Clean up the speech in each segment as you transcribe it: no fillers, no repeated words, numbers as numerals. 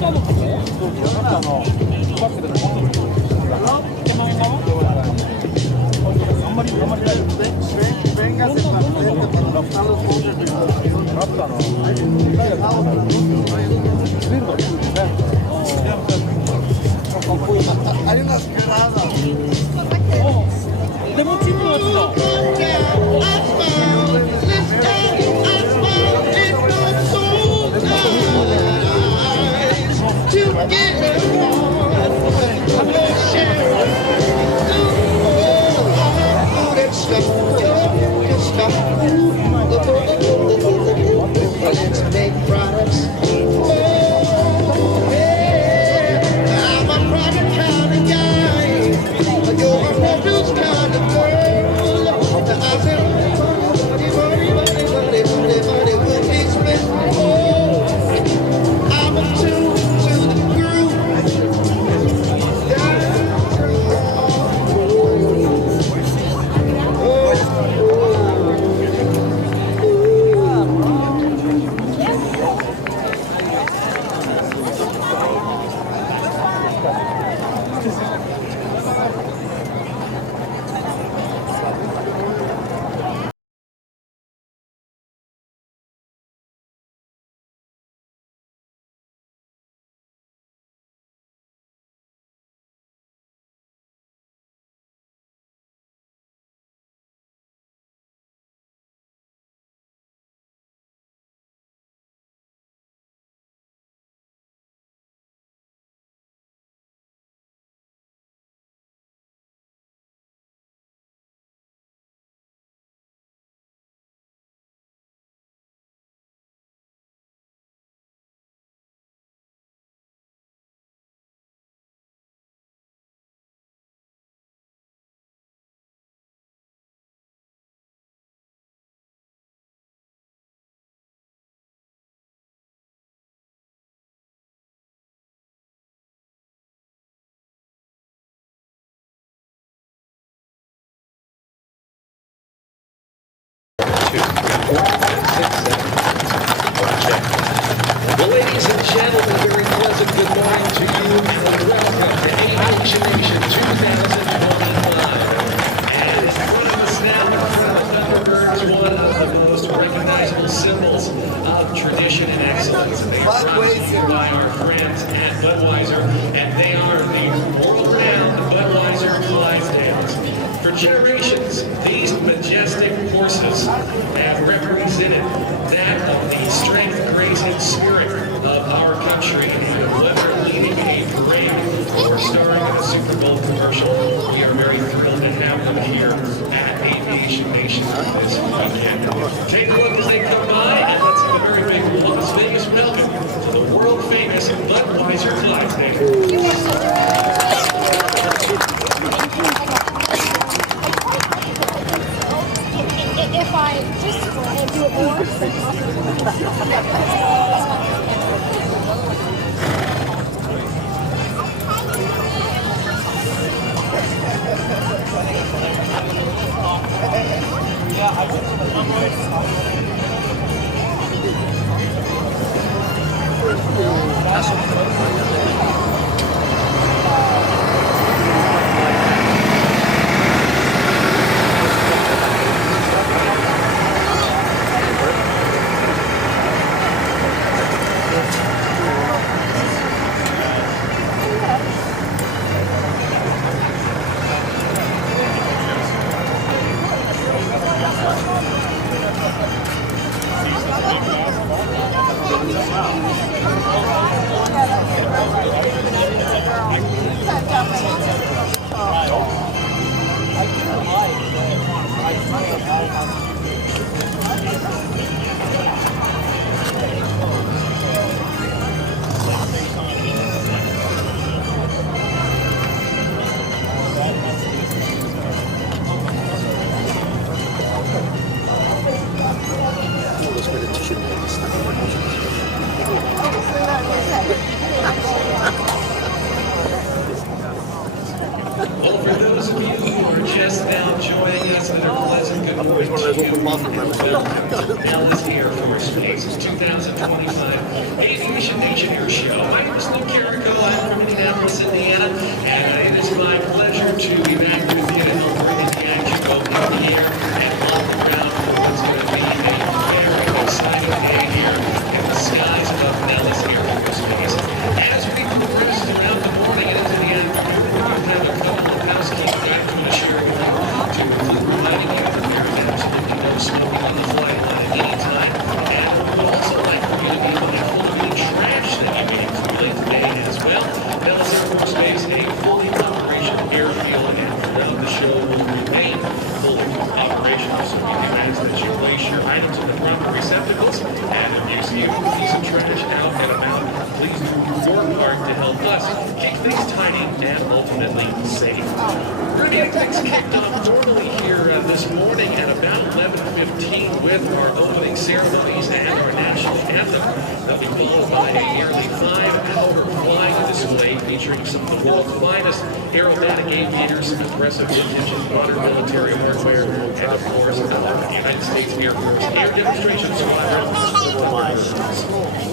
下のとこバックでも手前側あんまりないのででもチームのやつだWell, ladies and gentlemen, very pleasant good morning to you and welcome to Aviation Nation 2025. And in front of us now, the Thunderbirds, one of the most recognizable symbols of tradition and excellence. They are sponsored by our friends at Budweiser, and they are the world-renowned Budweiser Clydesdales. For generations, these majestic horses have represented that of the strength, grace, and spirit of our country. Whether leading a parade or starring in a Super Bowl commercial, we are very thrilled to have them here at Aviation Nation this weekend. Take a look as they come by, and let's give a very big Las Vegas welcome to the world-famous Budweiser Clydesdale. If I just do it more, Well, for those of you who are just now joining us, and a pleasant good morning to you. Nellis Air Forece Base 2025 Aviation Nation Air Show. My name is part to help us keep things tidy and ultimately safe. We're going to be getting things kicked off formally here this morning at about 11:15 with our opening ceremonies and our national anthem. They'll be followed by a nearly 5-hour flying display featuring some of the world's finest aerobatic aviators, impressive vintage and modern military hardware, and of course, the United States Air Force Air Demonstration Squadron.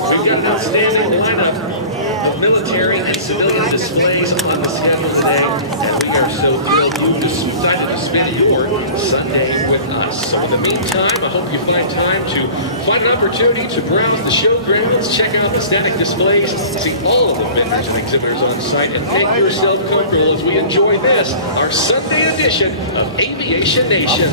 We've got an outstanding lineup of military and civilian displays on the schedule today, and we are so thrilled you decided to spend your Sunday with us. So in the meantime, I hope you find time to find an opportunity to browse the show grounds, check out the static displays, see all of the vendors and exhibitors on site, and make yourself comfortable as we enjoy this, our Sunday edition of Aviation Nation.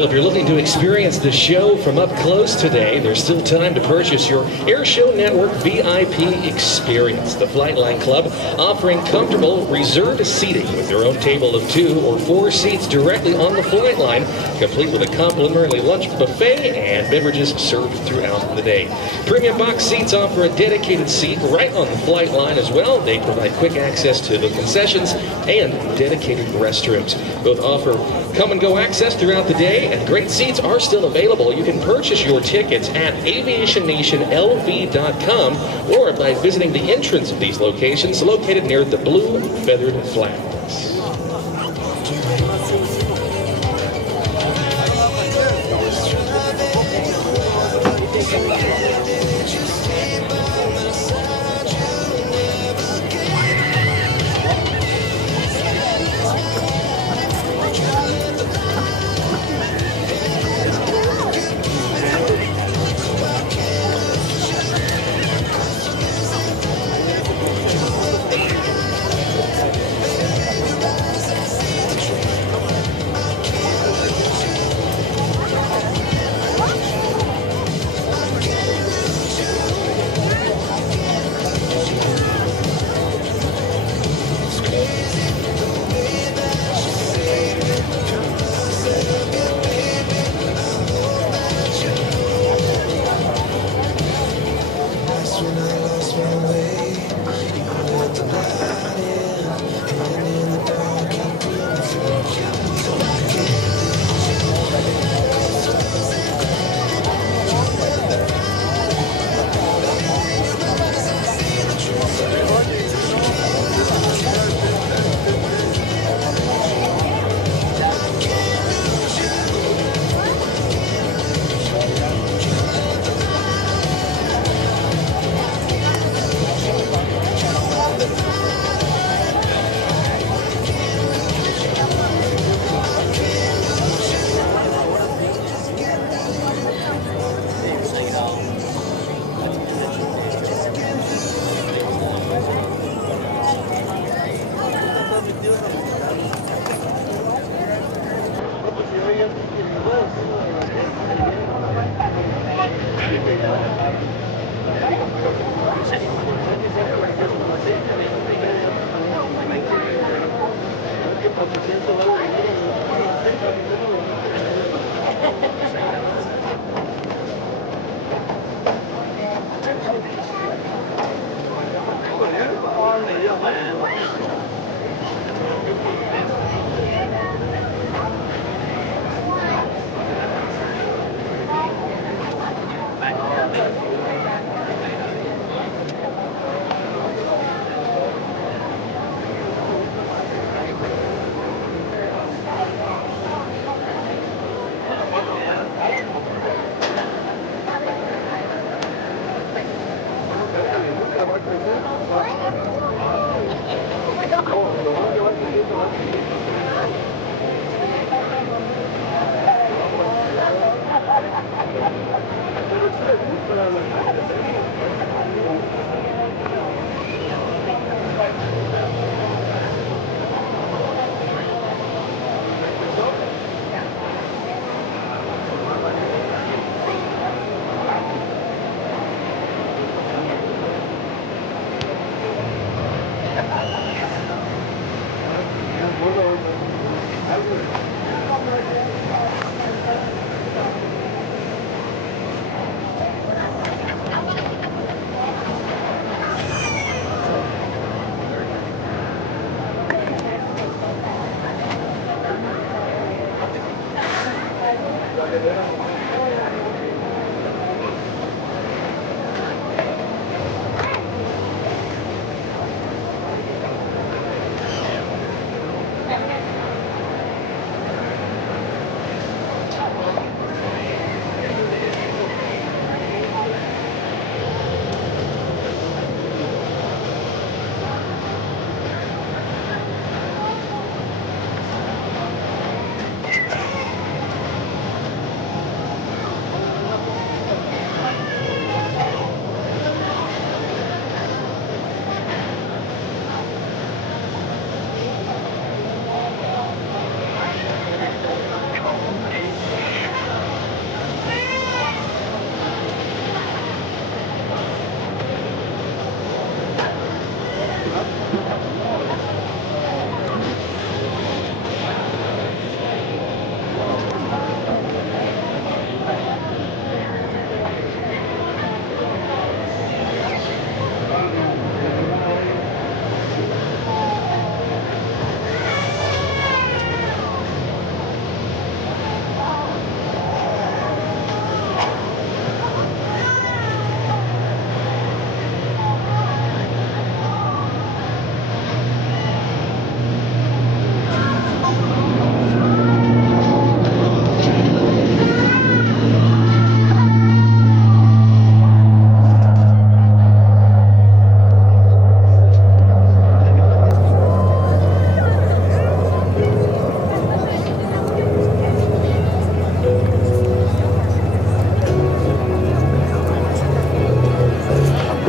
Well, if you're looking to experience the show from up close today, there's still time to purchase your Air Show Network VIP experience. The Flightline Club offering comfortable reserved seating with their own table of 2 or 4 seats directly on the flight line, complete with a complimentary lunch buffet and beverages served throughout the day. Premium box seats offer a dedicated seat right on the flight line as well. They provide quick access to the concessions and dedicated restrooms. Both offer come and go access throughout the day, and great seats are still available. You can purchase your tickets at aviationnationlv.com or by visiting the entrance of these locations located near the blue feathered flags.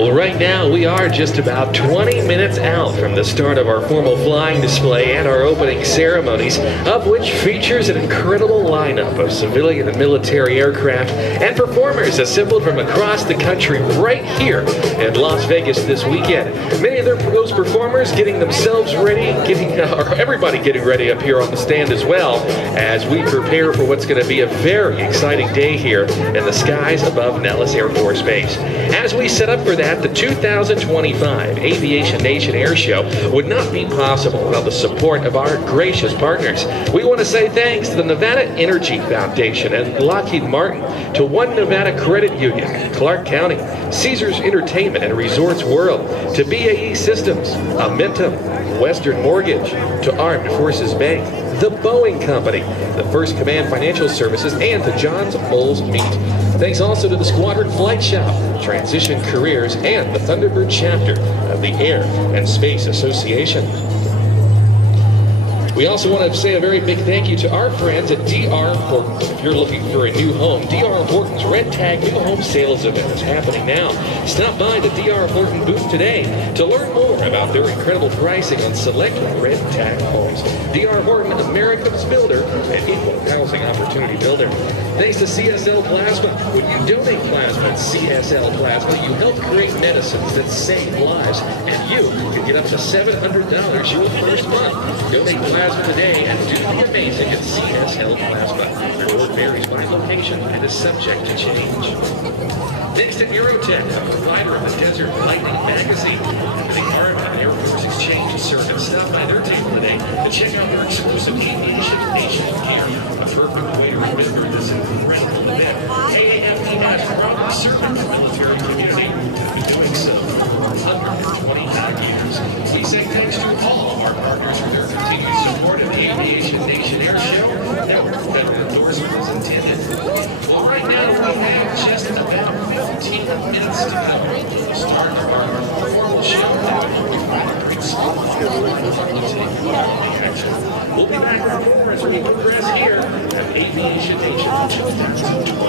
Well, right now we are just about 20 minutes out from the start of our formal flying display and our opening ceremonies, of which features an incredible lineup of civilian and military aircraft and performers assembled from across the country right here in Las Vegas this weekend. Many of those performers getting themselves ready, everybody getting ready up here on the stand as well, as we prepare for what's going to be a very exciting day here in the skies above Nellis Air Forece Base. As we set up for that, the 2025 Aviation Nation Air Show would not be possible without the support of our gracious partners. We want to say thanks to the Nevada Energy Foundation and Lockheed Martin, to One Nevada Credit Union, Clark County, Caesars Entertainment and Resorts World, to BAE Systems, Amentum, Western Mortgage, to Armed Forces Bank, the Boeing Company, the First Command Financial Services, and to John's Moles Meat. Thanks also to the Squadron Flight Shop, Transition Careers, and the Thunderbird chapter of the Air and Space Association. We also want to say a very big thank you to our friends at DR Horton. If you're looking for a new home, DR Horton's Red Tag New Home Sales event is happening now. Stop by the DR Horton booth today to learn more about their incredible pricing on select Red Tag homes. DR Horton, America's builder and equal housing opportunity builder. Thanks to CSL Plasma. When you donate plasma at CSL Plasma, you help create medicines that save lives, and you can get up to $700 your first month. Donate plasma today and do the amazing at CSL Plasma. Reward varies by location and is subject to change. Thanks to Aerotech, a provider of the Desert Lightning magazine, and the RMI Air Force Exchange Service. Stop by their table today to check out their exclusive Aviation Nation Air Show. A perfect way to remember this incredible event. AAFE has proudly served the military community and been doing so for 125 years. We say thanks to all of our partners for their continued support of the Aviation Nation Air Show. That endorsement is intended. Well, right now we have just about 15 minutes to go. The start of our formal show. We'll be back with more as we progress here at Aviation Nation 2022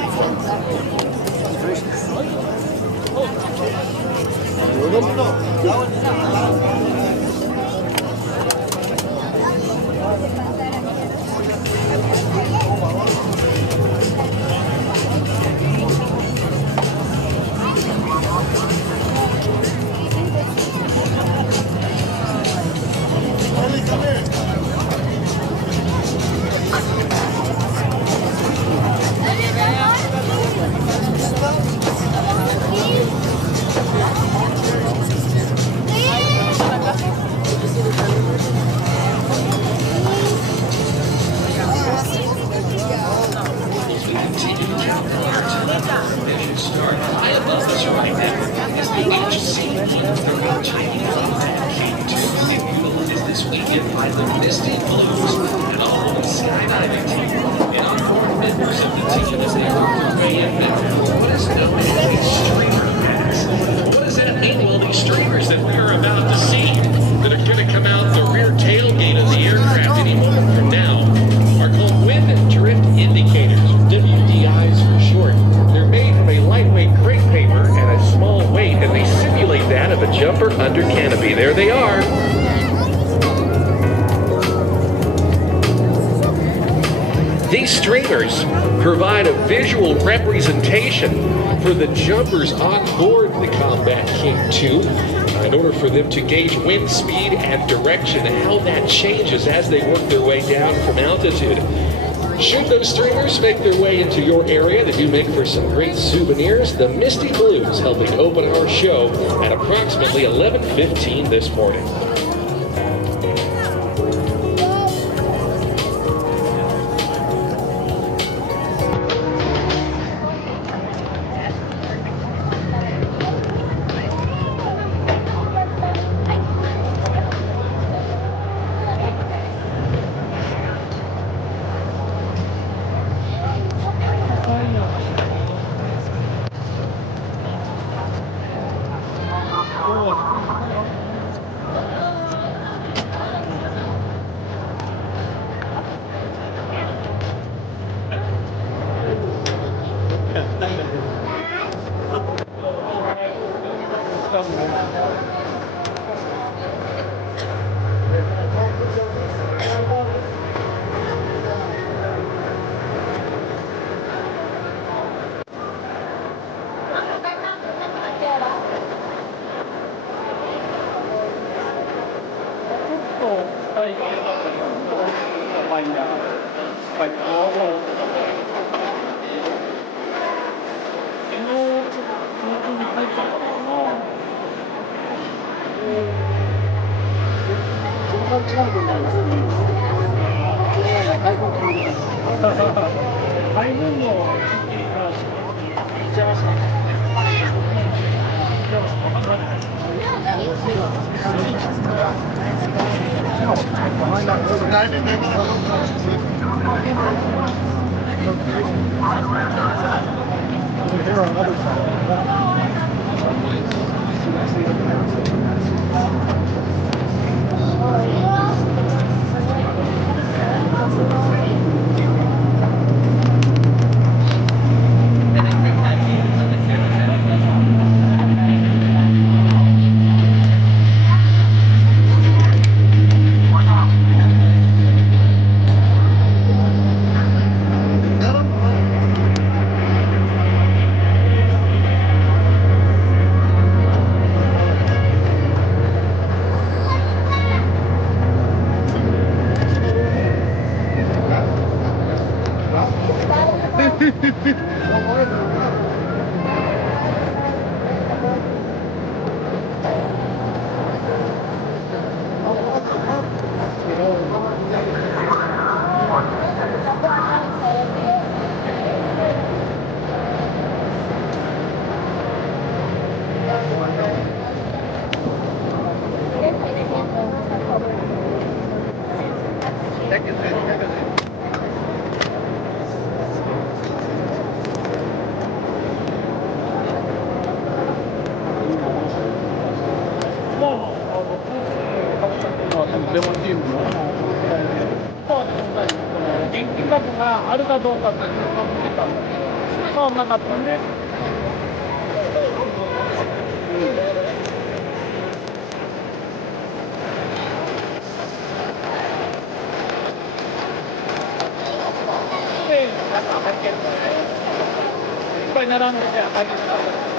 this weekend by the Misty Blues and all of the Skydiving team. And our four members of the team as they work their way in now. What is known as a streamer pass? What does that mean? Well, these streamers that we are about to see that are going to come out the rear tailgate of the aircraft any moment from now are called wind drift indicators, WDIs for short. They're made from a lightweight crepe paper and a small weight, and they simulate that of a jumper under canopy. There they are. These streamers provide a visual representation for the jumpers on board the Combat King 2 in order for them to gauge wind speed and direction and how that changes as they work their way down from altitude. Should those streamers make their way into your area, they do make for some great souvenirs. The Misty Blues helping open our show at approximately 11:15 this morning. デモチームの現金額があるかどうかっていうのを見てたんだけど、なかったんで。で、なんか入ってるのね。いっぱい並んでて入ってなかった。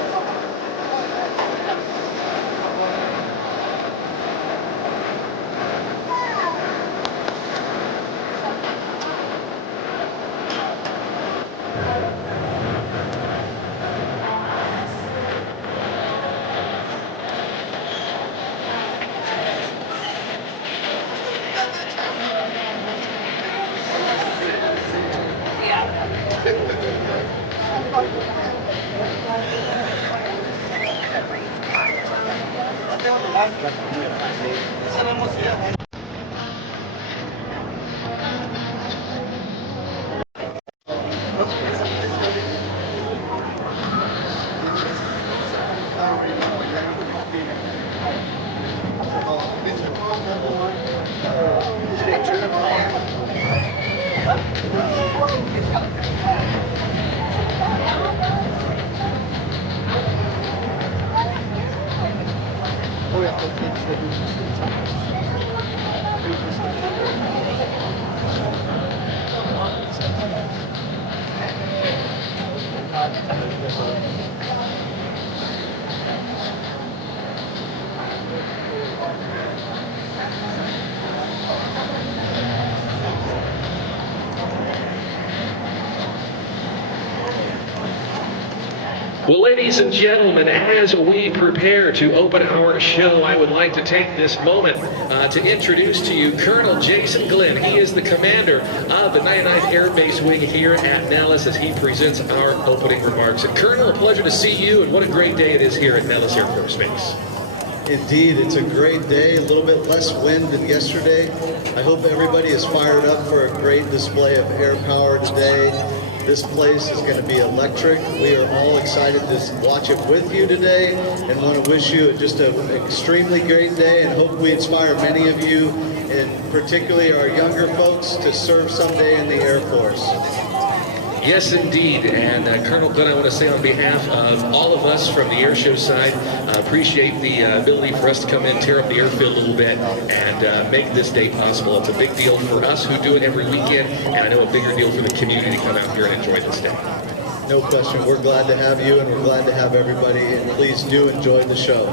Well, ladies and gentlemen, as we prepare to open our show, I would like to take this moment to introduce to you Colonel Jason Glenn. He is the commander of the 99th Air Base Wing here at Nellis as he presents our opening remarks. And Colonel, a pleasure to see you, and what a great day it is here at Nellis Air Force Base. Indeed, it's a great day, a little bit less wind than yesterday. I hope everybody is fired up for a great display of air power today. This place is going to be electric. We are all excited to watch it with you today and want to wish you just an extremely great day and hope we inspire many of you, and particularly our younger folks, to serve someday in the Air Force. Yes, indeed. And Colonel Gunn, I want to say on behalf of all of us from the air show side, appreciate the ability for us to come in, tear up the airfield a little bit, and make this day possible. It's a big deal for us who do it every weekend, and I know a bigger deal for the community to come out here and enjoy this day. No question. We're glad to have you, and we're glad to have everybody, and please do enjoy the show.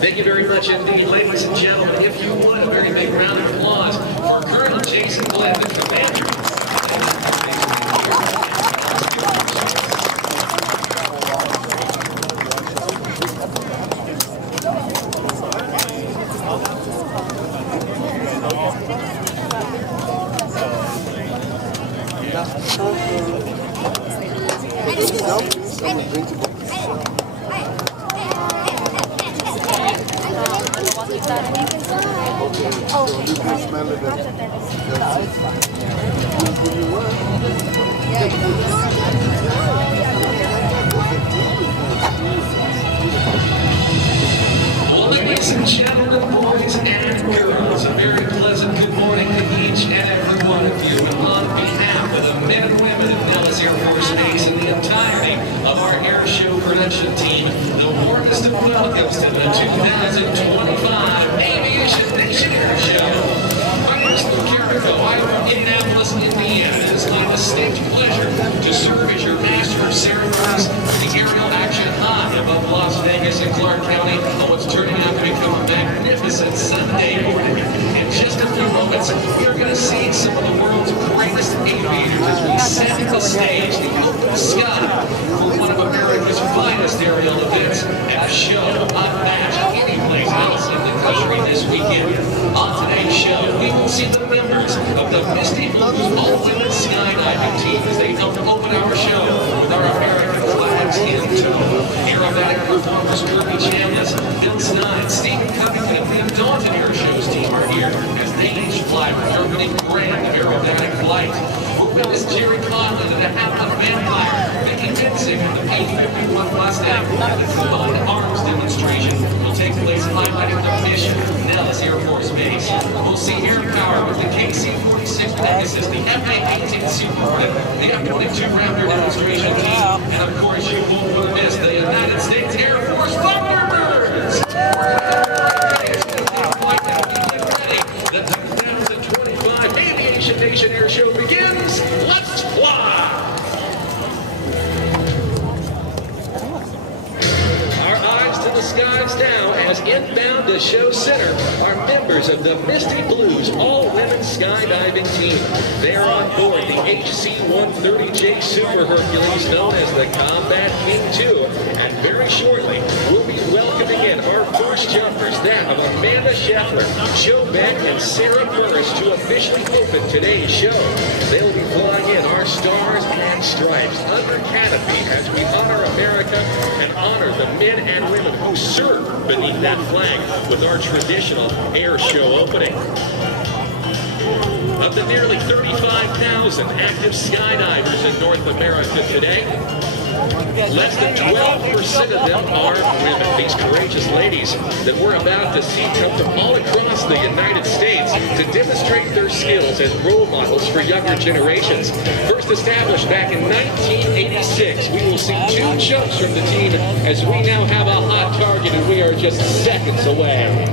Thank you very much indeed, ladies and gentlemen. If you would, a very big round of applause for Colonel Jason Glenn, the commander. Ladies and gentlemen, boys and girls, a very pleasant good morning to each and every one of you. And on behalf of the men and women of Nellis Air Forece Base and the entirety of our air show production team, the warmest of welcomes to the 2025 Aviation Nation Air Show. My name is Luke Carrico. I'm from Indianapolis, Indiana. It is my distinct pleasure to serve as your master of ceremonies for the aerial action high above Las Vegas and Clark County on what's turning out to become a magnificent Sunday morning. In just a few moments, you're going to see some of the world's greatest aviators as we set the stage, the open sky, for one of America's finest aerial events at a show unmatched anyplace else in the country this weekend. On today's show, we will see the members of the Misty Blues all-women skydiving team as they help open our show with our American flags in tow. Aerobatic performers Kirby Chambliss, Bill Stein, Stephen Covington, and the Undaunted Air Show's team are here as they each fly with their opening grand aerobatic flight. We'll witness Jerry Conley and the Half-Life Vampire, Vicky Benzing and the A-51 Mustang, and the combined arms demonstration will take place highlighting the mission of Nellis Air Forece Base. We'll see air power with the KC-46 Pegasus, the F-18 Superhornet, the F-22 Raptor demonstration team, and of course you won't want to miss the United States Air Force Thunderbirds! The 2025 Aviation Nation Air Show begins. Let's fly! Our eyes to the skies now as inbound to show center are members of the Misty Blues all-women skydiving team. They're on board the HC-130J Super Hercules known as the Combat King II, and very shortly we'll be welcoming in our first jumpers, that of Amanda Scheffler, Joe Beck, and Sarah Burris to officially open today's show. They'll be flying in our stars and stripes under canopy as we honor America and honor the men and women who serve beneath that flag with our traditional air show opening. Of the nearly 35,000 active skydivers in North America today, less than 12% of them are women. These courageous ladies that we're about to see come from all across the United States to demonstrate their skills as role models for younger generations. First established back in 1986, we will see 2 jumps from the team as we now have a hot target and we are just seconds away.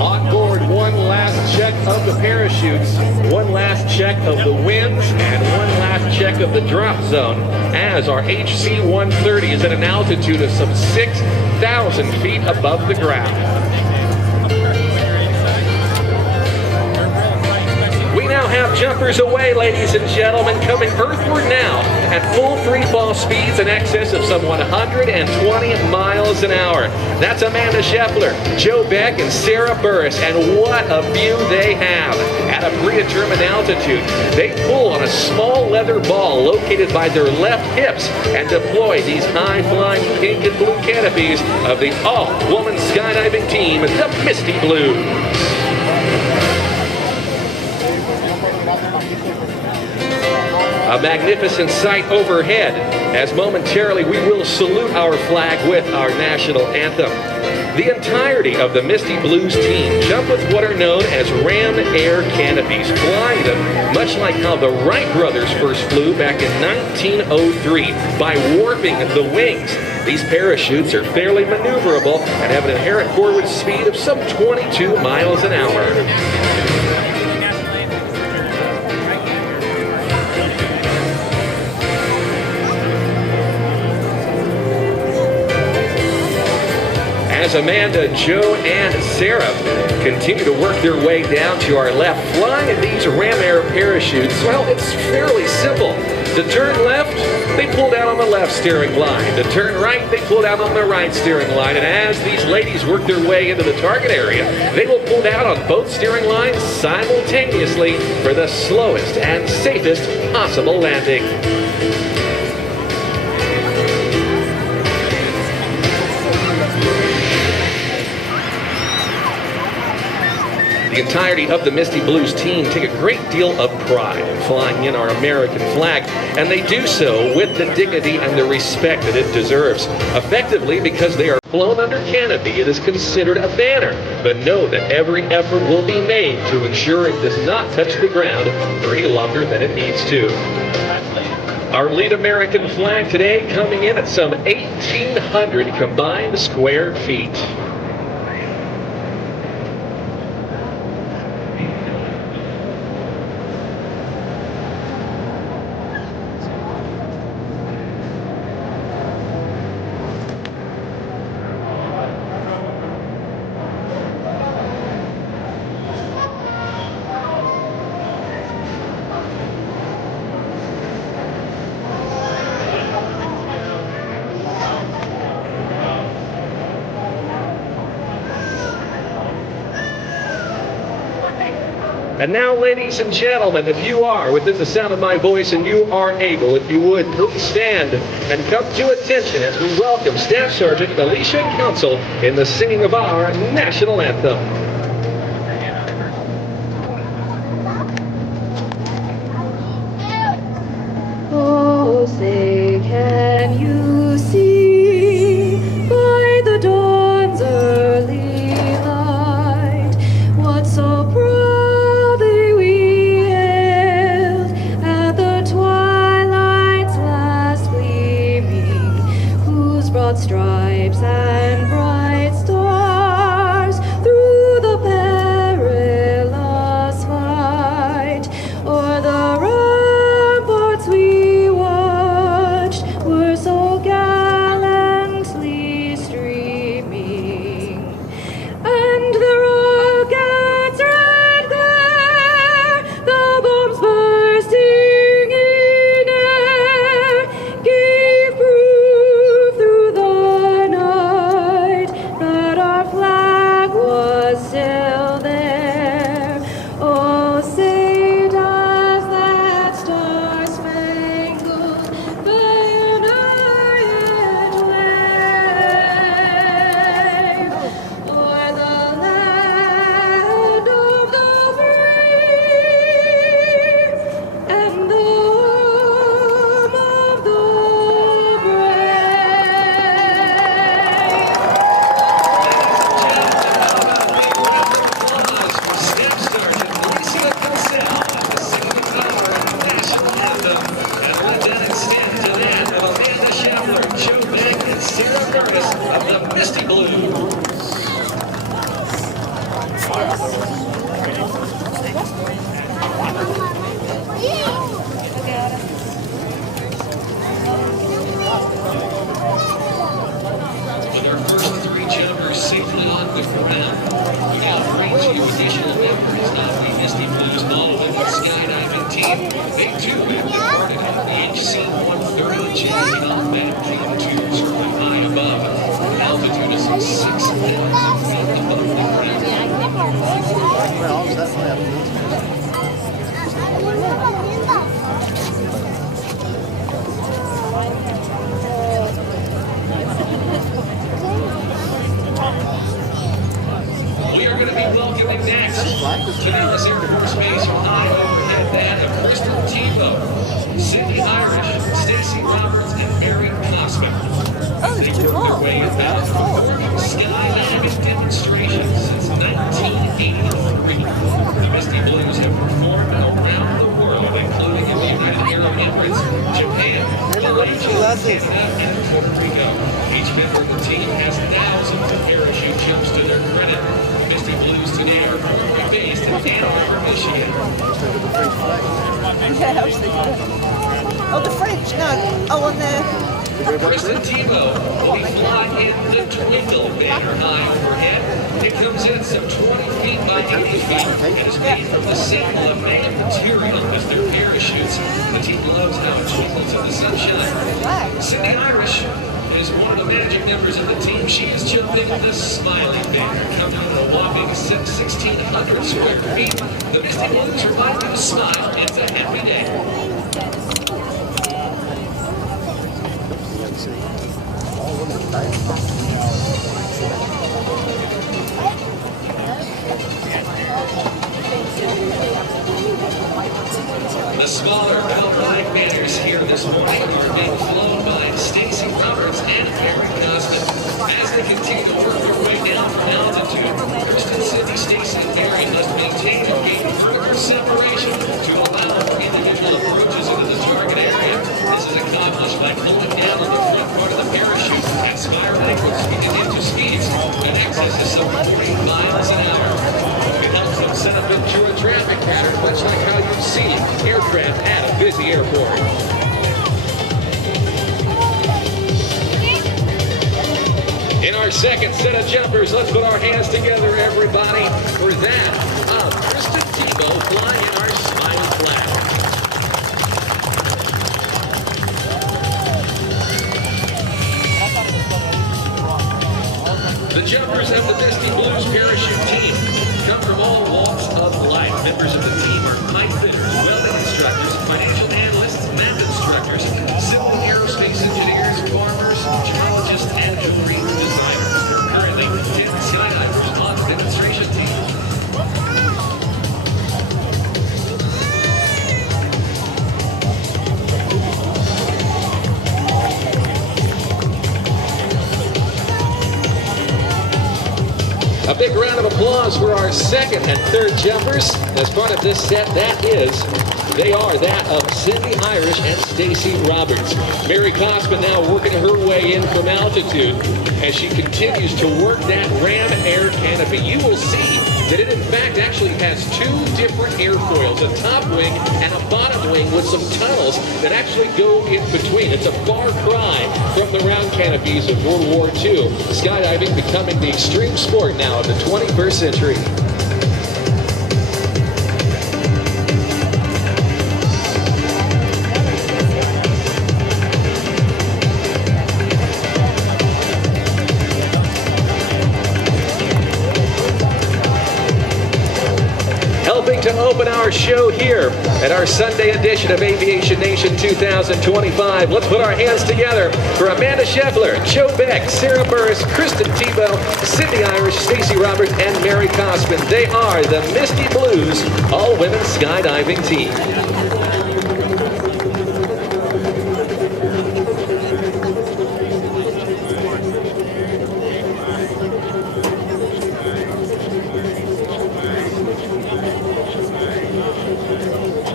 On board, one last check of the parachutes, one last check of the winds, and one last check of the drop zone as our HC-130 is at an altitude of some 6,000 feet above the ground. We now have jumpers away, ladies and gentlemen, coming earthward now at full free fall speeds in excess of some 120 miles an hour. That's Amanda Scheffler, Joe Beck, and Sarah Burris, and what a view they have. At a predetermined altitude, they pull on a small leather ball located by their left hips and deploy these high-flying pink and blue canopies of the all-woman skydiving team, the Misty Blues. A magnificent sight overhead as momentarily we will salute our flag with our national anthem. The entirety of the Misty Blues team jump with what are known as ram air canopies, flying them much like how the Wright brothers first flew back in 1903 by warping the wings. These parachutes are fairly maneuverable and have an inherent forward speed of some 22 miles an hour. As Amanda, Joe, and Sarah continue to work their way down to our left, flying these ram air parachutes, well, it's fairly simple. To turn left, they pull down on the left steering line. To turn right, they pull down on the right steering line. And as these ladies work their way into the target area, they will pull down on both steering lines simultaneously for the slowest and safest possible landing. The entirety of the Misty Blues team take a great deal of pride in flying in our American flag, and they do so with the dignity and the respect that it deserves. Effectively, because they are flown under canopy, it is considered a banner, but know that every effort will be made to ensure it does not touch the ground for any longer than it needs to. Our lead American flag today coming in at some 1,800 combined square feet. And now, ladies and gentlemen, if you are within the sound of my voice and you are able, if you would, please stand and come to attention as we welcome Staff Sergeant Alicia Council in the singing of our national anthem. Oh, say, can you see by the dawn's early light what so proudly we hailed at the twilight's last gleaming, whose broad stripes and bright stars through the perilous fight o'er the ramparts we watched were so gallantly streaming, and the rockets' red glare, the bombs bursting in air, gave proof through the night that our flag was still there. Oh, say does that star-spangled banner yet wave o'er the land of the free and the home of the Staff Sergeant Alicia Council, the singing of our national anthem, and Lieutenant Stan Denan and Amanda Schaffler, Joe Beck, and Sarah Curtis of the Misty Blues. With our first three jumpers safely on the ground, we now bring to you additional members of the Misty Blues Ballroom Skydiving team. They too have departed on the HC-130 jet combat Q2s from high above. Altitude is 6,000 feet above the ground. We are going to be welcoming next to Nellis Air Forece Base from high overhead that of Crystal Tebow, Cindy Irish, Stacy Roberts, and Mary Cosmic. They work their way about Skydiving and Puerto Rico. Each member of the team has thousands of parachute jumps to their credit. Misty Blues today are currently based in Ann Arbor, Michigan. Oh, the French, no. Oh, on there. Kristen Tebow will be flying in the Twinkle banner high overhead. It comes in at some 20 feet by 80 feet and is made from the same laminate material as their parachutes. The team loves how it twinkles in the sunshine. Cindy Irish is one of the magic members of the team. She is jumping the Smiley banner, coming in at a whopping 1,600 square feet. The Misty Blues remind you to smile. It's a happy day. The smaller Conley banners here this morning are being flown by Stacey Roberts and Mary Cosman. As they continue to work their way down from altitude, Kristen, Sydney, Stacey, and Mary must maintain and gain further separation to allow for individual approaches into the target area. This is accomplished by pulling down on the front part of the parachute at spiral angles into speeds in excess of some 40 miles an hour. It helps them set up into a traffic pattern, much like how you see aircraft at a busy airport. In our second set of jumpers, let's put our hands together, everybody, for that of Kristen Tebow flying in our Smiley flag. The jumpers of the Misty Blues parachute team come from all walks of life. Members of the team are pipe fitters, welding instructors, financial analysts, math instructors, civil and aerospace engineers, farmers, geologists, and marine designers. Currently, 10 skydivers on the demonstration team. A big round of applause for our second and third jumpers. As part of this set, they are that of Cindy Irish and Stacey Roberts. Mary Cosman now working her way in from altitude as she continues to work that ram air canopy. You will see that it in fact actually has two different airfoils, a top wing and a bottom wing with some tunnels that actually go in between. It's a far cry from the round canopies of World War II. Skydiving becoming the extreme sport now of the 21st century. Helping to open our show here at our Sunday edition of Aviation Nation 2025. Let's put our hands together for Amanda Scheffler, Joe Beck, Sarah Burris, Kristen Tebow, Cindy Irish, Stacey Roberts, and Mary Cosman. They are the Misty Blues all-women skydiving team.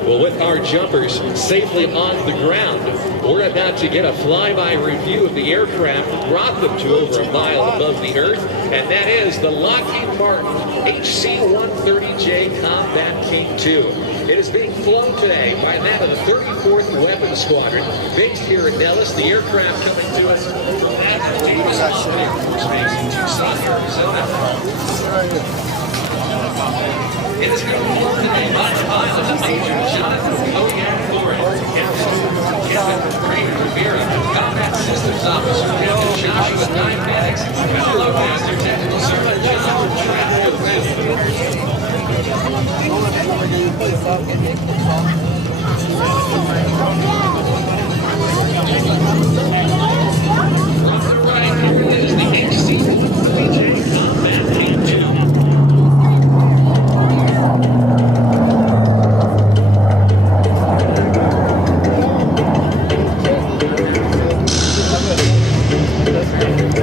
Well, with our jumpers safely on the ground, we're about to get a flyby review of the aircraft that brought them to over a mile above the earth, and that is the Lockheed Martin HC-130J Combat King II. It is being flown today by that of the 34th Weapons Squadron, based here in Nellis. The aircraft coming to us from that of the Undaunted Air Force Base in Tucson, Arizona. It is being flown today by the pilot of Major Jonathan Cognac Flores, Captain Raymond Rivera, Combat Systems Officer Captain Joshua Diametics, and Loadmaster Technical Sergeant John On the right, here it is, the HC-130J Combat King II.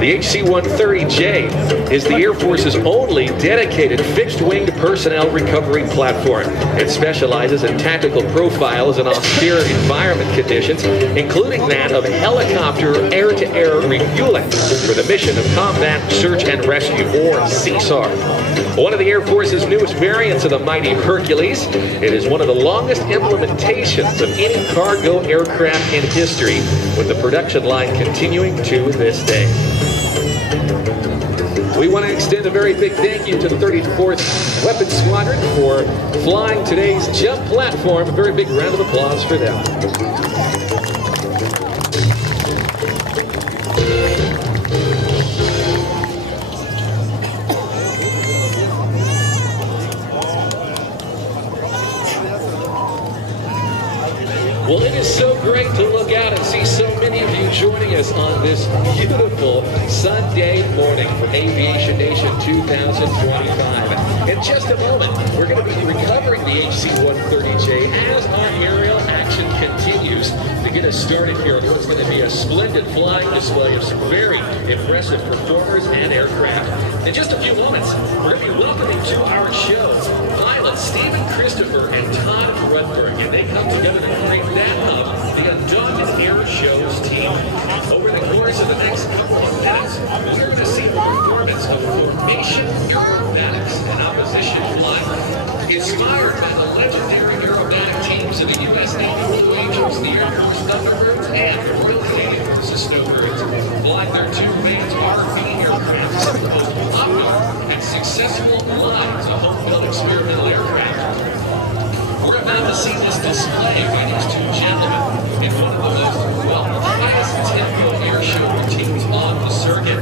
The HC-130J is the Air Force's only dedicated fixed-wing personnel recovery platform. It specializes in tactical profiles in austere environment conditions, including that of helicopter air-to-air refueling for the mission of Combat Search and Rescue, or CSAR. One of the Air Force's newest variants of the mighty Hercules, it is one of the longest implementations of any cargo aircraft in history, with the production line continuing to this day. We want to extend a very big thank you to the 34th Weapons Squadron for flying today's jump platform. A very big round of applause for them. Well, it is so great to look out and see so many of you joining us on this beautiful Sunday morning for Aviation Nation 2025. In just a moment, we're going to be recovering the HC-130J as our aerial action continues to get us started here on what's going to be a splendid flying display of some very impressive performers and aircraft. In just a few moments, we're going to be welcoming to our show pilots Stephen Christopher and Todd Rudberg, and they come together to create that of the Undaunted Air Show's team. Over the course of the next couple of minutes, we're going to see the performance of formation aerobatics and opposition flying, inspired by the legendary aerobatic teams of the U.S. Navy Blue Angels, the Air Force Thunderbirds, and the Royal Canadian Forces Snowbirds. Flying their two main RV aircraft, some of the most popular and successful lines of home-built experimental aircraft. We're about to see this display by these two gentlemen in one of the most highest tempo air show routines on the circuit.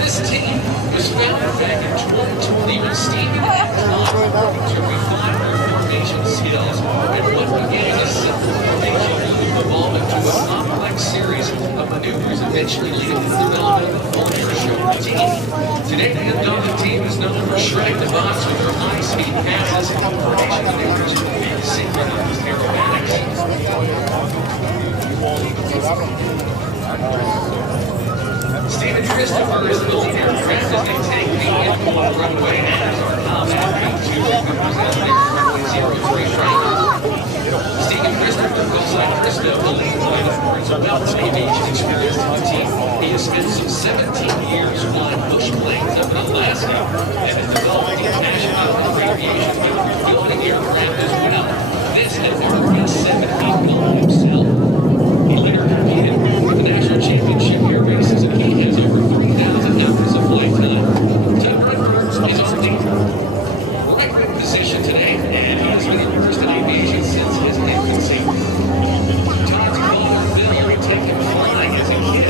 This team was founded back in 2020 when Stein and Todd to refine their formation skills, and what began as a simple formation evolved into a complex series of maneuvers, eventually leading to the development of a full air show routine. Today, the Undaunted team is known for shredding the box with their high-speed passes and formation maneuvers and synchronized aerobatics. Stephen Christopher is the lead aircraft as they take the inboard runway as our tops to represent runway 035. Stephen Christopher, alongside Christo, the lead pilot, brings a wealth of aviation experience to the team. He has spent some 17 years flying bush planes up in Alaska and has developed international aviation refueling aircraft as well. This has earned a 7-8 goal himself. He later competed for the national championship air races, and he has over 3,000 hours of flight time. Todd Rudberg is on the right wing position today, and he has been immersed in aviation since his infancy. Todd's father, Bill, would take him flying as a kid.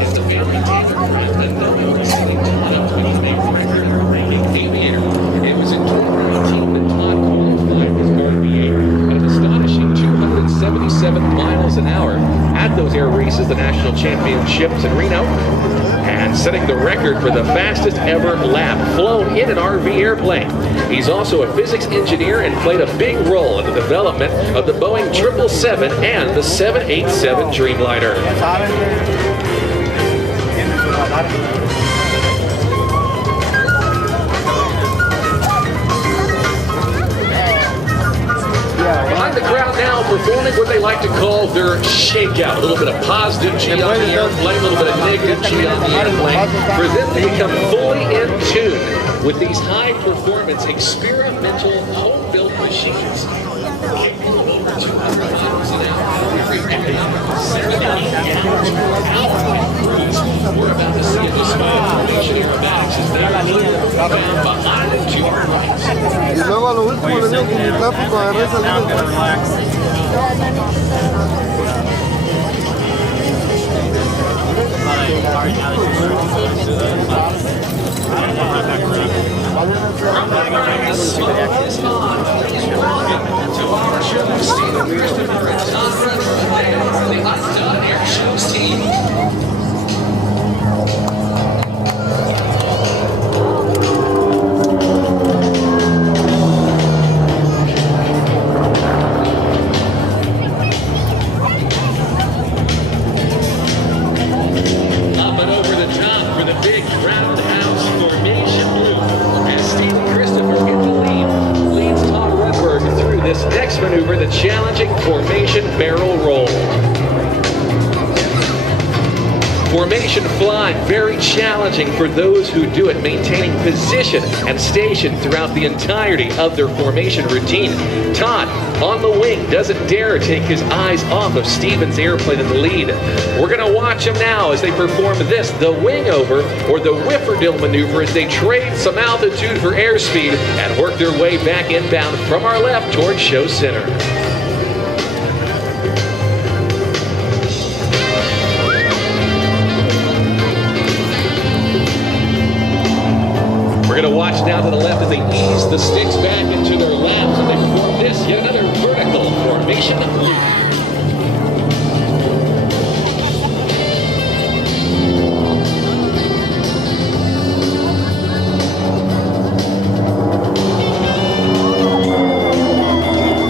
As the family aircraft and knowing sending Todd up to become a record-breaking aviator. It was in 2019 that Todd qualified his RVA at an astonishing 277 miles an hour at those air races, the national championships in Rhino, and setting the record for the fastest ever lap flown in an RV airplane. He's also a physics engineer and played a big role in the development of the Boeing 777 and the 787 Dreamliner. Behind the crowd now, performing what they like to call their shakeout. A little bit of positive G on the airplane, a little bit of negative G on the airplane, for them to become fully in tune with these high-performance experimental home-built machines. Capable of over 200 miles an hour, every economical 70 hours per altitude cruise. We're about to see a display of formation aerobatics as they're found behind the two airplanes. Y luego a lo último le digo que mi tráfico agarré to our show, Stephen Christopher and Todd Rudberg, the Undaunted Air Show's team. Up and over the top for Formation flying, very challenging for those who do it, maintaining position and station throughout the entirety of their formation routine. Todd, on the wing, doesn't dare take his eyes off of Steven's airplane in the lead. We're going to watch him now as they perform this, the wing over, or the whifferdill maneuver, as they trade some altitude for airspeed and work their way back inbound from our left towards show center. We're going to watch now to the left as they ease the sticks back into their laps and they perform this, yet another vertical formation loop.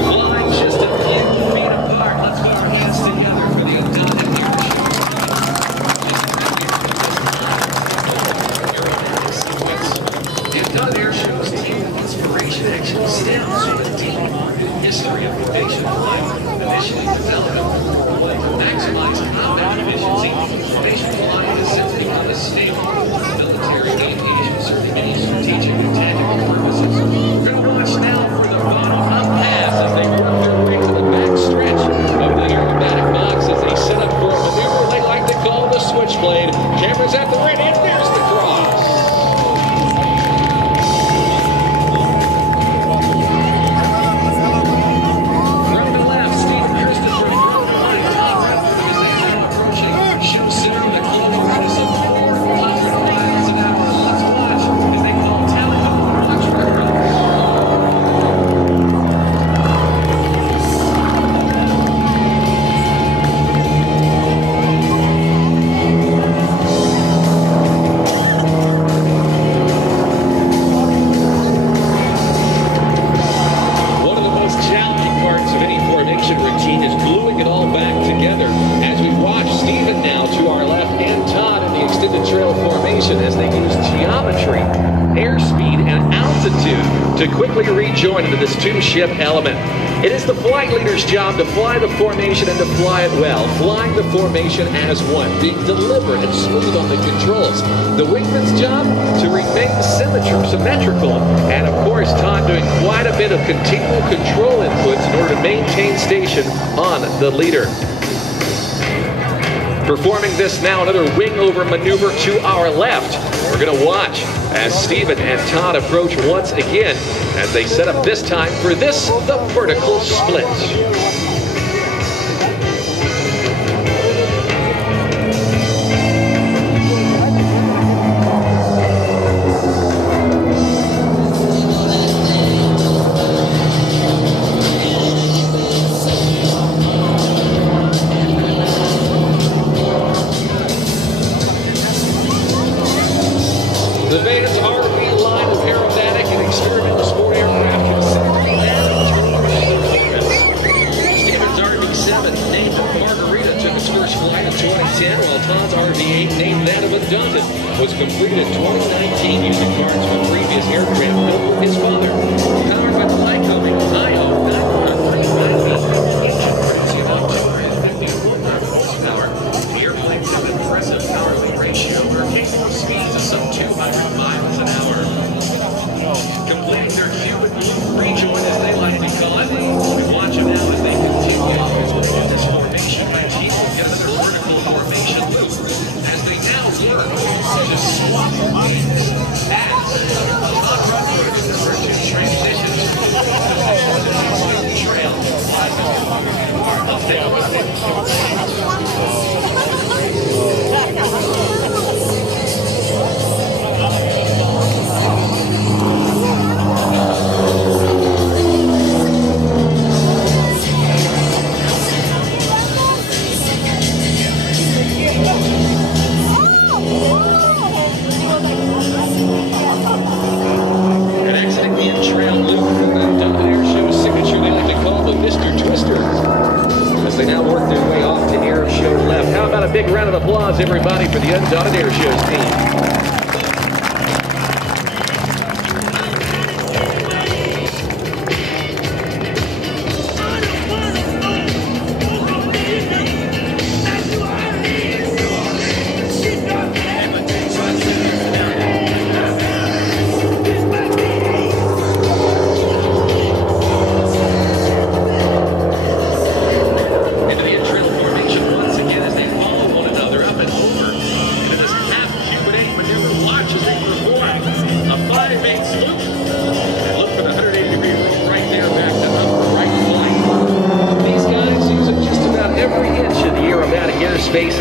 Flying just a few feet apart. Let's put our hands together for the Undaunted Air The Undaunted Air Show's team of inspiration actually stems from a deep history of aviation flight, initially developed to maximize combat efficiency. Aviation flying has since become a staple of military aviation, serving many strategic and tactical purposes. We're going to watch now for the bottom-up pass as they work their way to the back stretch of the aerobatic box as they set up for a maneuver they like to call the switchblade. Cameras at the ready, and there's the cross. To quickly rejoin into this two-ship element. It is the flight leader's job to fly the formation and to fly it well, flying the formation as one, being deliberate and smooth on the controls. The wingman's job to remain symmetrical, and of course Todd doing quite a bit of continual control inputs in order to maintain station on the leader. Performing this now, another wing over maneuver to our left. We're going to watch as Steven and Todd approach once again as they set up this time for this, the vertical split. The Vans RV line of aerobatic and experimental sport aircraft considered to be Steven's RV-7, named Margarita, took its first flight in 2010, while Todd's RV-8, named that of Undaunted, was completed in 2019 using parts from previous aircraft built with his father. Powered by Lycoming, Ohio, 939 engine producing about 250 horsepower. The airplanes have an impressive power-weight ratio, where capable speeds of some 200 miles an hour. Completing their Cuban rejoin, as they like to call it. We watch them now as they continue this formation routine. Get another vertical formation loop as they now work to swap wings as Todd Raptor transitions to the trail. Let's take a look. And exiting the in-trail loop for the Undaunted Air Show's signature, they like to call the Mr. Twister, as they now work their way off to Air Show left. How about a big round of applause, everybody, for the Undaunted Air Show's team.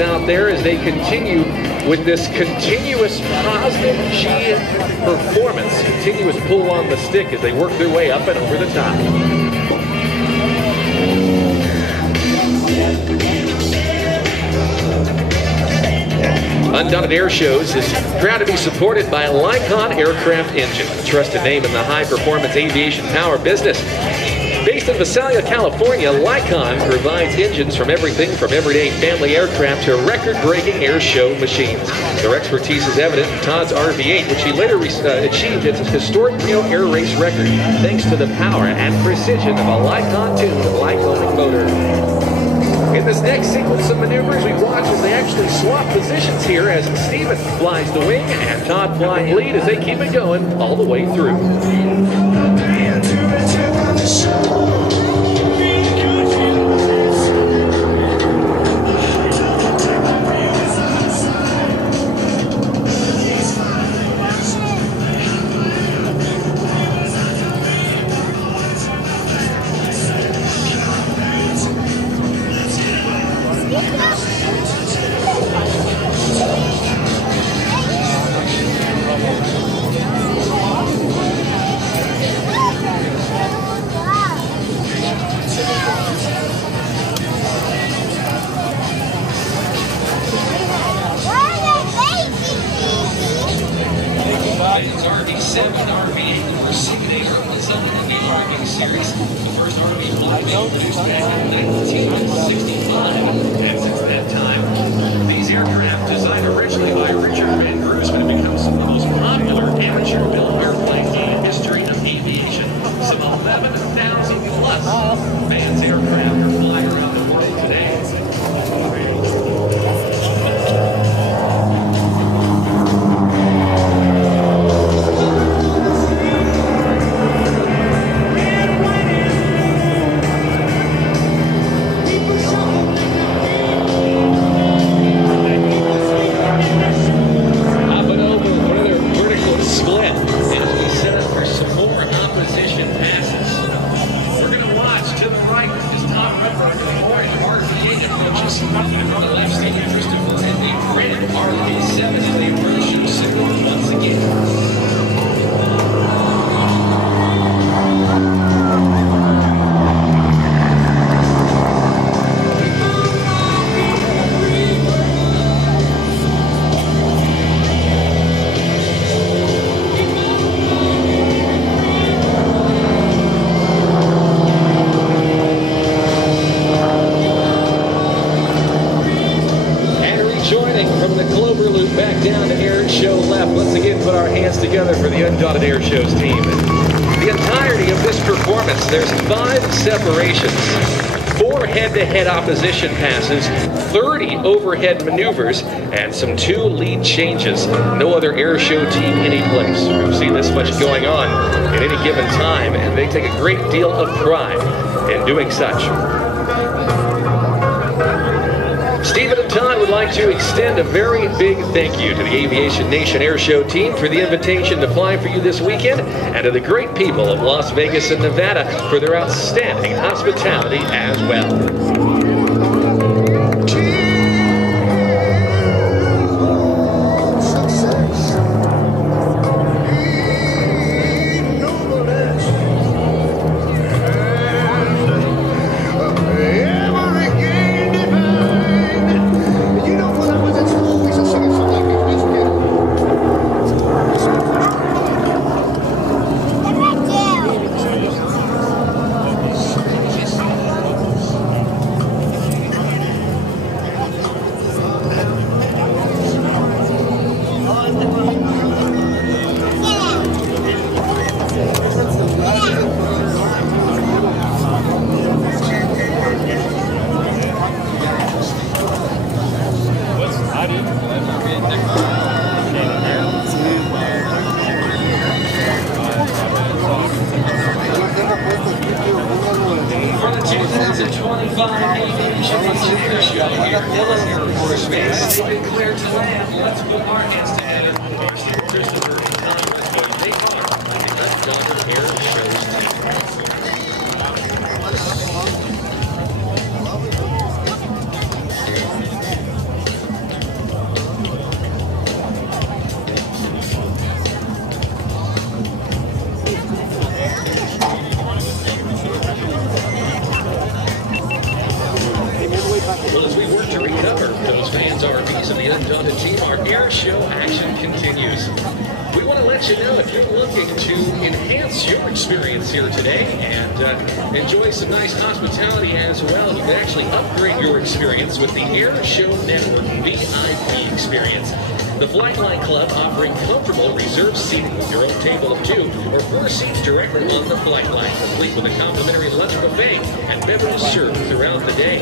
out there as they continue with this continuous positive G performance, continuous pull on the stick as they work their way up and over the top. Undaunted Air Shows is proud to be supported by Lycon Aircraft Engine, a trusted name in the high-performance aviation power business. Based in Visalia, California, Lycon provides engines from everything from everyday family aircraft to record-breaking air show machines. Their expertise is evident in Todd's RV-8, which he later achieved its historic Rio air race record, thanks to the power and precision of a Lycon-tuned Lyconic motor. In this next sequence of maneuvers, we watch as they actually swap positions here as Steven flies the wing and Todd flying lead as they keep it going all the way through. Together for the Undaunted Air Show's team. The entirety of this performance, there's 5 separations, 4 head-to-head opposition passes, 30 overhead maneuvers, and some 2 lead changes. No other air show team anyplace. We've seen this much going on at any given time, and they take a great deal of pride in doing such. Stephen and Todd would like to extend a very big thank you to the Aviation Nation Air Show team for the invitation to fly for you this weekend, and to the great people of Las Vegas and Nevada for their outstanding hospitality as well. Aviation Nation Air Show here at Nellis Air Forece Base. They've been cleared to land. Let's put our hands together for Christopher and Conley. They are the Undaunted Air Show's team. members of the Undaunted team, our air show action continues. We want to let you know if you're looking to enhance your experience here today and enjoy some nice hospitality as well, you can actually upgrade your experience with the Air Show Network VIP experience. The Flight Line Club offering comfortable reserved seating with your own table of 2 or 4 seats directly on the flight line, complete with a complimentary lunch buffet and beverages served throughout the day.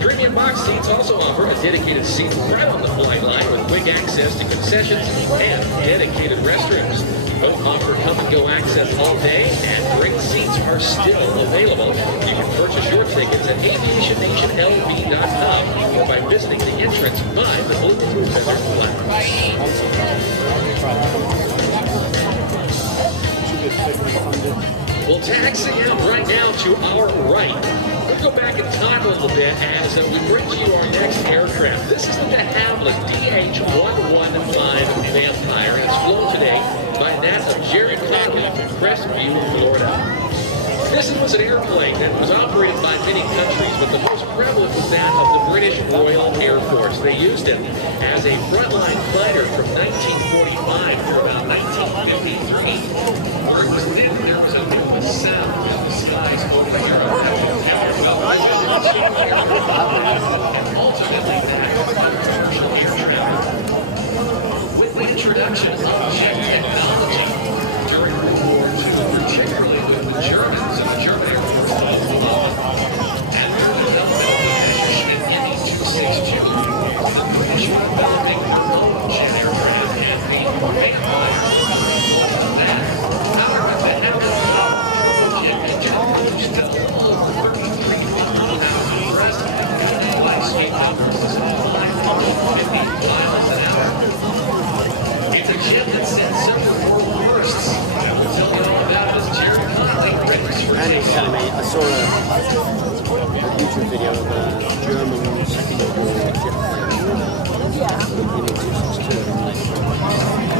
Premium box seats also offer a dedicated seat right on the flight line with quick access to concessions and dedicated restrooms. Both offer come-and-go access all day, and great seats are still available. You can purchase your tickets at aviationnationlb.com or by visiting the entrance by the Blue Feather Flag. Well, taxiing out right now to our right. We'll go back in time a little bit as we bring to you our next aircraft. This is the de Havilland DH-115 Vampire, and it's flown today by that of Jerry Conley from Crestview, Florida. This was an airplane that was operated by many countries, but the most prevalent was that of the British Royal Air Force. They used it as a frontline fighter from 1945 to about 1953, where it was then there was only the sound of the skies over here on that and ultimately that commercial aircraft. With the introduction of jet technology during World War II, particularly with the Germans and the German Air Force and their development of the ME-262, the British were developing their own jet aircraft and the Vampire was that. However, the jet technology still over 33 miles an hour. It's a jet that sends several bursts. We'll tell you all about it as Jerry Conley readies for And he's telling me, I saw a YouTube video of a German Second World War jet plane,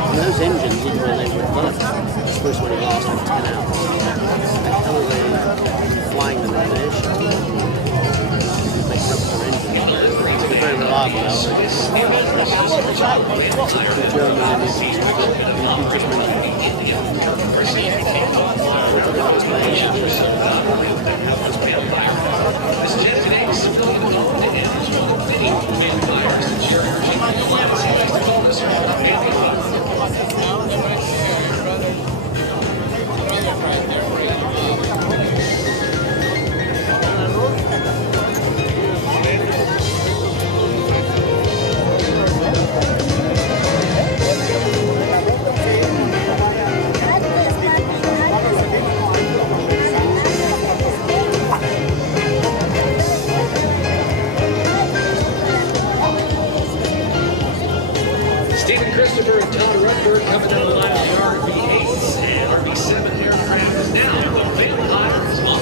and those engines, even when they were developed, were supposed to only last like 10 hours. How are they flying them in an air show? They make Raptor engines. They're very reliable now. The German engines, you just This jet today is civilian owned and is one of many vampires that Jerry originally planned. He told us about Stephen Christopher and Todd Rutberg coming down the line of the RV-8s and RV-7 aircraft is now the Vampire is on.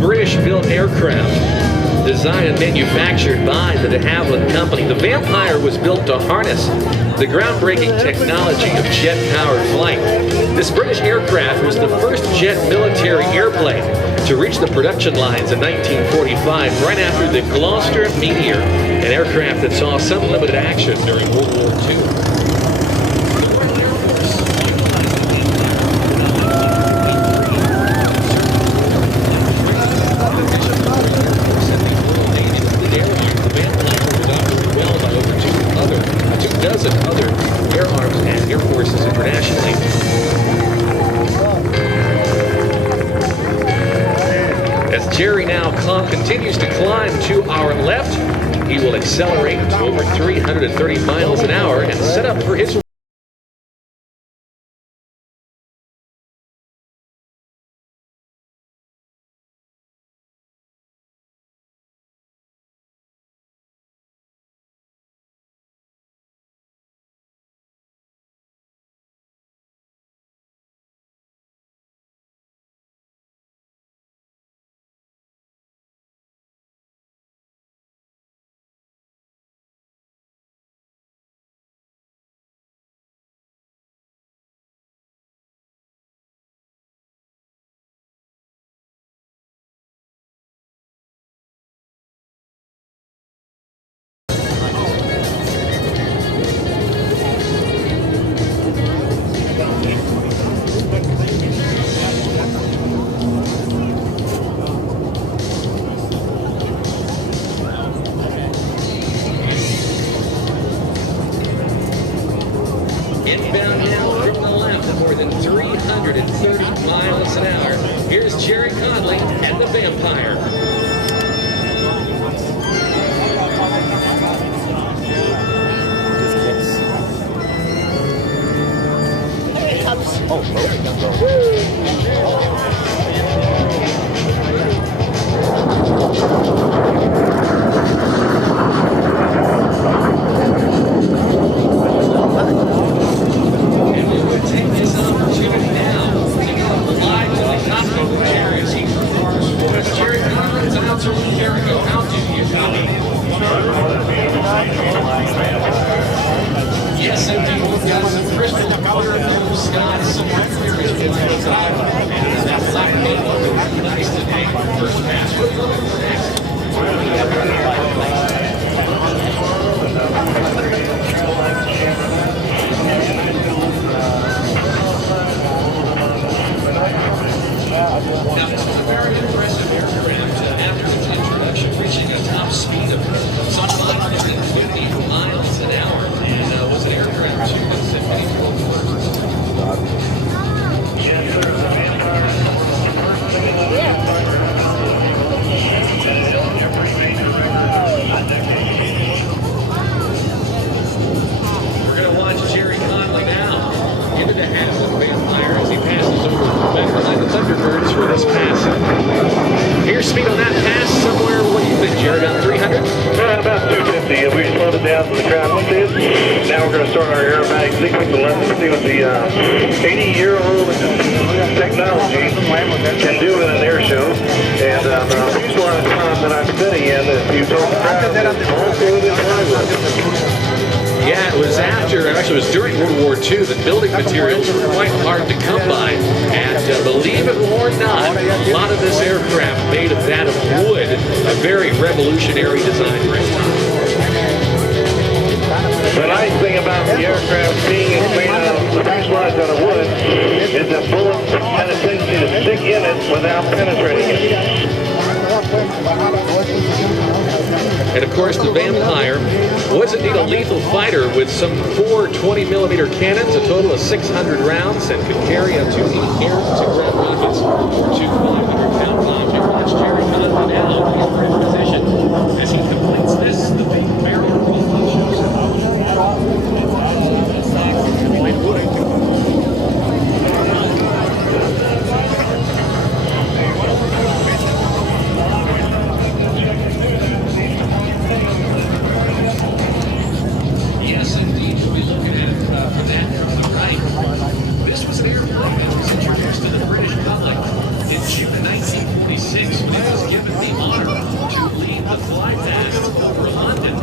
British-built aircraft, designed and manufactured by the de Havilland Company. The Vampire was built to harness the groundbreaking technology of jet-powered flight. This British aircraft was the first jet military airplane to reach the production lines in 1945, right after the Gloucester Meteor, an aircraft that saw some limited action during World War II. Jerry now continues to climb to our left. He will accelerate to over 330 miles an hour and set up for his more than 330 miles an hour. Here's Jerry Conley and the Vampire. There it comes. And we would take this opportunity now to come live to the cockpit with Jerry as he performs for us. Jerry Conley's announcer Luke Carrico. How do you copy? Yes, indeed. We've got some crystal clear blue skies, some clear outside, and that black paint looking really nice today. First pass. What are you looking for next? Now, this is a very impressive aircraft after its introduction, reaching a top speed of some 550 miles an hour, and was an aircraft too that set many world records. We're going to watch Jerry Conley now into the half of the Vampire as he passes over the Thunderbirds for this pass. Here's speed on that pass somewhere. What do you think, Jerry? About 300? About 250. We slowed it down to the ground with this. Now we're going to start our aerobatic sequence and let's see what the 80-year-old technology can do in an air show. And the fuselage time that I'm sitting in, if you told the crowd, also in Yeah, it was actually it was during World War II that building materials were quite hard to come by. And believe it or not, a lot of this aircraft made of that of wood, a very revolutionary design for its time. The nice thing about the aircraft being made out of the fuselage out of wood is that bullets have a tendency to stick in it without penetrating it. And of course, the Vampire was indeed a lethal fighter with some 4 20-millimeter cannons, a total of 600 rounds, and could carry up to 8 air-to-ground rockets or 2 500-pound bombs. You watch Jerry Conley now in position as he completes this. The big barrel roll shows. Yes, indeed. We'll be looking at for that from the right. This was an airplane that was introduced to the British public in June 1946 when it was given the honor to lead the fly past over London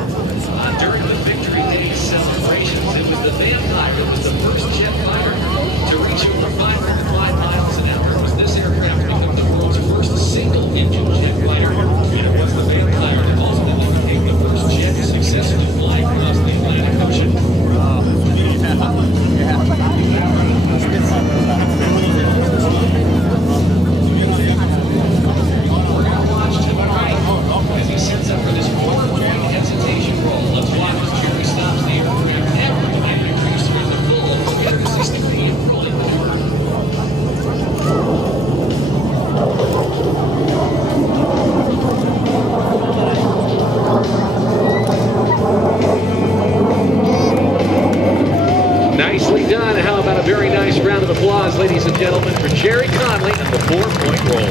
during the Victory Day celebrations. It was the Vampire that was the first jet fighter to reach over 505 miles an hour. It was this aircraft become the world's first single-engine jet fighter, and it was the Vampire that ultimately became the first jet to successfully fly across the Atlantic Ocean. As he sets up for this forward-point hesitation roll, let's watch as Jerry stops the aircraft now and increases with the full 360-degree rolling maneuver. Nicely done. How about a very nice round of applause, ladies and gentlemen, for Jerry Conley and the 4-point roll.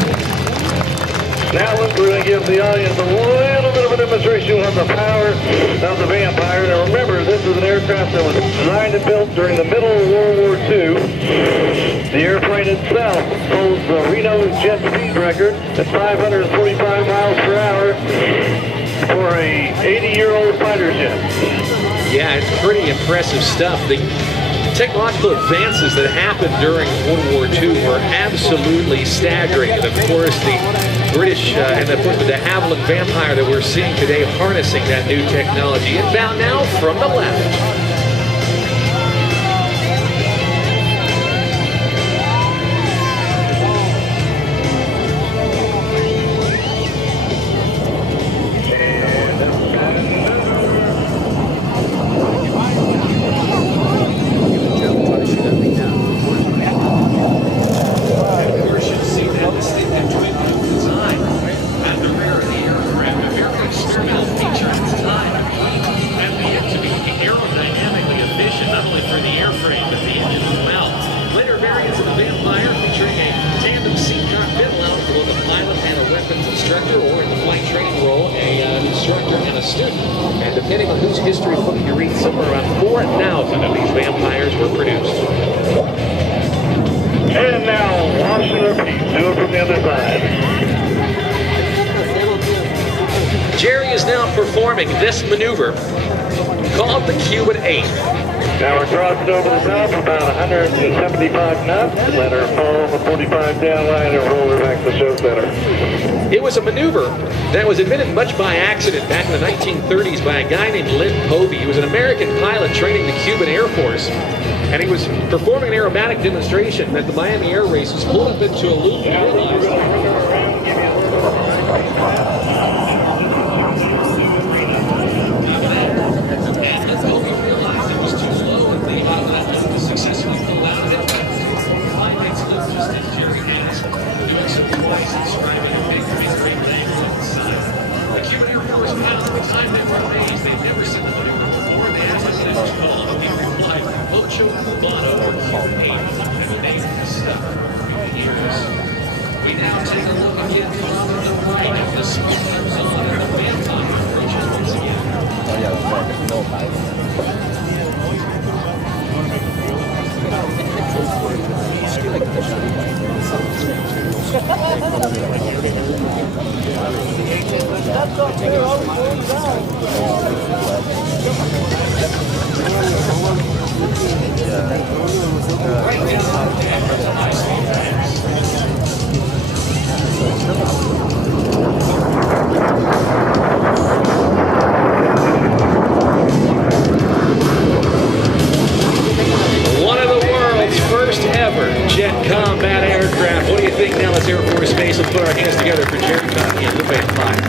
Now look, we're going to give the audience a little bit of a demonstration of the power of the Vampire. Now remember, this is an aircraft that was designed and built during the middle of World War II. The airplane itself holds the Rhino jet speed record at 545 miles per hour for a 80-year-old fighter jet. Yeah, it's pretty impressive stuff. The technological advances that happened during World War II were absolutely staggering. And of course, the British and of course the de Havilland Vampire that we're seeing today harnessing that new technology. Inbound now from the left. student. And depending on whose history book you read, somewhere around 4,000 of these vampires were produced. And now, wash and repeat. Do it from the other side. Jerry is now performing this maneuver called the Cuban 8. Now we're crossing over the top about 175 knots. Let her fall the 45 down line and roll her back to the show center. It was a maneuver that was invented much by accident back in the 1930s by a guy named Lynn Povey. He was an American pilot training the Cuban Air Force, and he was performing an aerobatic demonstration at the Miami Air Races, pulled up into a loop and realized... We now take a look again from the right as the smoke comes on and the vampire approaches once again. One of the world's first ever jet combat aircraft. What do you think, Nellis Air Forece Base? Let's put our hands together for Jerry Conley and the Vampire.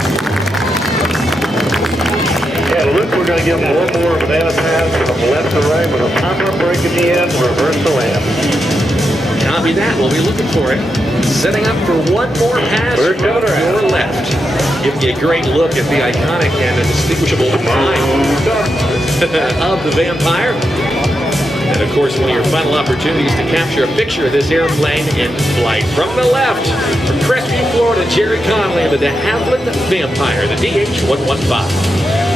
Yeah, look, we're going to give them one more banana pass from left to right with a pop-up break at the end, reverse the land. Copy that. We'll be looking for it. Setting up for one more pass from your left. Giving you a great look at the iconic and indistinguishable design of the Vampire. And of course, one of your final opportunities to capture a picture of this airplane in flight. From the left, from Crestview, Florida, Jerry Conley and the de Havilland Vampire, the DH-115.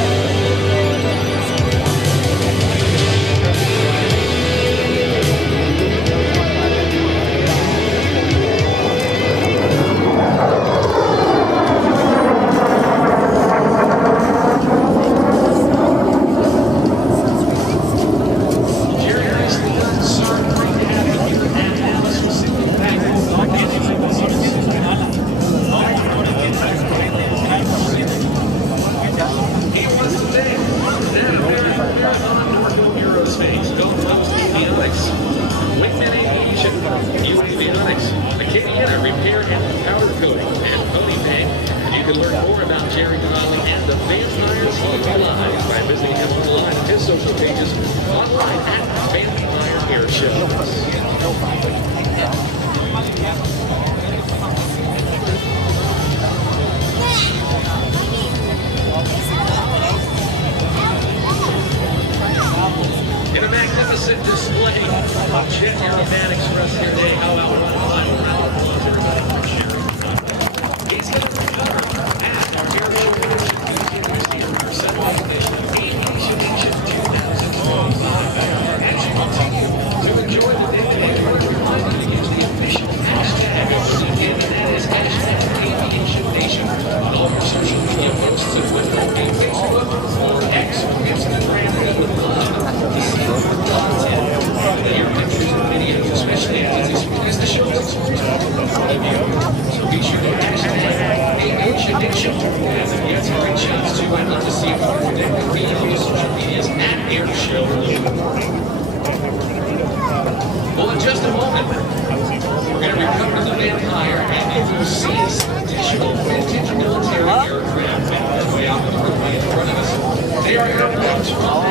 In a magnificent display of jet aerobatics for us here today. How about one final round of applause, everybody, for Jerry Conley. He's going to recover at our air show this year, our 7th edition of Aviation Nation 2025. As you continue to enjoy the day, we're reminding you to use the official hashtag, and that is hashtag Aviation Nation on all your social media posts and Twitter, Facebook, or X, or Instagram, we would love to see your content, your pictures and videos, especially as the show is so be sure to hashtag Aviation Nation. And if you have to reach out to, I'd love to see you connect with me on the social medias at Air Show. Well, in just a moment, we're going to recover the Vampire and you will see some additional vintage military aircraft way out the runway in front of us. They are aircraft from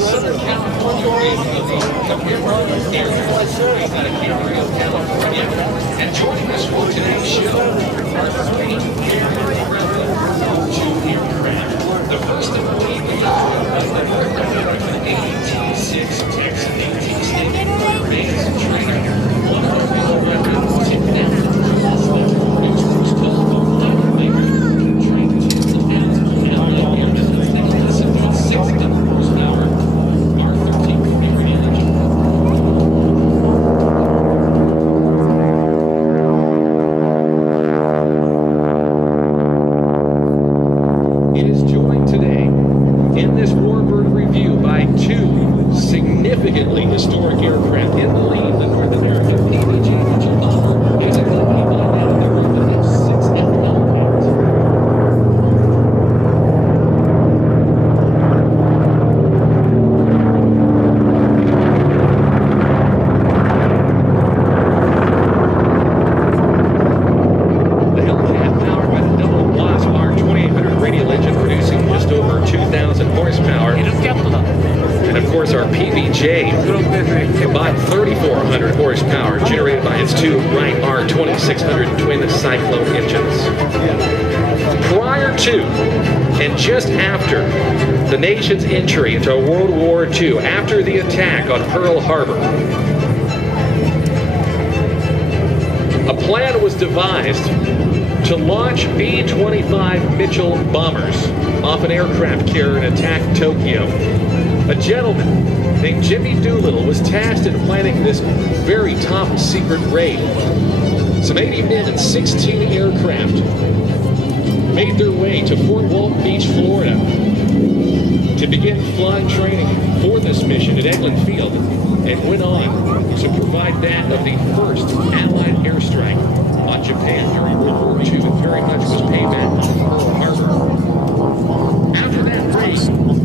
Southern California wing of the Covington Air Force Base out of Camarillo, California. And joining us for today's show are three very relevant two aircraft. The first of which is the AT-6 Texan AT-6 base trainer. One of the real weapons tipped down from Alaska. It was first called the Light Maker. Trained to the down anti-cyclone engines. Prior to and just after the nation's entry into World War II, after the attack on Pearl Harbor, a plan was devised to launch B-25 Mitchell bombers off an aircraft carrier and attack Tokyo. A gentleman named Jimmy Doolittle was tasked in planning this very top secret raid. Some 80 men and 16 aircraft made their way to Fort Walton Beach, Florida to begin flying training for this mission at Eglin Field, and went on to provide that of the first Allied airstrike on Japan during World War II, and very much was payback on Pearl Harbor. After that raid,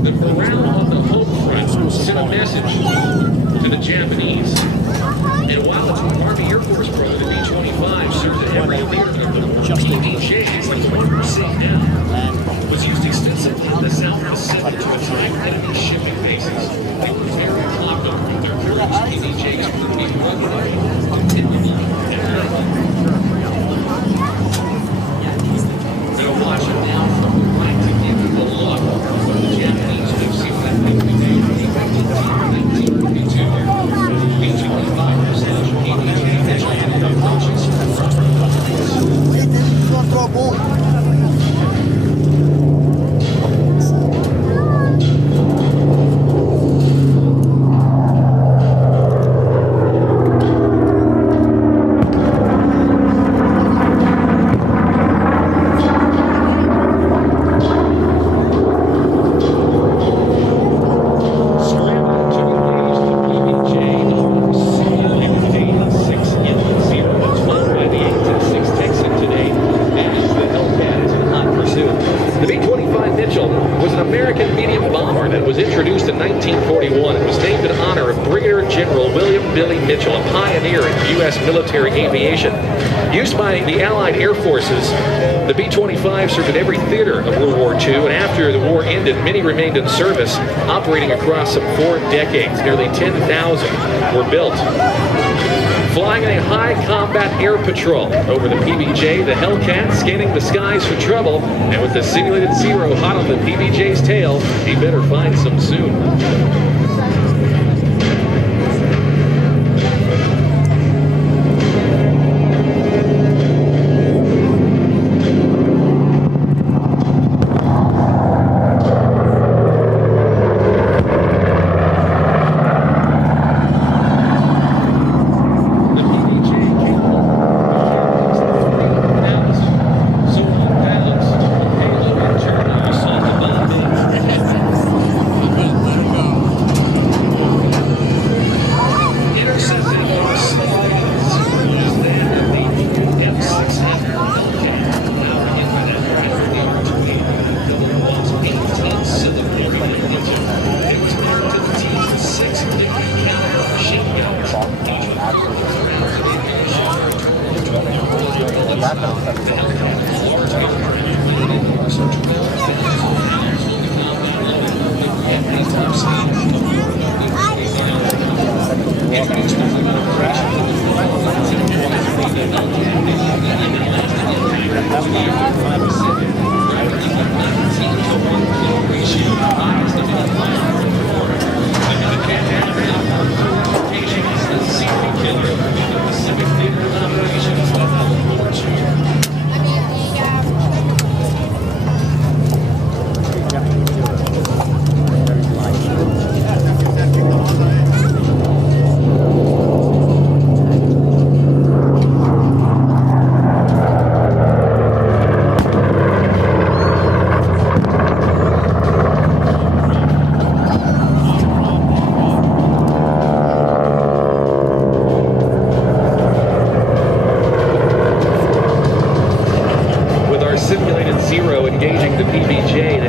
the morale on the home front sent a message to the Japanese. And while the Army Air Force program, the B-25, served at every theater of the PBJ, as the word we're seeing now, was used extensively in the South Pacific to attack enemy shipping bases. They were very popular. Their various PBJs were being rugged continually. Now watch it now from the right to give you a look. The Japanese have seen that thing today in 1932. Military aviation. Used by the Allied Air Forces, the B-25 served at every theater of World War II, and after the war ended, many remained in service, operating across some 4 decades. Nearly 10,000 were built. Flying in a high combat air patrol over the PBJ, the Hellcat scanning the skies for trouble, and with the simulated Zero hot on the PBJ's tail, he better find some soon.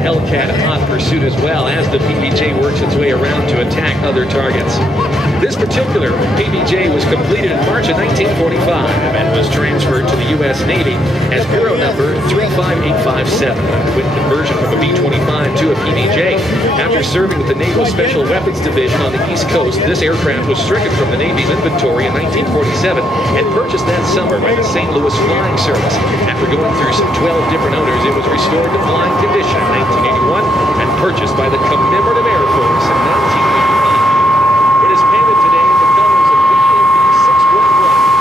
Hellcat hot pursuit as well as the PBJ works its way around to attack other targets. This particular PBJ was completed in March of 1945 and was transferred to the U.S. Navy as bureau number 35857, a quick conversion from a B-25 to a PBJ. After serving with the Naval Special Weapons Division on the East Coast, this aircraft was stricken from the Navy's inventory in 1947 and purchased that summer by the St. Louis Flying Service. After going through some 12 different owners, it was restored to flying condition in 1981 and purchased by the Commemorative Air Force in 1985. It is painted today in the colors of VAB 611.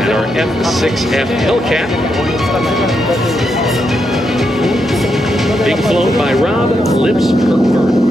And our F-6F Hellcat, being flown by Rob Lips-Kirkford.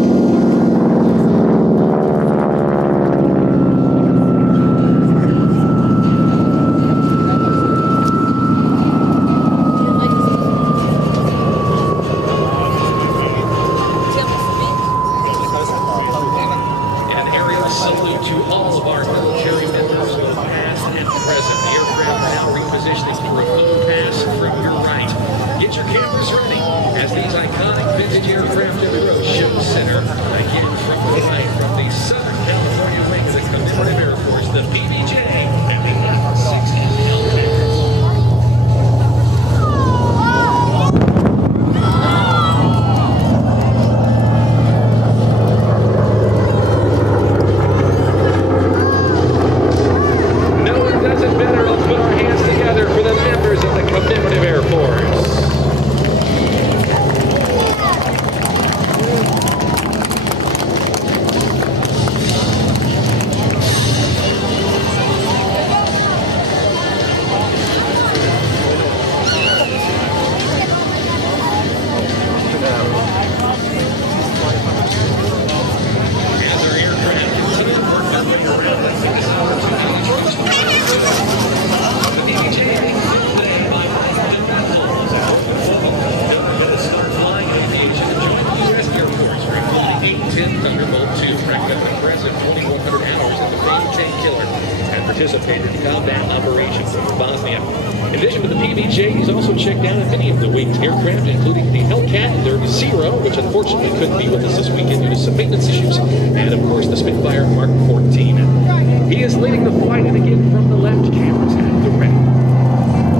participated in combat operations in Bosnia. In addition to the PBJ, he's also checked out on many of the winged aircraft, including the Hellcat, their Zero, which unfortunately couldn't be with us this weekend due to some maintenance issues, and of course the Spitfire Mark 14. He is leading the flight, and again from the left, cameras at the ready.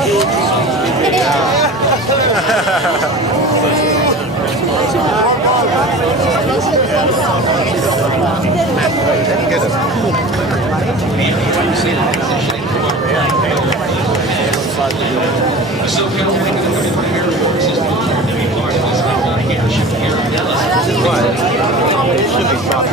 The SoCal wing of the 33 Air Force is honored to be part of this delegation here in Nellis. It should be soft.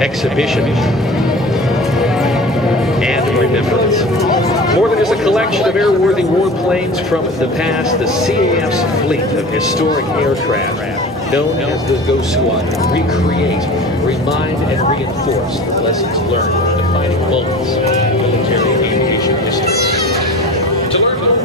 Exhibition and remembrance. More than just a collection of airworthy warplanes from the past, the CAF's fleet of historic aircraft, known as the GOSUAT, recreate, remind, and reinforce the lessons learned from defining moments in military aviation history. To learn more,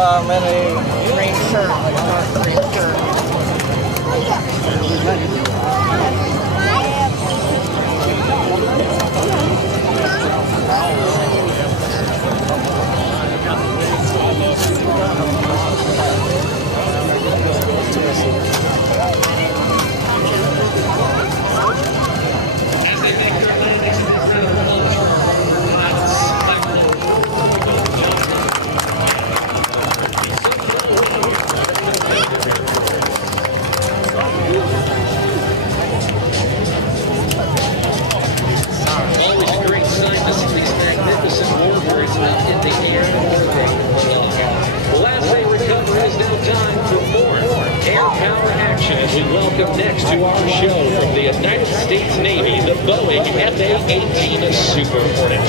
I'm in a green shirt, like a dark green shirt. As we welcome next to our show from the United States Navy, the Boeing F-18 Super Hornet.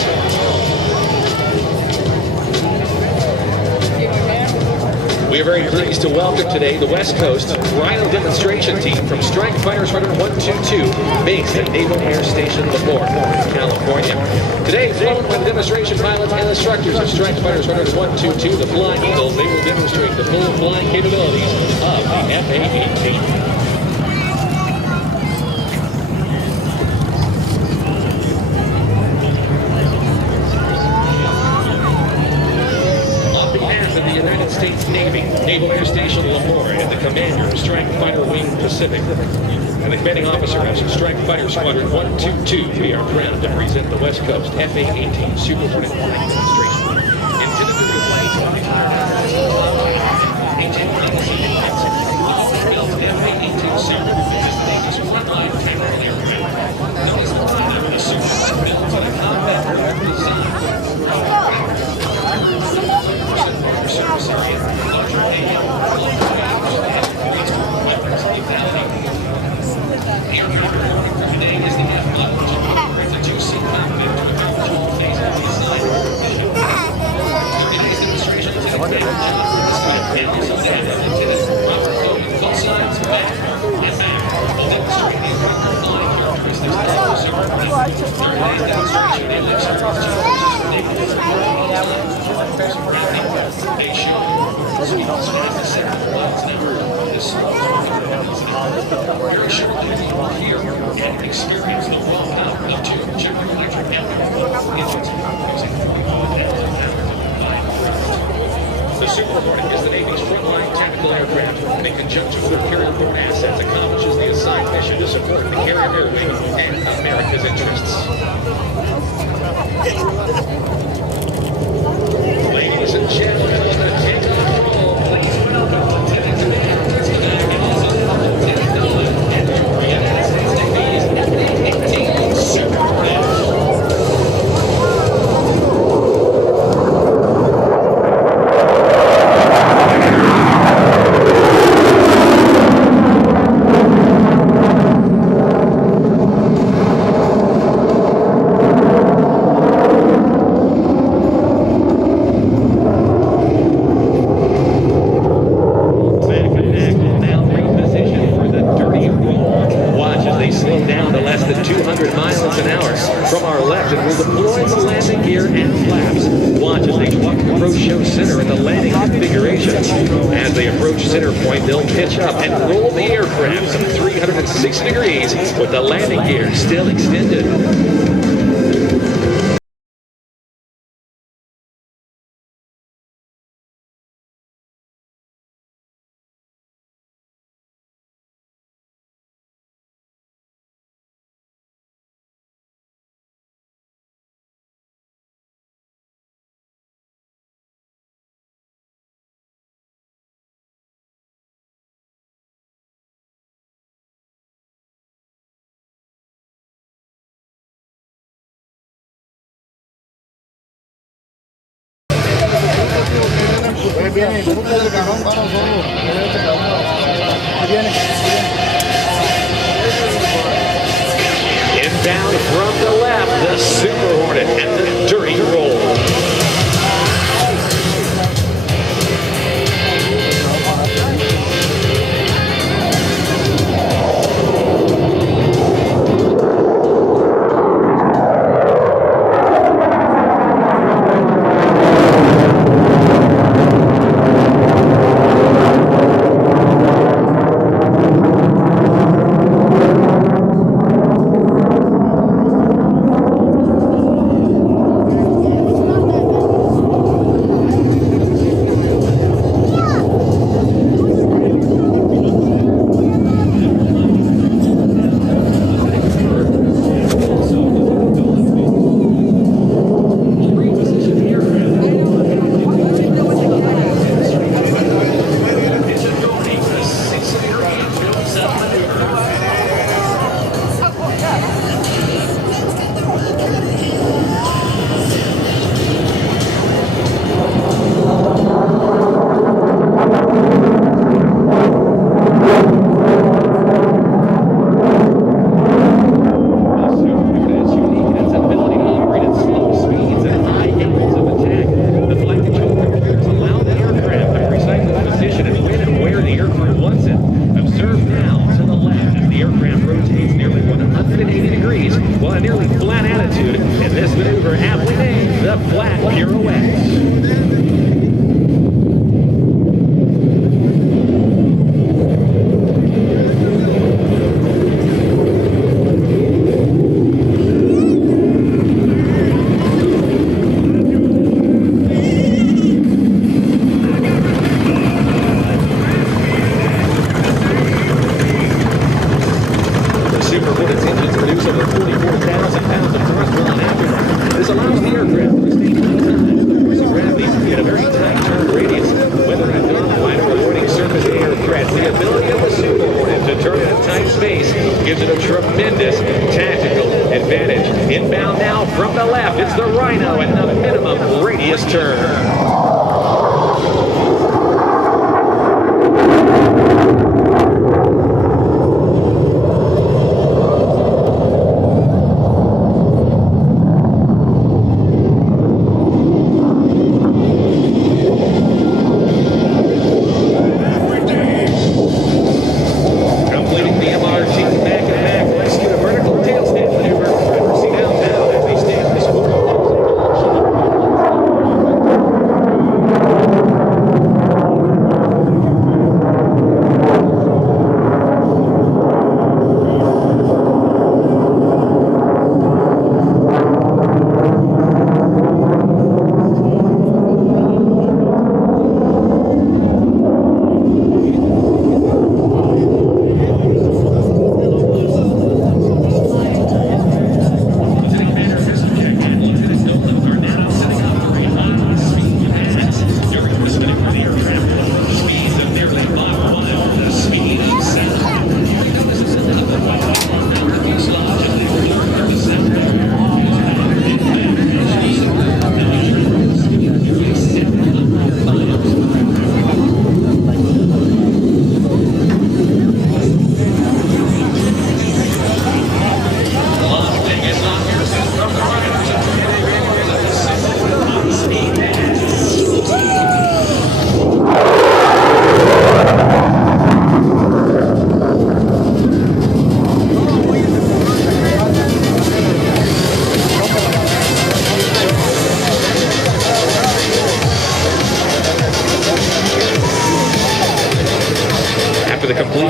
We are very pleased to welcome today the West Coast Rhino demonstration team from Strike Fighter Squadron 122, based at Naval Air Station Lemoore, California. Today, flown by the demonstration pilots and instructors of Strike Fighter Squadron 122, the Flying Eagles, they will demonstrate the full flying capabilities of the F-18. United States Navy, Naval Air Station Lemoore, and the commander of Strike Fighter Wing Pacific, and the commanding officer of Strike Fighter Squadron 122, we are proud to present the West Coast F-18 Super Hornet flight demonstration. Intended to replace the F-18 Super is the latest frontline tactical aircraft, known as the Rhino, a Super Hornet built with a combat aircraft design. Service area, larger payload, larger weapons, weapons, lethality, Experience the rollout of two General Electric The Super Hornet is the Navy's frontline tactical aircraft. In conjunction with carrier borne assets, accomplishes the assigned mission to support the carrier air wing and America's interests. Ladies and gentlemen, on the takeoff roll, please welcome Lieutenant Commander and the United States Navy's F-22 Super Hornet. With the landing gear still extended. Inbound from the left, the Super Hornet and the dirty roll. It's the Rhino and the minimum radius turn. Completing the MRT back and back rescue, a vertical tail stand maneuver, seat out.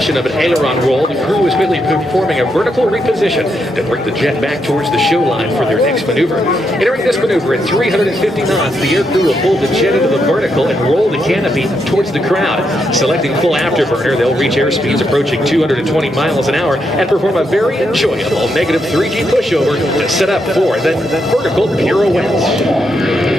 completion of an aileron roll, the crew is quickly performing a vertical reposition to bring the jet back towards the show line for their next maneuver. Entering this maneuver at 350 knots, the air crew will pull the jet into the vertical and roll the canopy towards the crowd. Selecting full afterburner, they'll reach airspeeds approaching 220 miles an hour and perform a very enjoyable negative 3G pushover to set up for the vertical pirouette.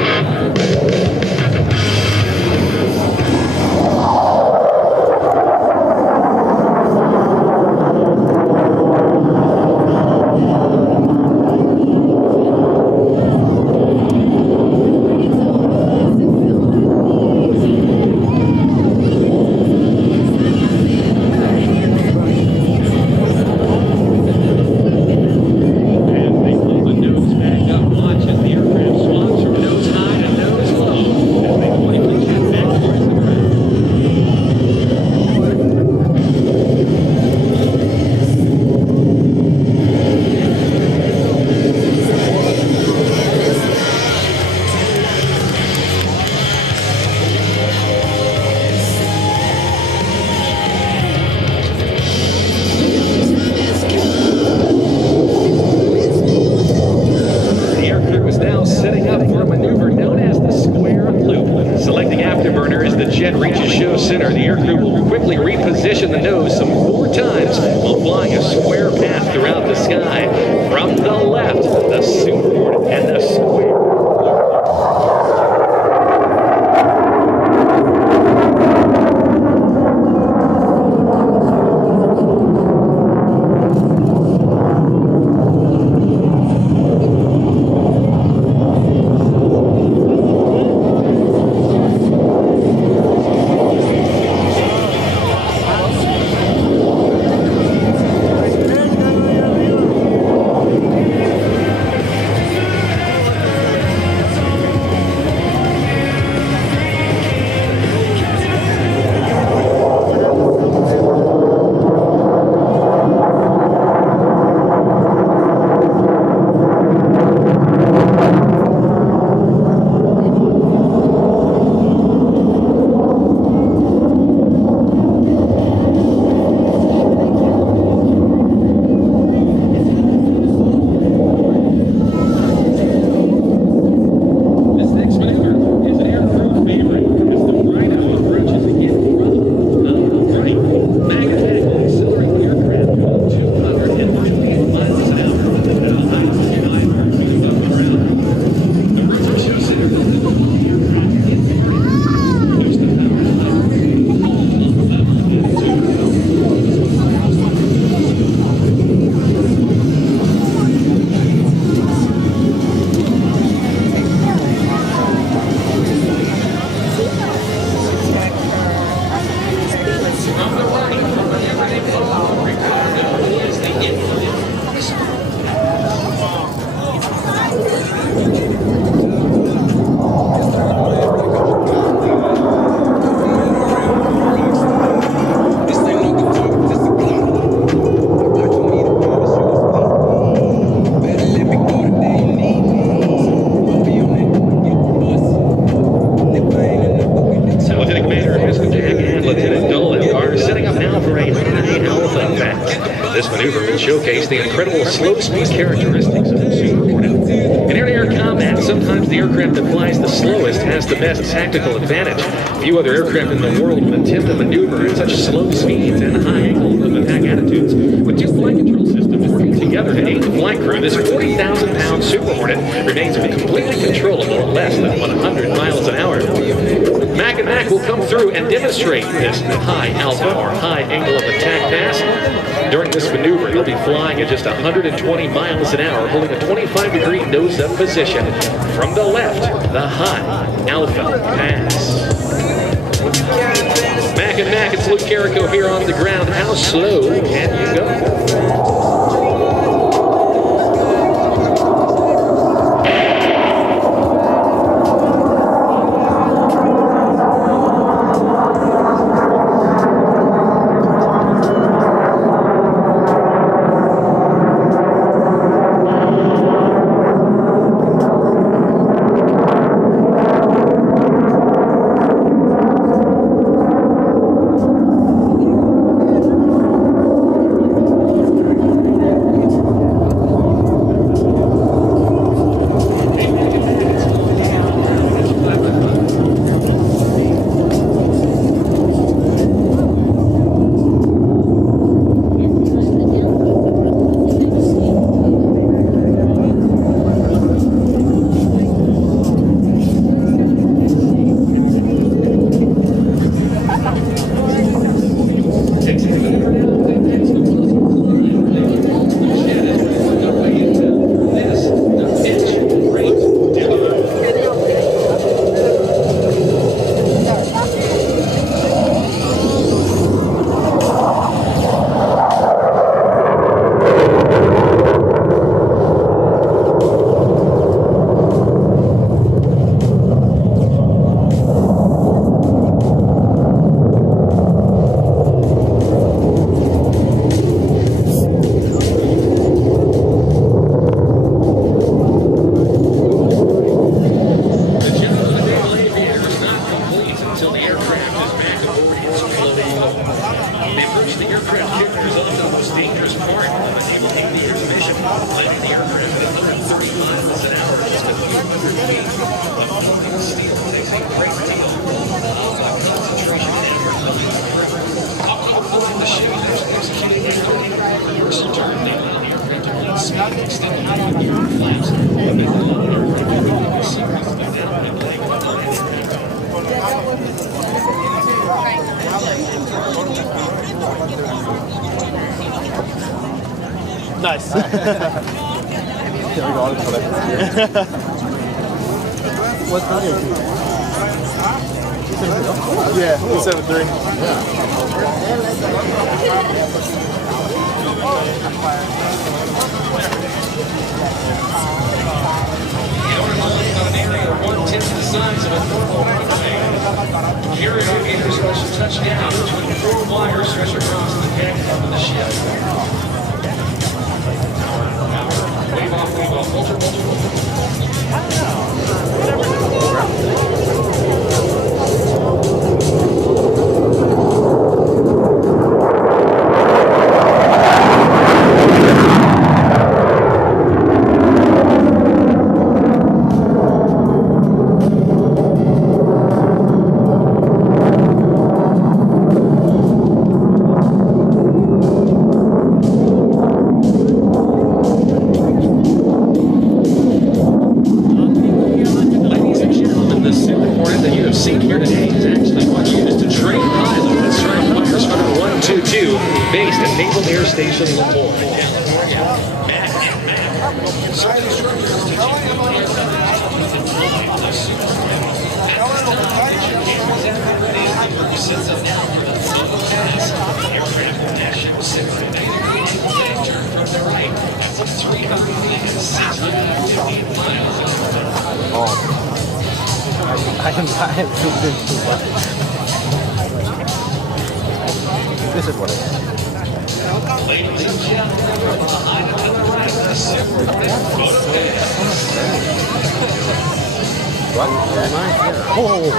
Showcase the incredible slow-speed characteristics of the Super Hornet. In air-to-air combat, sometimes the aircraft that flies the slowest has the best tactical advantage. Few other aircraft in the world would attempt to maneuver at such slow speeds and high angles of attack attitudes. With two flight control systems working together to aid the flight crew, this 40,000-pound Super Hornet remains completely controllable at less than 100 miles an hour. Mac and Mac will come through and demonstrate this high alpha or high angle of attack pass. During this maneuver, they'll be flying at just 120 miles an hour, holding a 25-degree nose-up position. From the left, the high alpha pass. Mac and Mac, it's Luke Carrico here on the ground. How slow can you go? Landing the aircraft at 130 miles an hour has been steel takes a great deal of concentration and effort. Occupying the ship, there's executing a reverse turn. They allow the aircraft to run speed, extending the flaps. But they allow the aircraft to go the secrets of their downwind leg. Nice. Yeah, we got it for that. What's that? Yeah, 273. On an area 1/10 the size of a normal airplane. Carrier aviators rush a touchdown between 4 wires stretched across the deck of the ship. Wave off, multiple. Based at Naval Air Station LaPorte, California. Side instructors teaching sets up now for the final pass. Aircraft connection 690 turn from the right. That's a 360 miles an hour. Oh. I am too much. This is what it is. Ladies and gentlemen, behind the track, the Super Photo What? Oh!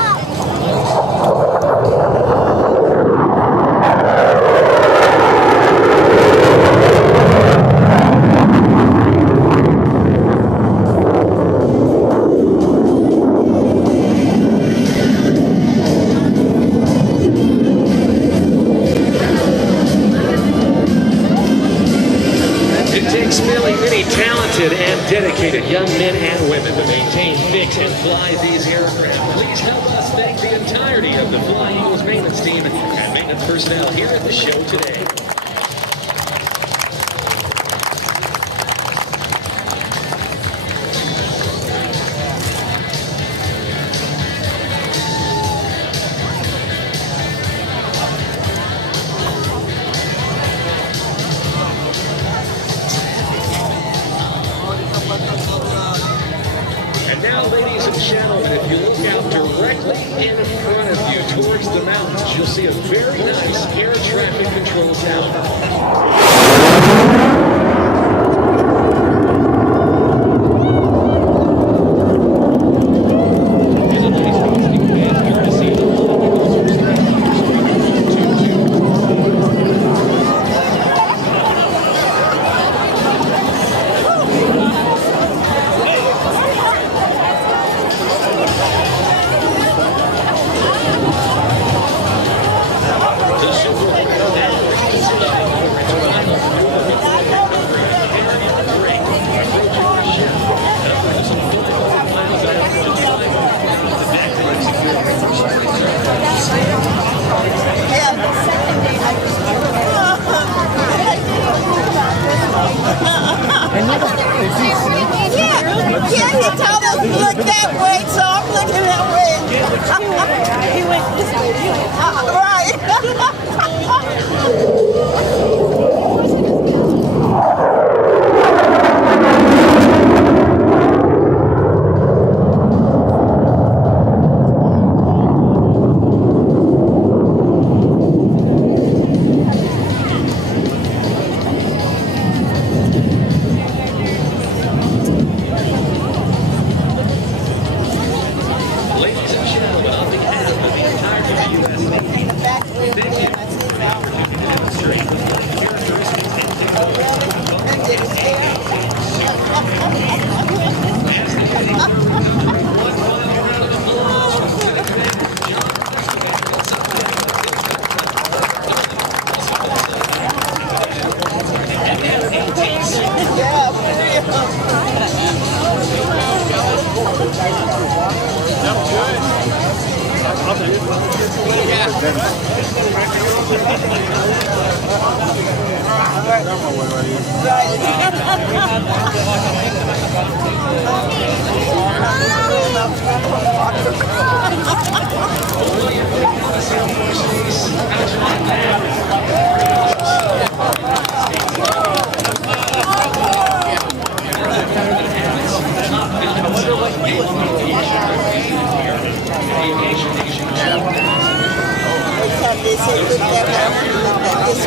And dedicated young men and women to maintain, fix, and fly these aircraft. Please help us thank the entirety of the Flying Eagles maintenance team and maintenance personnel here at the show today. Now, ladies and gentlemen, if you look out directly in front of you towards the mountains, you'll see a very nice air traffic control tower. Yeah, he told us to look that way, so I'm looking that way. He went this way. Right. Ladies and gentlemen, on behalf of the Aviation Nation Air Show. They say look that way, look at this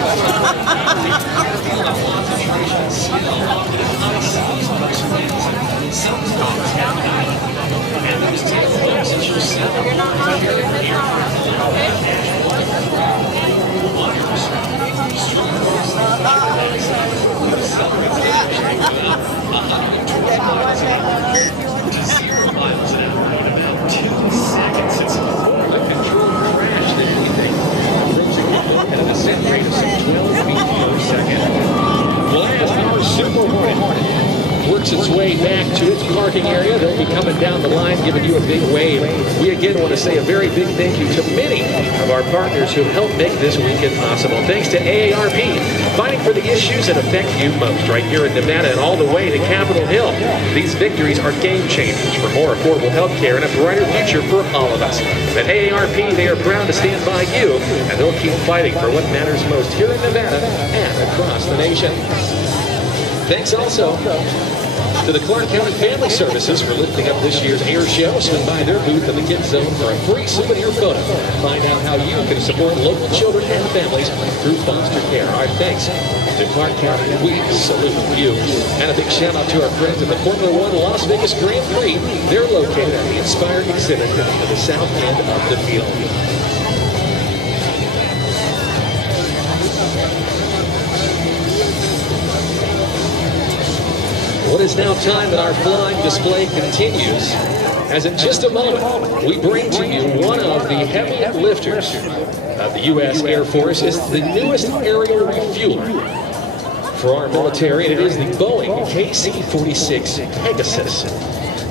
at an ascent rate of some 12 feet per second. Last our Super Hornet works its way back to its parking area. They'll be coming down the line, giving you a big wave. We again want to say a very big thank you to many of our partners who helped make this weekend possible. Thanks to AARP, fighting for the issues that affect you most right here in Nevada and all the way to Capitol Hill. These victories are game changers for more affordable health care and a brighter future for all of us. At AARP, they are proud to stand by you, and they'll keep fighting for what matters most here in Nevada and across the nation. Thanks also to the Clark County Family Services for lifting up this year's air show. Swing by their booth in the Kids Zone for a free souvenir photo. Find out how you can support local children and families through foster care. Our thanks to Clark County. We salute you. And a big shout out to our friends at the Formula One Las Vegas Grand Prix. They're located at the Inspired exhibit to the south end of the field. Well, it is now time that our flying display continues, as in just a moment, we bring to you one of the heavy lifters of the U.S. Air Force. It's the newest aerial refueler for our military, and it is the Boeing KC-46 Pegasus.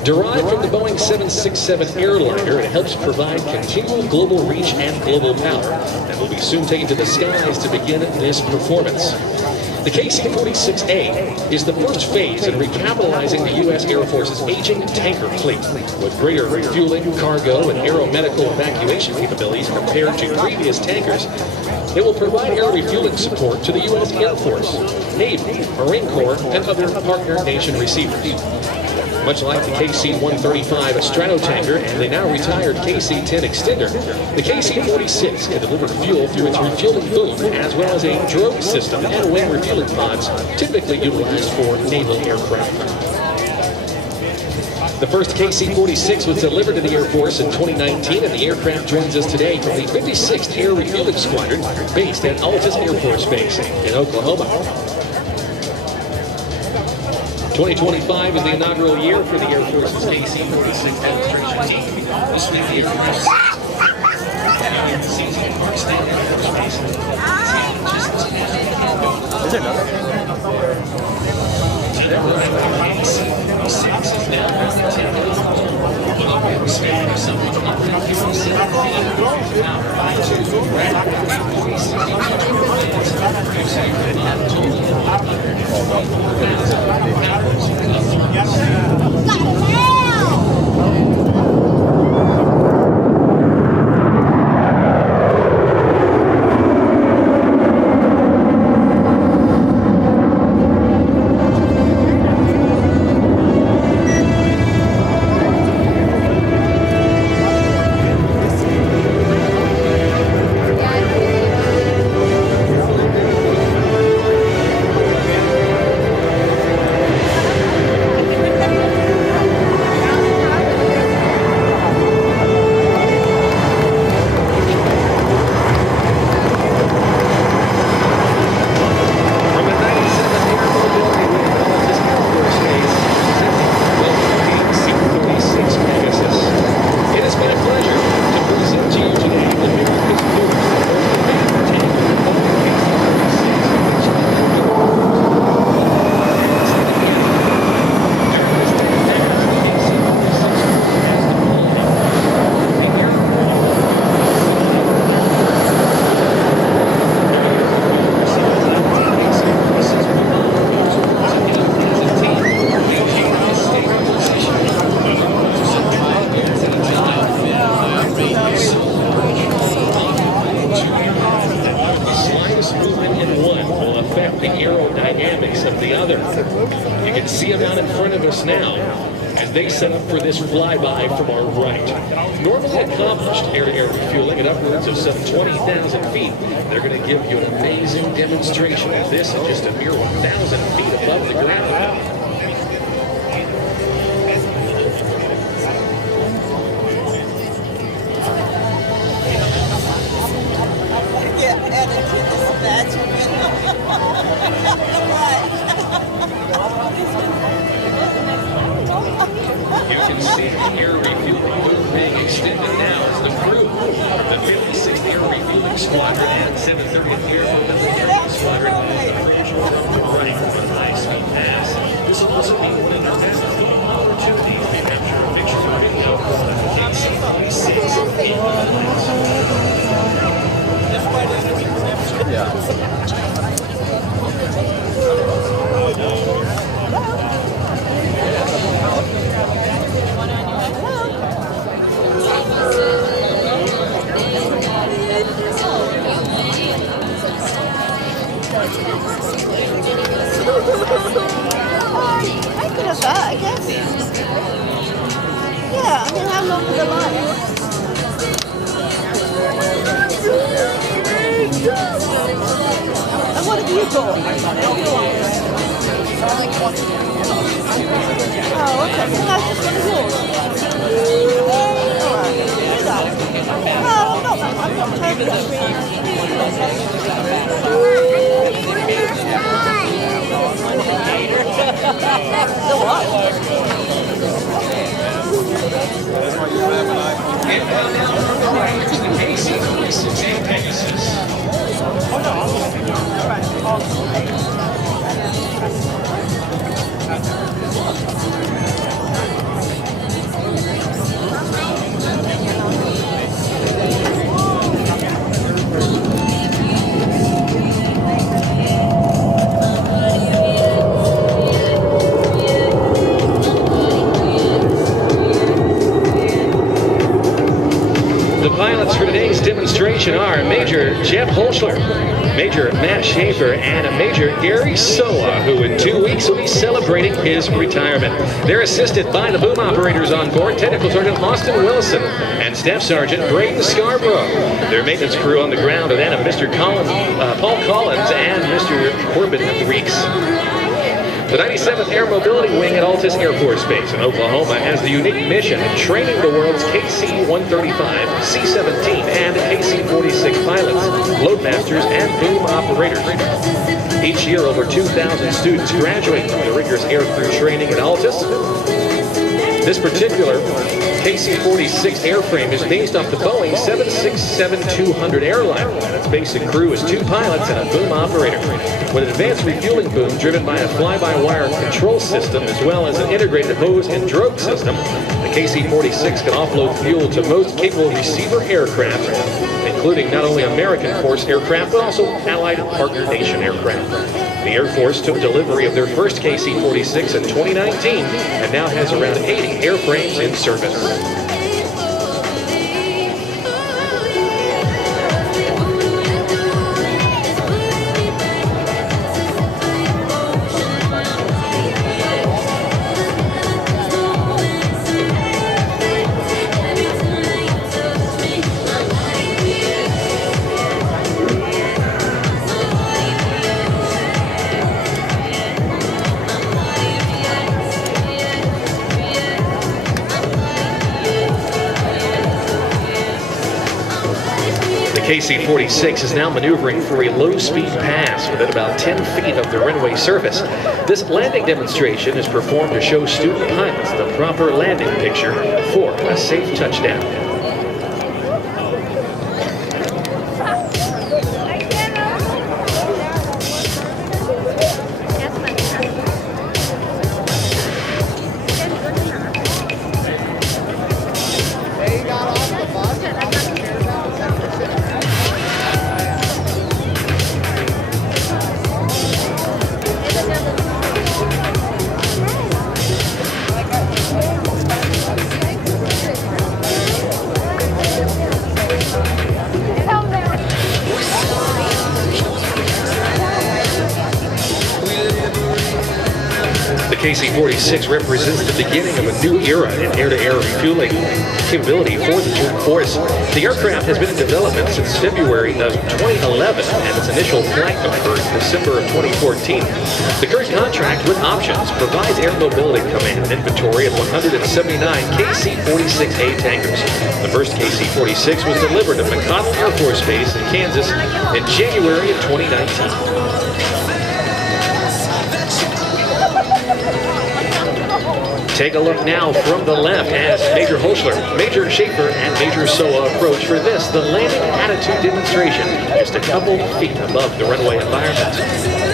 Derived from the Boeing 767 airliner, it helps provide continual global reach and global power, and will be soon taken to the skies to begin this performance. The KC-46A is the first phase in recapitalizing the U.S. Air Force's aging tanker fleet. With greater refueling, cargo, and aeromedical evacuation capabilities compared to previous tankers, it will provide air refueling support to the U.S. Air Force, Navy, Marine Corps, and other partner nation receivers. Much like the KC-135 Stratotanker and the now retired KC-10 extender, the KC-46 can deliver fuel through its refueling boom, as well as a drogue system and wing refueling pods typically utilized for naval aircraft. The first KC-46 was delivered to the Air Force in 2019, and the aircraft joins us today from the 56th Air Refueling Squadron, based at Altus Air Force Base in Oklahoma. 2025 is the inaugural year for the Air Force's KC-46 demonstration team. This week, the Air Force season marks the Air Force Base. Is there aerodynamics of the other. You can see them out in front of us now as they set up for this flyby from our right. Normally accomplished air-to-air refueling at upwards of some 20,000 feet. They're going to give you an amazing demonstration of this at just a mere 1,000 feet above the ground. Get added to this batch. You can see the air refueling loop being extended now as the crew from the 56th Air Refueling Squadron and 730th Air Mobility Squadron running from a high-speed pass. This will also be one international opportunity to capture a picture of video of I could have thought, I guess. Yeah, I mean, how long was the line? And what have you got? Oh, okay. So that's just one of yours. Alright. Oh, I'm not totally The what? to the AC-46 and Pegasus. The pilots for today's demonstration are Major Jeff Holschler, Major Matt Schaefer, and Major Gary Soa, who in 2 weeks will be celebrating his retirement. They're assisted by the boom operators on board, Technical Sergeant Austin Wilson and Staff Sergeant Braden Scarborough. Their maintenance crew on the ground are that of Mr. Paul Collins and Mr. Corbin Reeks. The 97th Air Mobility Wing at Altus Air Force Base in Oklahoma has the unique mission of training the world's KC-135, C-17, and KC-46 pilots, loadmasters, and boom operators. Each year, over 2,000 students graduate from the rigorous aircrew training at Altus. This particular KC-46 airframe is based off the Boeing 767-200 airliner, and its basic crew is 2 pilots and a boom operator. With an advanced refueling boom driven by a fly-by-wire control system as well as an integrated hose and drogue system, the KC-46 can offload fuel to most capable receiver aircraft, including not only American Force aircraft but also Allied partner nation aircraft. The Air Force took delivery of their first KC-46 in 2019 and now has around 80 airframes in service. KC-46 is now maneuvering for a low-speed pass within about 10 feet of the runway surface. This landing demonstration is performed to show student pilots the proper landing picture for a safe touchdown. KC-46 represents the beginning of a new era in air-to-air refueling capability for the Joint Force. The aircraft has been in development since February of 2011 and its initial flight occurred in December of 2014. The current contract with options provides Air Mobility Command an inventory of 179 KC-46A tankers. The first KC-46 was delivered to Conley Air Force Base in Kansas in January of 2019. Take a look now from the left as Major Hochler, Major Schaefer, and Major Soa approach for this, the landing attitude demonstration, just a couple feet above the runway environment.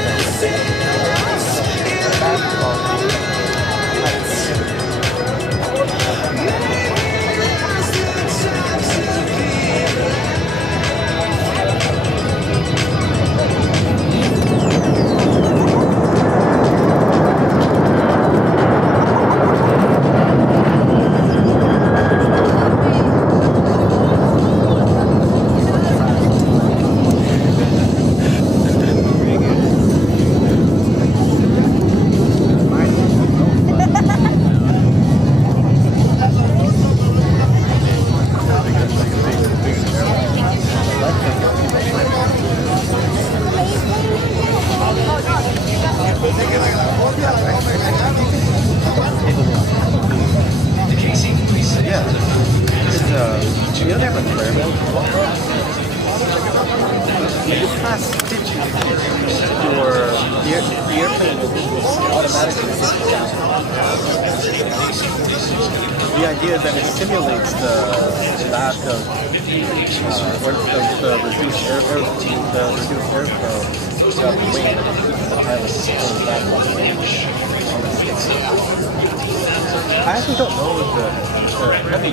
The idea is that it simulates the lack of the reduced airflow of weight that the pilot is pulling back on the range on the stick. I actually don't know what the heavy.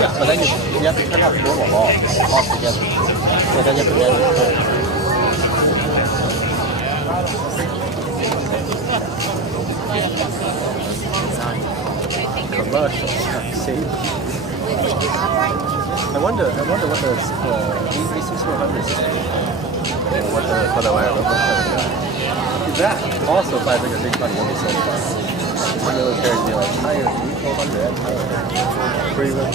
Yeah, but then you have to turn off normal altogether. So then you have to manually pull. Commercial, safe. I wonder what the A-6400 is. What the that also flies like a big funny one so far. The military be like higher A-400 and higher. Pretty much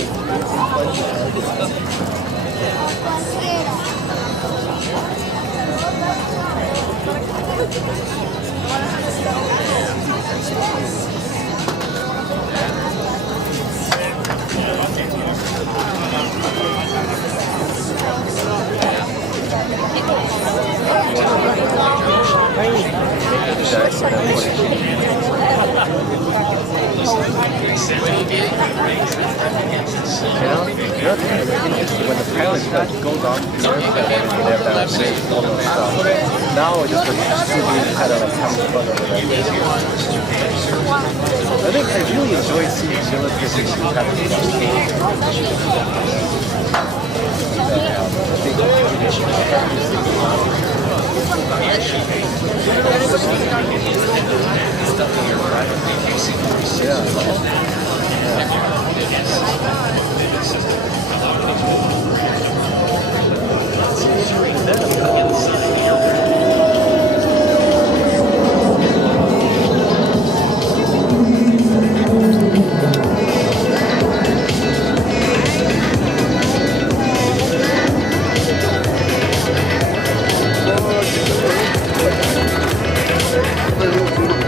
when the pilot goes on to the airplane, they have that all those stuff. Now it just kind of like comes further with it. I think I really enjoy seeing military kind of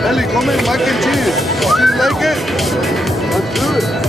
Ellie, come in, mac and cheese. Do you like it? Let's do it.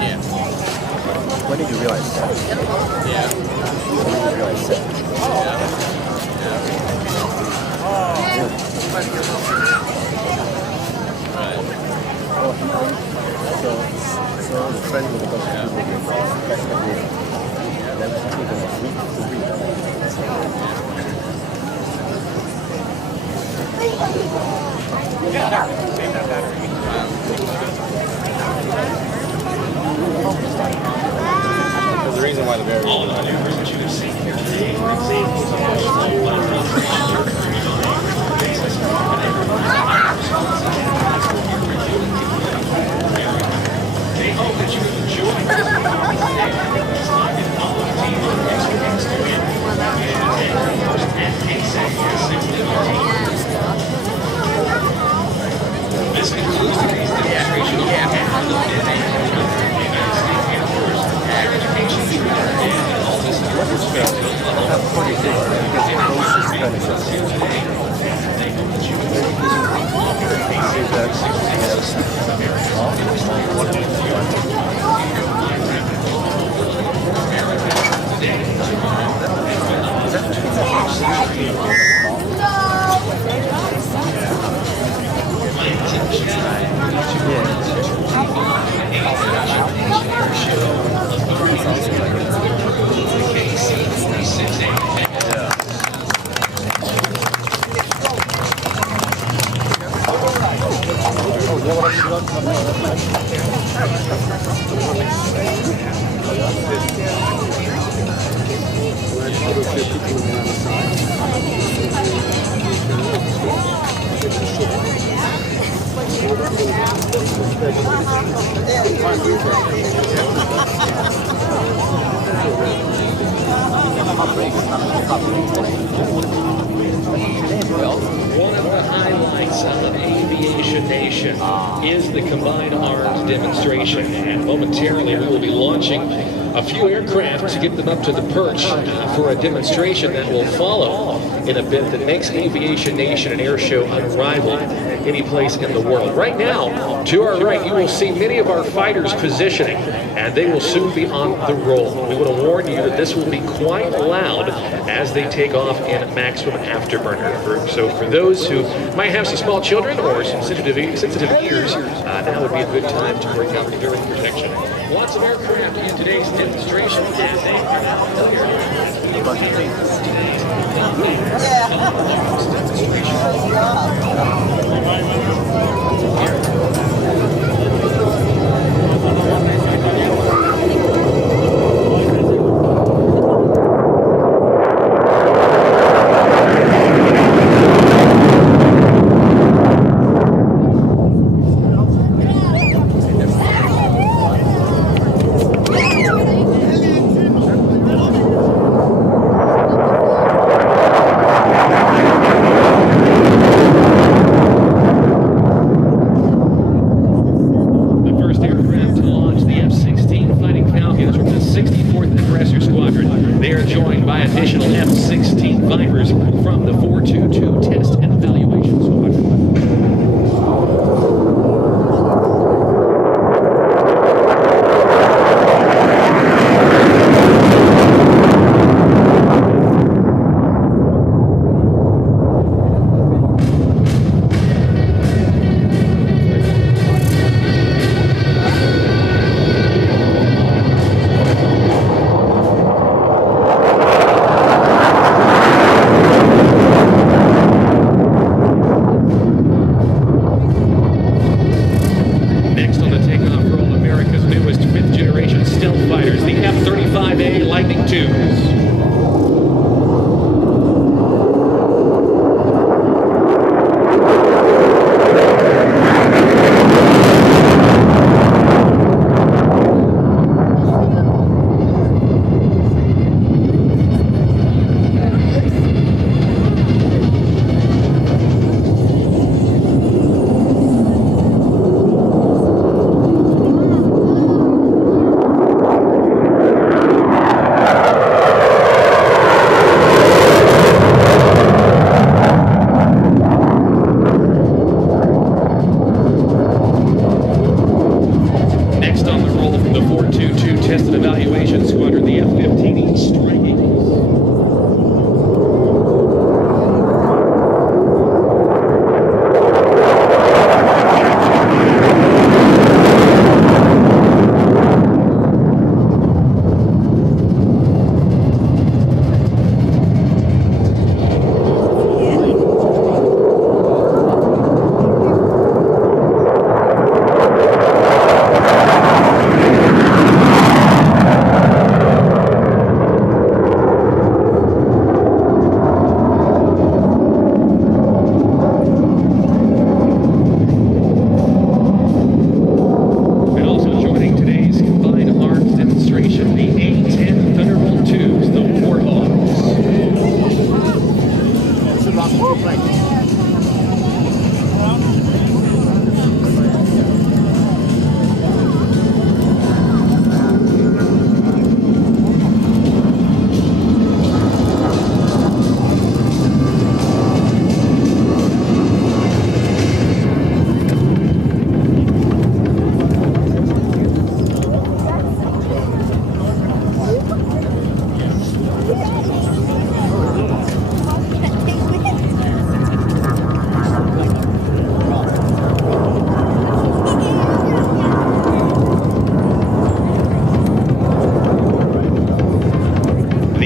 Yeah. When did you realize that? Yeah. When did you realize that? So the friend will go to then I think it's a week to read. There's a reason why the variable is on here. They hope that you enjoy this concludes today's demonstration of CAD One of the highlights of Aviation Nation is the Combined Arms demonstration, and momentarily we will be launching a few aircraft to get them up to the perch for a demonstration that will follow in a bit that makes Aviation Nation Air Show unrivaled any place in the world. Right now, to our right, you will see many of our fighters positioning, and they will soon be on the roll. We want to warn you that this will be quite loud as they take off in maximum afterburner. So for those who might have some small children or some sensitive ears, now would be a good time to break out the hearing protection. Lots of aircraft in today's demonstration, and they are now additional F-16 fighters from the 422 Test and Evaluation Squadron. 2-2 Test and Evaluation Squadron, the F-15E Strike Eagles.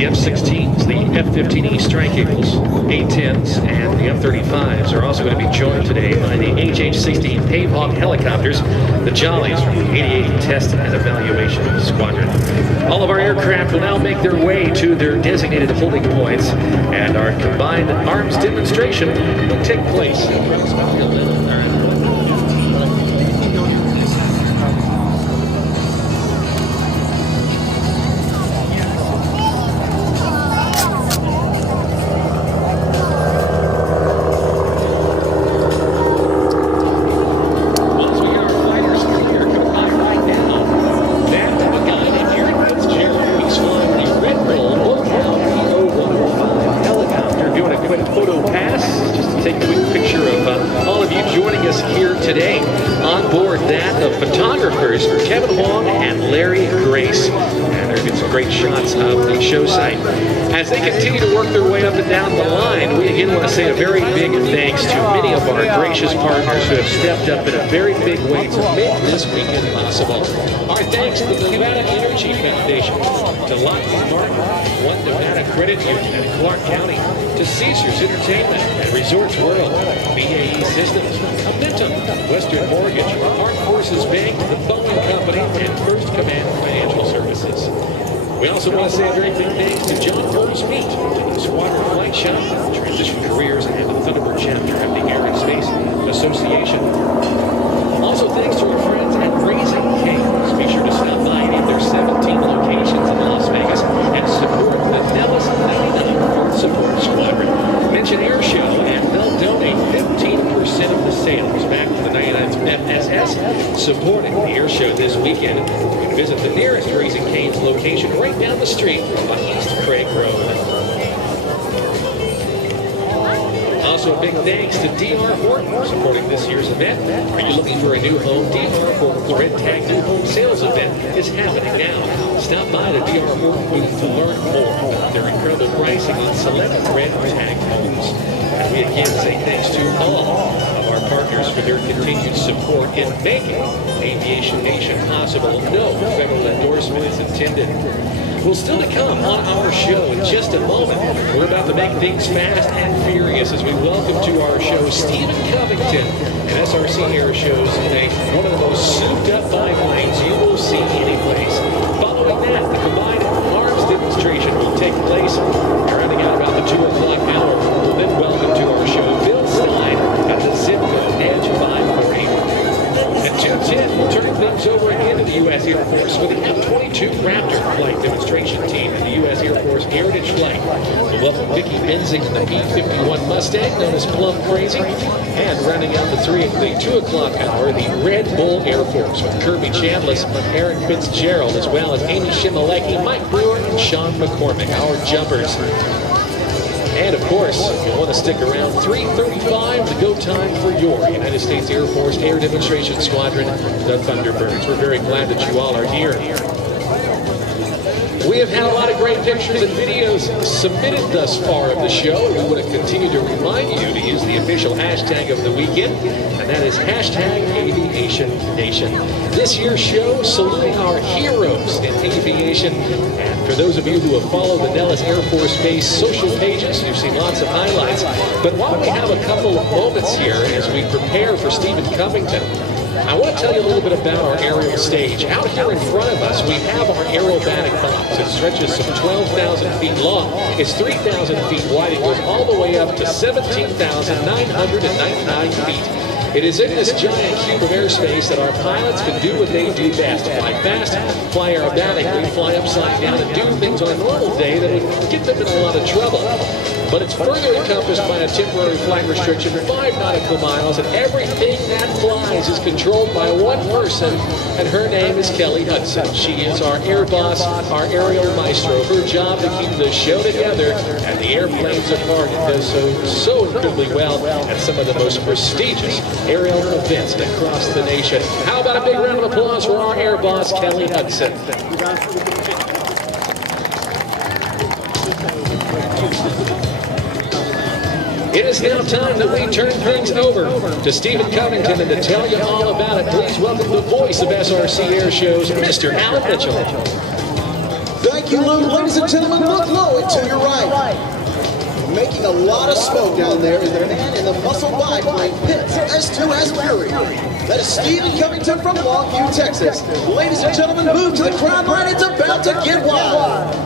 F-16s, the F-15E Strike Eagles, A-10s, and the F-35s are also going to be joined today by the HH-16 Pavehawk helicopters, the Jollies from the 88 Test and Evaluation Squadron. All of our aircraft will now make their way to their designated holding points, and our combined arms demonstration will take place. As they continue to work their way up and down the line, we again want to say a very big thanks to many of our gracious partners who have stepped up in a very big way to make this weekend possible. Our thanks to the Nevada Energy Foundation, to Lockheed Martin, One Nevada Credit Union in Clark County, to Caesars Entertainment and Resorts World, BAE Systems, Covington, Western Mortgage, Armed Forces Bank, the Boeing Company, and First Command Financial Services. We also want to say a very big thanks to John Rose Meat, the Squadron Flight Shop, Transition Careers, and the Thunderbird chapter of the Air and Space Association. Also thanks to our friends at Raising Canes. Be sure to stop by any of their 17 locations in Las Vegas and support the Nellis 99 Support Squadron. Mention Air Show and they'll donate 15% of the sales back to the 99th FSS supporting the Air Show this weekend. You can visit the nearest Raising Cane's location right down the street on East Craig Road. Also a big thanks to DR Horton for supporting this year's event. Are you looking for a new home? DR Horton's Red Tag New Home Sales event is happening now. Stop by the DR Horton booth to learn more about their incredible pricing on select Red Tag homes. And we again say thanks to all of our partners for their continued support in making Aviation Nation possible. No federal endorsement is intended. Well, still to come on our show in just a moment. We're about to make things fast and furious as we welcome to our show Stephen Covington and SRC Air Shows in one of the most souped-up biplanes you will see anyplace. Following that, the combined arms demonstration will take place. Rounding out about the 2 o'clock hour, we'll then welcome to our show Bill Stein at the zip code Edge 548. At 2:10, we'll turn things over again to the U.S. Air Force for the F-22 Raptor flight demonstration team and the U.S. Air Force Heritage Flight. We'll welcome Vicky Benzing in the P-51 Mustang, known as Plum Crazy. And rounding out the 2 o'clock hour, the Red Bull Air Force with Kirby Chambliss, Aaron Fitzgerald, as well as Amy Shimalecki, Mike Brewer, and Sean McCormick, our jumpers. And of course, you'll want to stick around. 3:35, the go time for your United States Air Force Air Demonstration Squadron, the Thunderbirds. We're very glad that you all are here. We have had a lot of great pictures and videos submitted thus far of the show, and we want to continue to remind you to use the official hashtag of the weekend, and that is hashtag Aviation Nation. This year's show, saluting our heroes in aviation. And for those of you who have followed the Nellis Air Forece Base social pages, you've seen lots of highlights. But while we have a couple of moments here as we prepare for Stephen Covington, I want to tell you a little bit about our aerial stage. Out here in front of us, we have our aerobatic box. It stretches some 12,000 feet long. It's 3,000 feet wide. It goes all the way up to 17,999 feet. It is in this giant cube of airspace that our pilots can do what they do best. Fly fast, fly aerobatically, fly upside down, and do things on a normal day that would get them in a lot of trouble. But it's further encompassed by a temporary flight restriction of 5 nautical miles, and everything that flies is controlled by one person, and her name is Kelly Hudson. She is our air boss, our aerial maestro. Her job to keep the show together and the airplanes apart, and does so incredibly well at some of the most prestigious aerial events across the nation. How about a big round of applause for our air boss, Kelly Hudson? It is now time that we turn things over to Stephen Covington, and to tell you all about it, please welcome the voice of SRC Air Shows, Mr. Alan Mitchell. Thank you, Luke. Ladies and gentlemen, look low and to your right. Making a lot of smoke down there is the man in the muscle biplane Pitts S2S Fury. That is Stephen Covington from Longview, Texas. Ladies and gentlemen, move to the crowd line. It's about to get wild.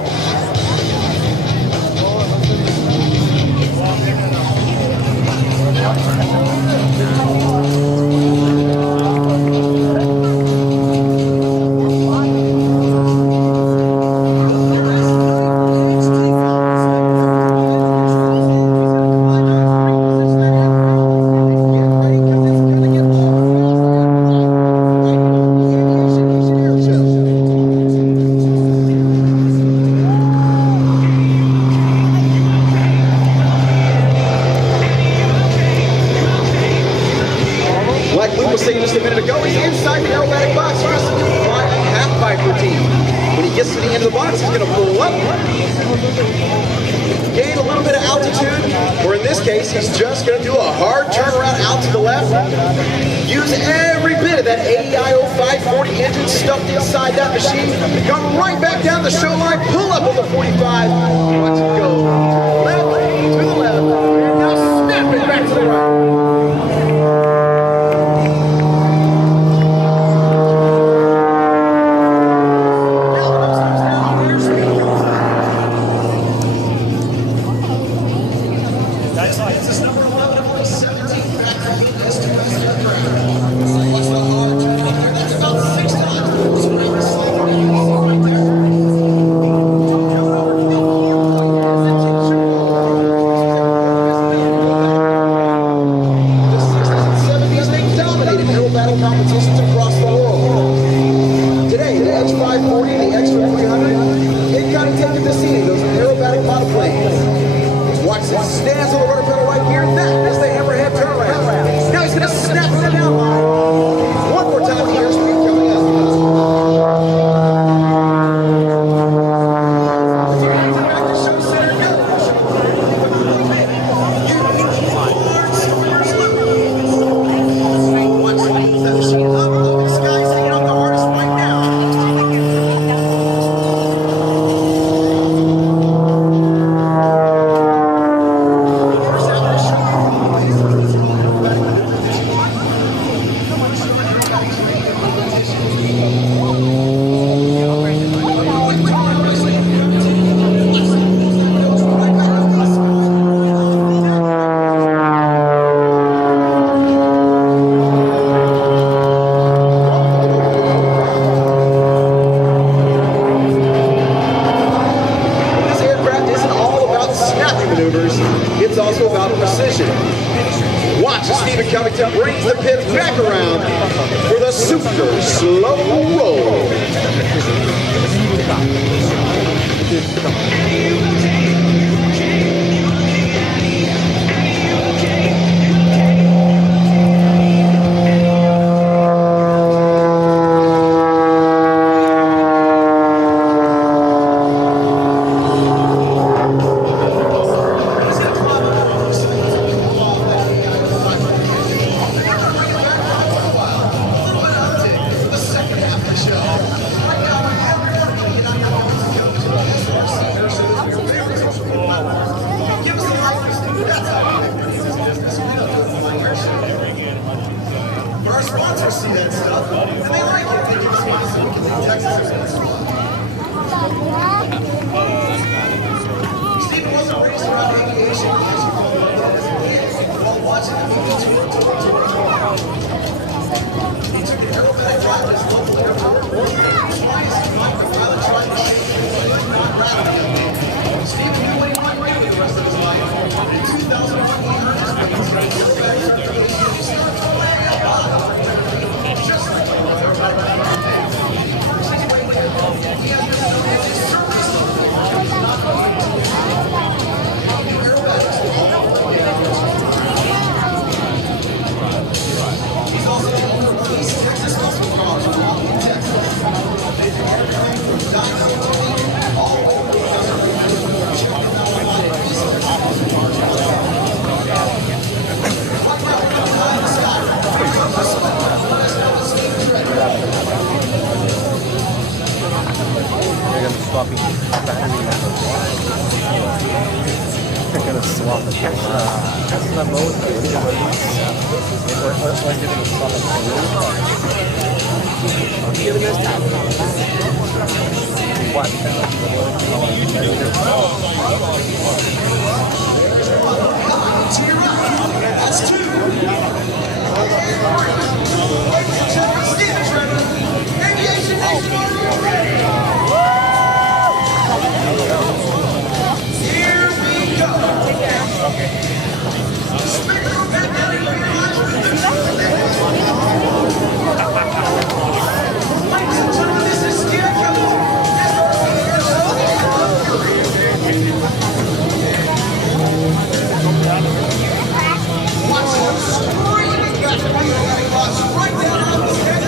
Steve was a racer on Aviation while watching the movie tour. He took an aerobatic ride at his local airport. Twice, the pilot tried to shake him, but not gravity. Steve knew what he wanted to do the rest of his life. In 2001, he earned his wings for aerobatic certification. He started way up high. Just like the aerobatic ride. He has been known as service He's also the owner of East Texas Muscle Cars in Austin, Texas. They do everything from dyno loading all the way to production. Check them out online at East Texas Muscle Cars. Right now, we're going high in the sky. They're gonna swap each battery metals. They're gonna swap the Tesla mode. Or is it gonna swap it? Giving us time. What? That's two. Ladies and gentlemen, Stein Trevor, Aviation Nation Air Show. Here we go. Speaker of pandemic, ladies and gentlemen, this is Stein Trevor. Watch him screaming back from the landing box right down on his head.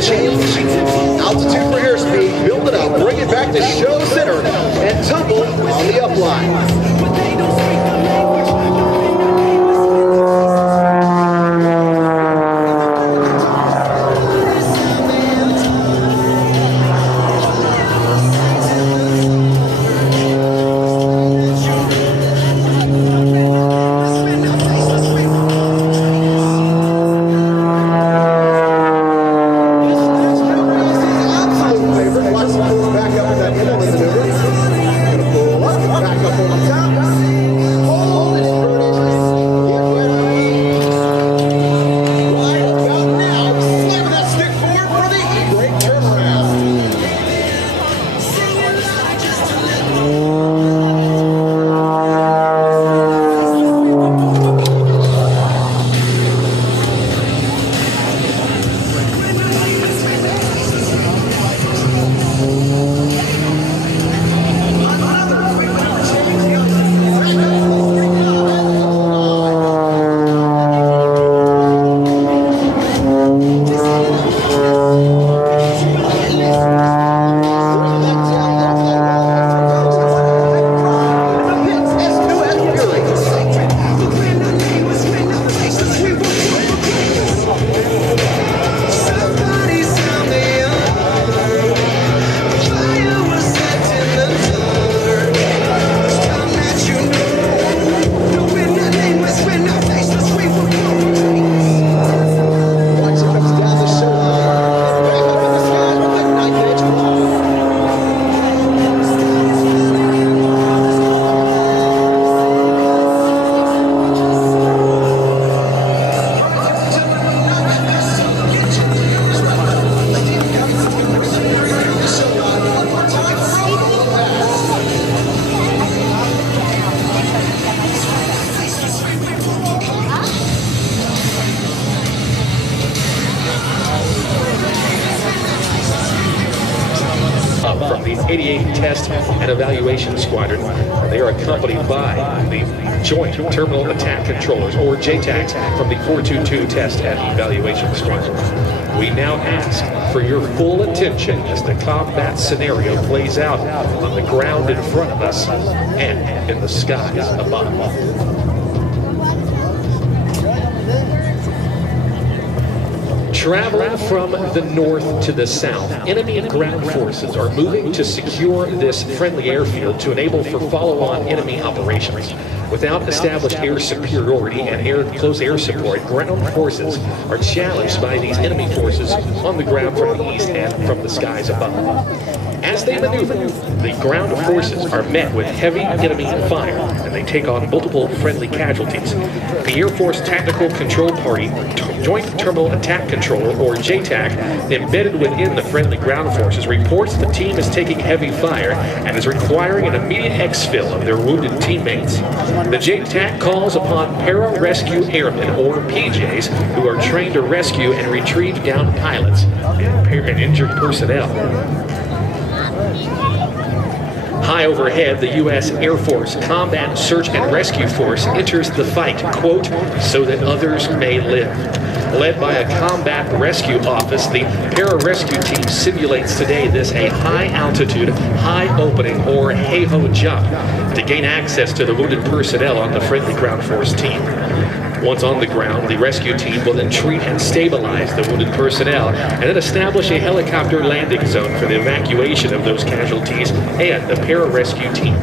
change altitude for airspeed, build it up, bring it back to show center, and tumble on the upline. From the 88 Test and Evaluation Squadron. They are accompanied by the Joint Terminal Attack Controllers, or JTACs, from the 422 Test and Evaluation Squadron. We now ask for your full attention as the combat scenario plays out on the ground in front of us and in the skies above. Traveling from the north to the south, enemy ground forces are moving to secure this friendly airfield to enable for follow-on enemy operations. Without established air superiority and close air support, ground forces are challenged by these enemy forces on the ground from the east and from the skies above. As they maneuver, the ground forces are met with heavy enemy fire, and they take on multiple friendly casualties. The Air Force Tactical Control Party, Joint Terminal Attack Controller, or JTAC, embedded within the friendly ground forces, reports the team is taking heavy fire and is requiring an immediate exfil of their wounded teammates. The JTAC calls upon para-rescue airmen, or PJs, who are trained to rescue and retrieve downed pilots and injured personnel. High overhead, the U.S. Air Force Combat Search and Rescue Force enters the fight, quote, so that others may live. Led by a combat rescue office, the para-rescue team simulates today a high-altitude, high-opening, or hey-ho jump to gain access to the wounded personnel on the friendly ground force team. Once on the ground, the rescue team will then treat and stabilize the wounded personnel and then establish a helicopter landing zone for the evacuation of those casualties and the para-rescue team.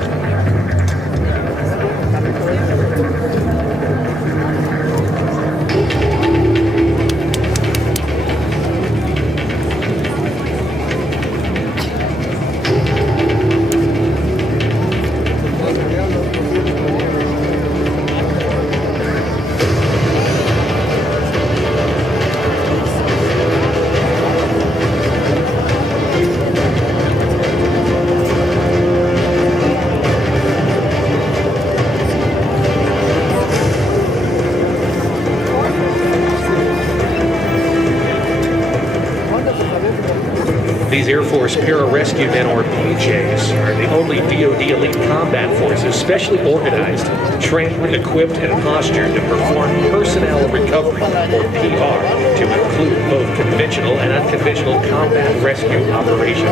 PJs, Air Force Pararescue Men, or PJs, are the only DoD elite combat forces specially organized, trained, equipped, and postured to perform personnel recovery, or PR, to include both conventional and unconventional combat rescue operations.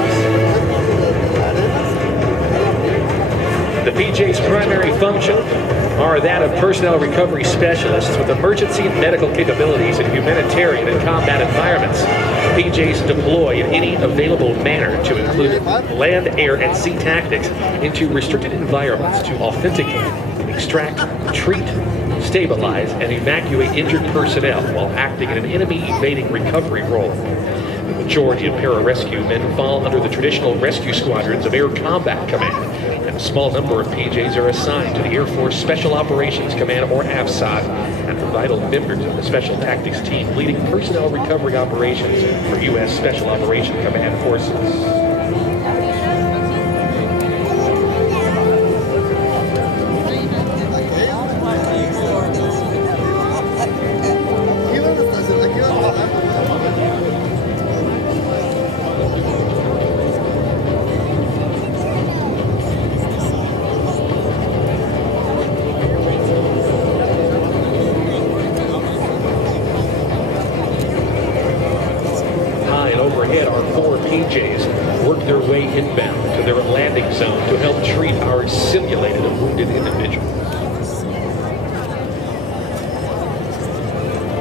The PJ's primary function are that of personnel recovery specialists with emergency medical capabilities in humanitarian and combat environments. PJs deploy in any available manner to include land, air, and sea tactics into restricted environments to authenticate, extract, treat, stabilize, and evacuate injured personnel while acting in an enemy evading recovery role. The majority of pararescue men fall under the traditional rescue squadrons of Air Combat Command, and a small number of PJs are assigned to the Air Force Special Operations Command, or AFSOC, and are vital members of the Special Tactics Team leading personnel recovery operations for U.S. Special Operations Command forces.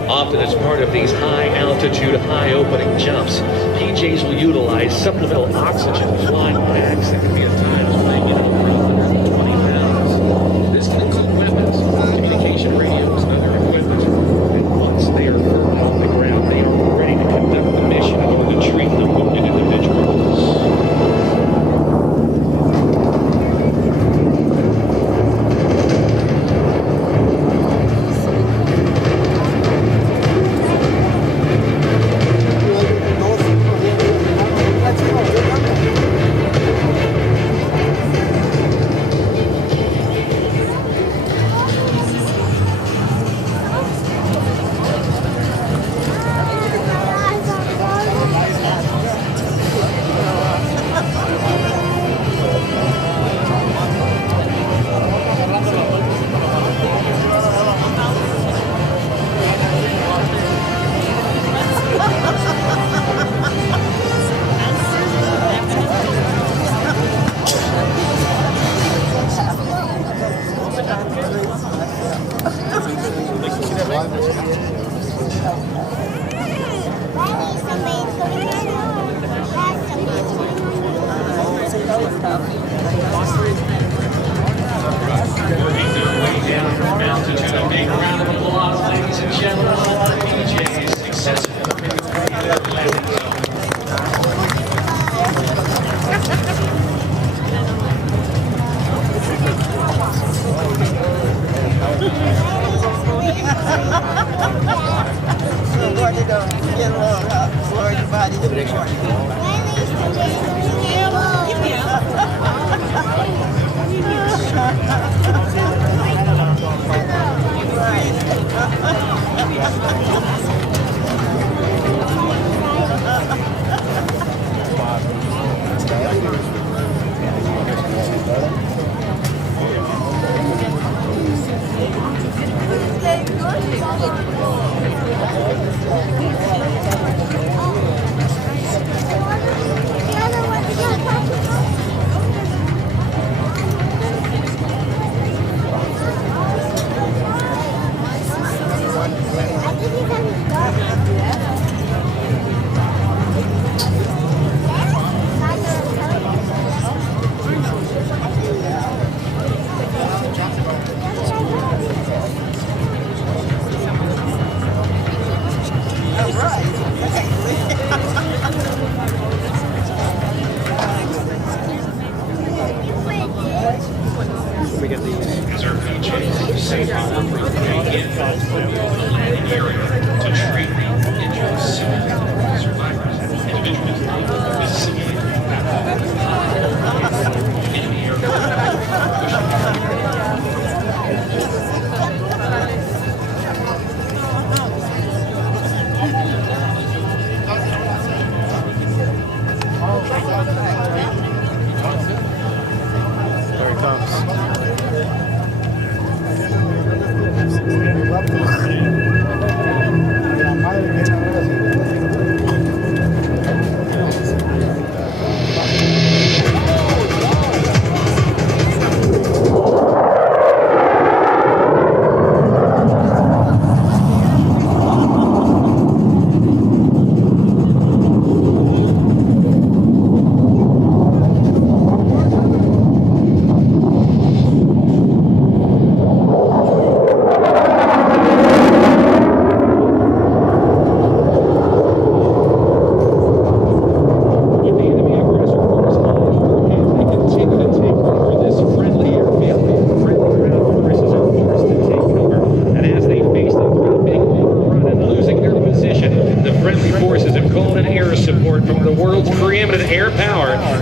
Often as part of these high-altitude, high-opening jumps, PJs will utilize supplemental oxygen flying bags that can be at times weighing in around 120 pounds. This can include weapons, communication radios, and other equipment. And once they are firmly on the ground, they are ready to conduct the mission in order to treat the wounded individuals.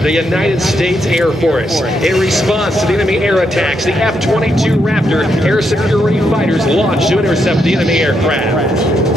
the United States Air Force. In response to the enemy air attacks, the F-22 Raptor air security fighters launched to intercept the enemy aircraft.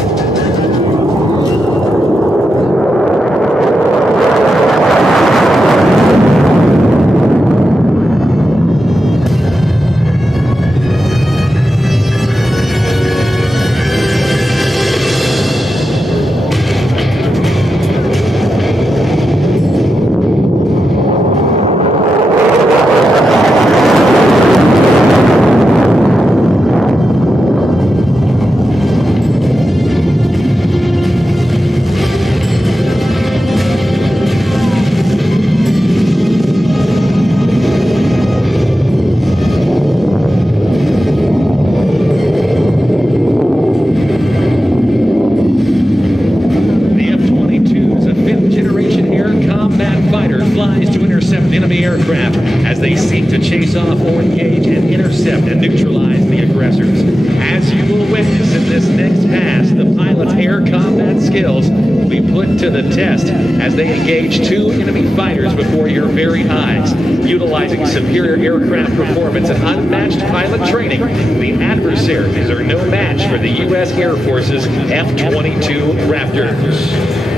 Superior aircraft performance and unmatched pilot training, the adversaries are no match for the U.S. Air Force's F-22 Raptors.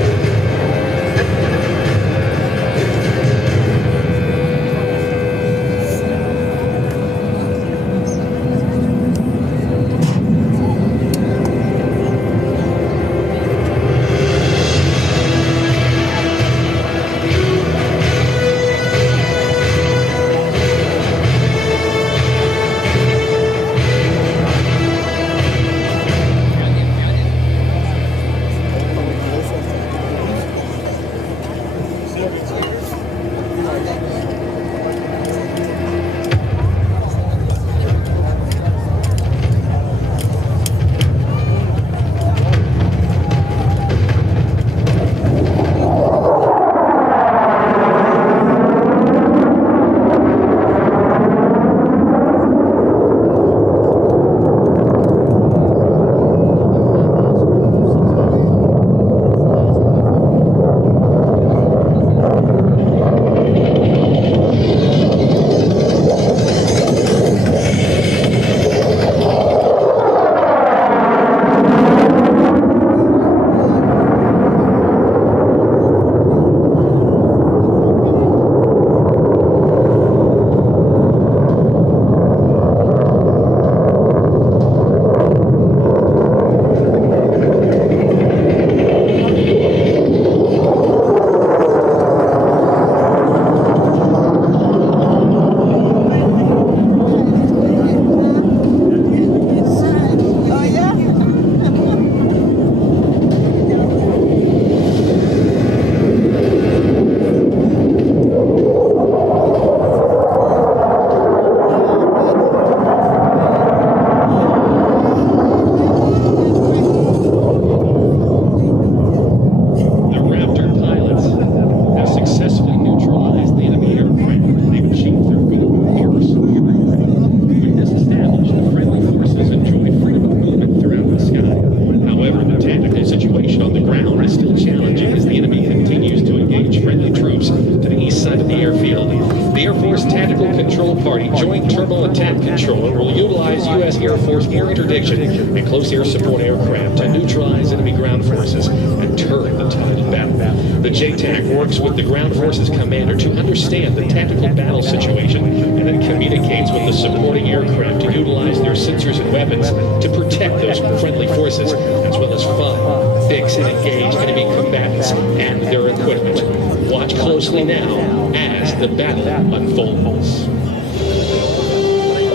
Close air support aircraft to neutralize enemy ground forces and turn the tide of battle. The JTAC works with the ground forces commander to understand the tactical battle situation and then communicates with the supporting aircraft to utilize their sensors and weapons to protect those friendly forces, as well as find, fix, and engage enemy combatants and their equipment. Watch closely now as the battle unfolds.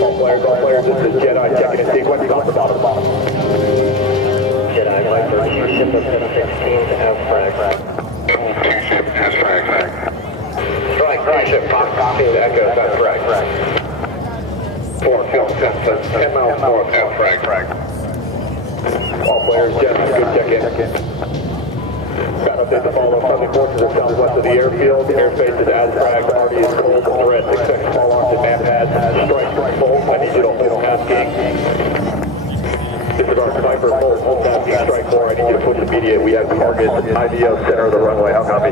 All players, this is Jedi checking in sequence. Bottom. Jedi, flight 13, ship of 716 to F-frag. 2-ship, F-frag. Strike, ship, copy the echo, F-frag. 10 miles north, F-frag. All players, Jedi, good check-in. Got update to follow friendly forces are southwest of the airfield. Airspace is as frag, party is cold and red. Expect small arms and map pads. Strike full. I need you to hold tasking. This is our sniper, hold tasking, strike 4. I need you to push immediate. We have target IDO center of the runway. How copy?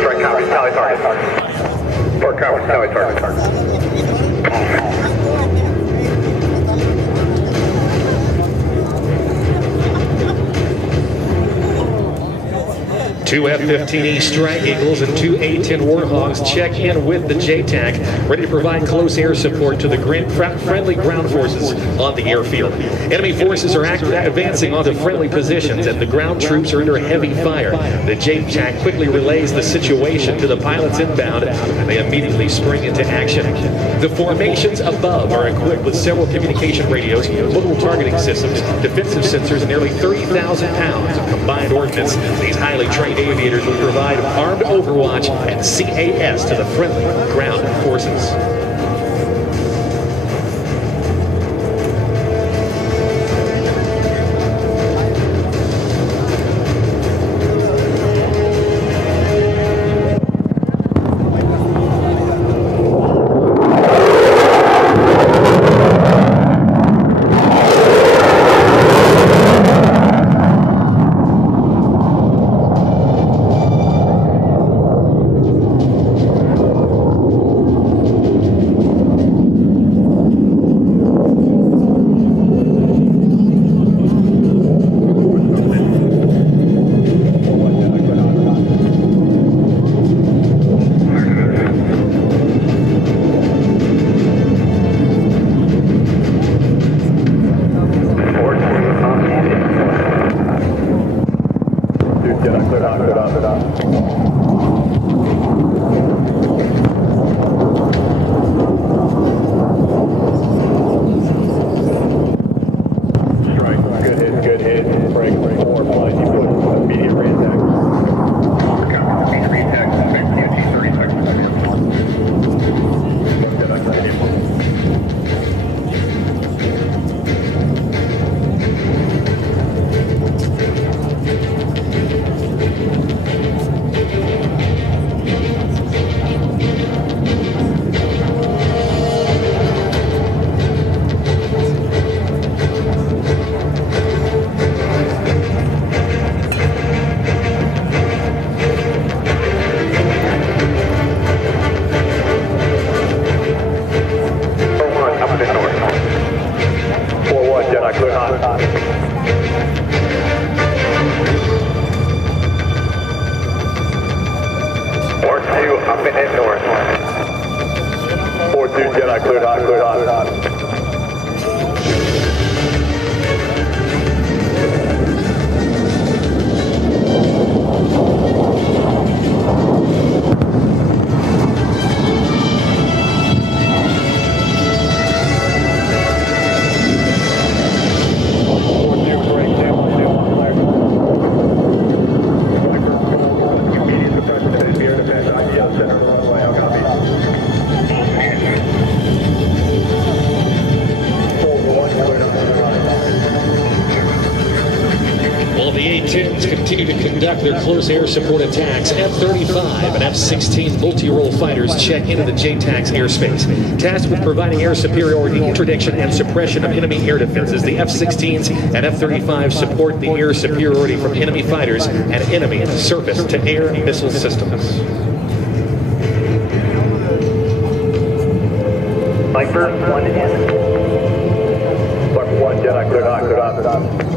Strike copy. target. Port conference, tally target. Two F-15E Strike Eagles and two A-10 Warhogs check in with the JTAC, ready to provide close air support to the friendly ground forces on the airfield. Enemy forces are advancing onto friendly positions, and the ground troops are under heavy fire. The JTAC quickly relays the situation to the pilots inbound, and they immediately spring into action. The formations above are equipped with several communication radios, multiple targeting systems, defensive sensors, and nearly 30,000 pounds of combined ordnance. These highly trained aviators will provide armed overwatch and CAS to the friendly ground forces. Their close air support attacks. F-35 and F-16 multi-role fighters check into the JTAC's airspace. Tasked with providing air superiority, interdiction, and suppression of enemy air defenses, the F-16s and F-35 support the air superiority from enemy fighters and enemy surface-to-air missile systems. Viper, 1 in. Viper 1, Jedi, cleared hot, cleared hot, cleared hot.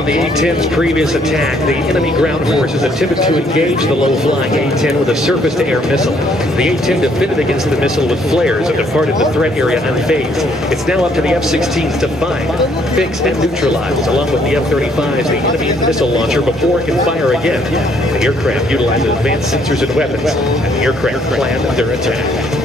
On the A-10's previous attack, the enemy ground forces attempted to engage the low-flying A-10 with a surface-to-air missile. The A-10 defended against the missile with flares and departed the threat area unfazed. It's now up to the F-16s to find, fix, and neutralize, along with the F-35s, the enemy missile launcher before it can fire again. The aircraft utilizes advanced sensors and weapons, and the aircraft planned their attack.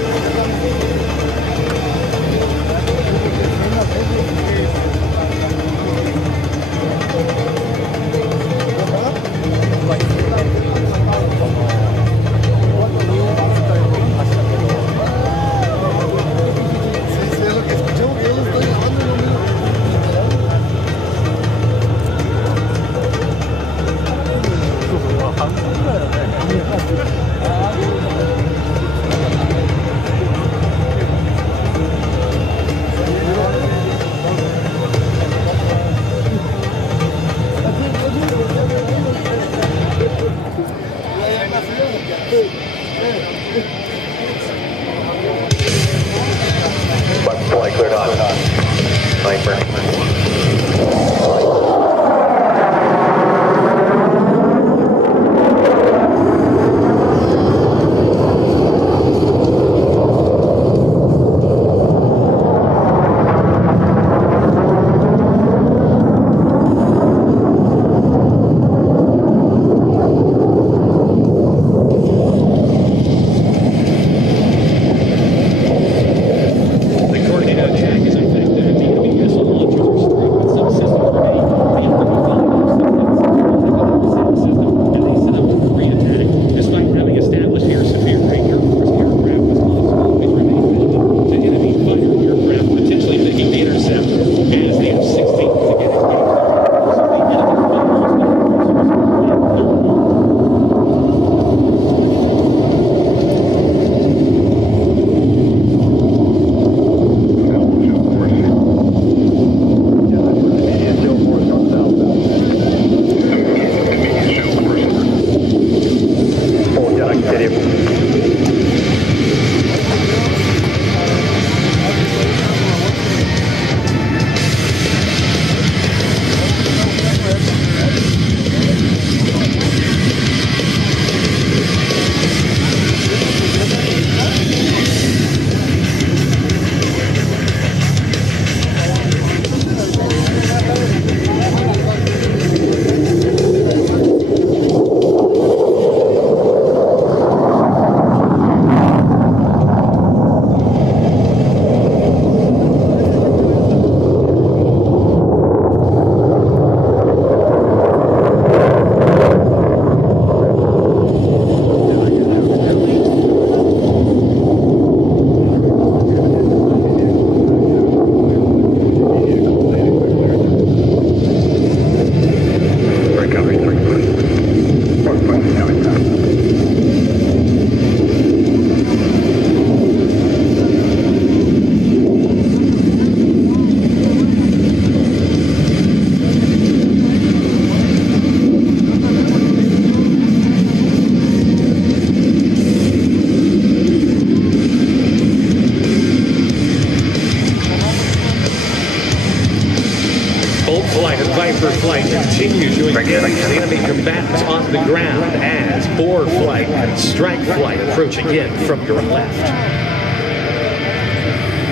Viper flight continues to engage the enemy combatants on the ground as Boar flight and Strike flight approach again from your left.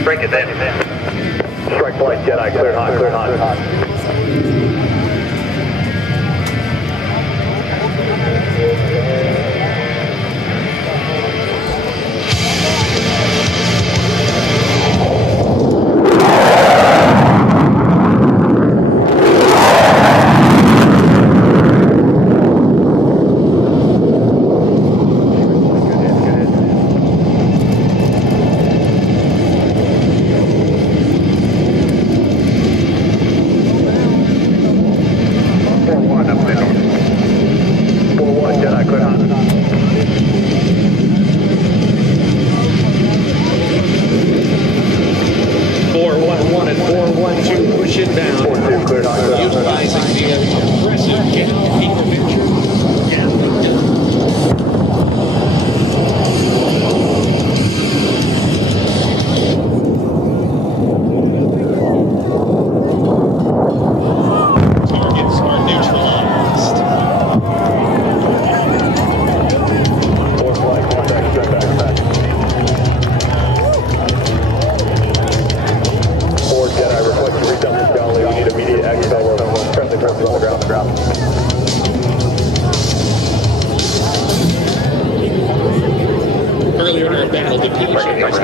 Break it then. Strike flight, Jedi, cleared hot, cleared hot, hot.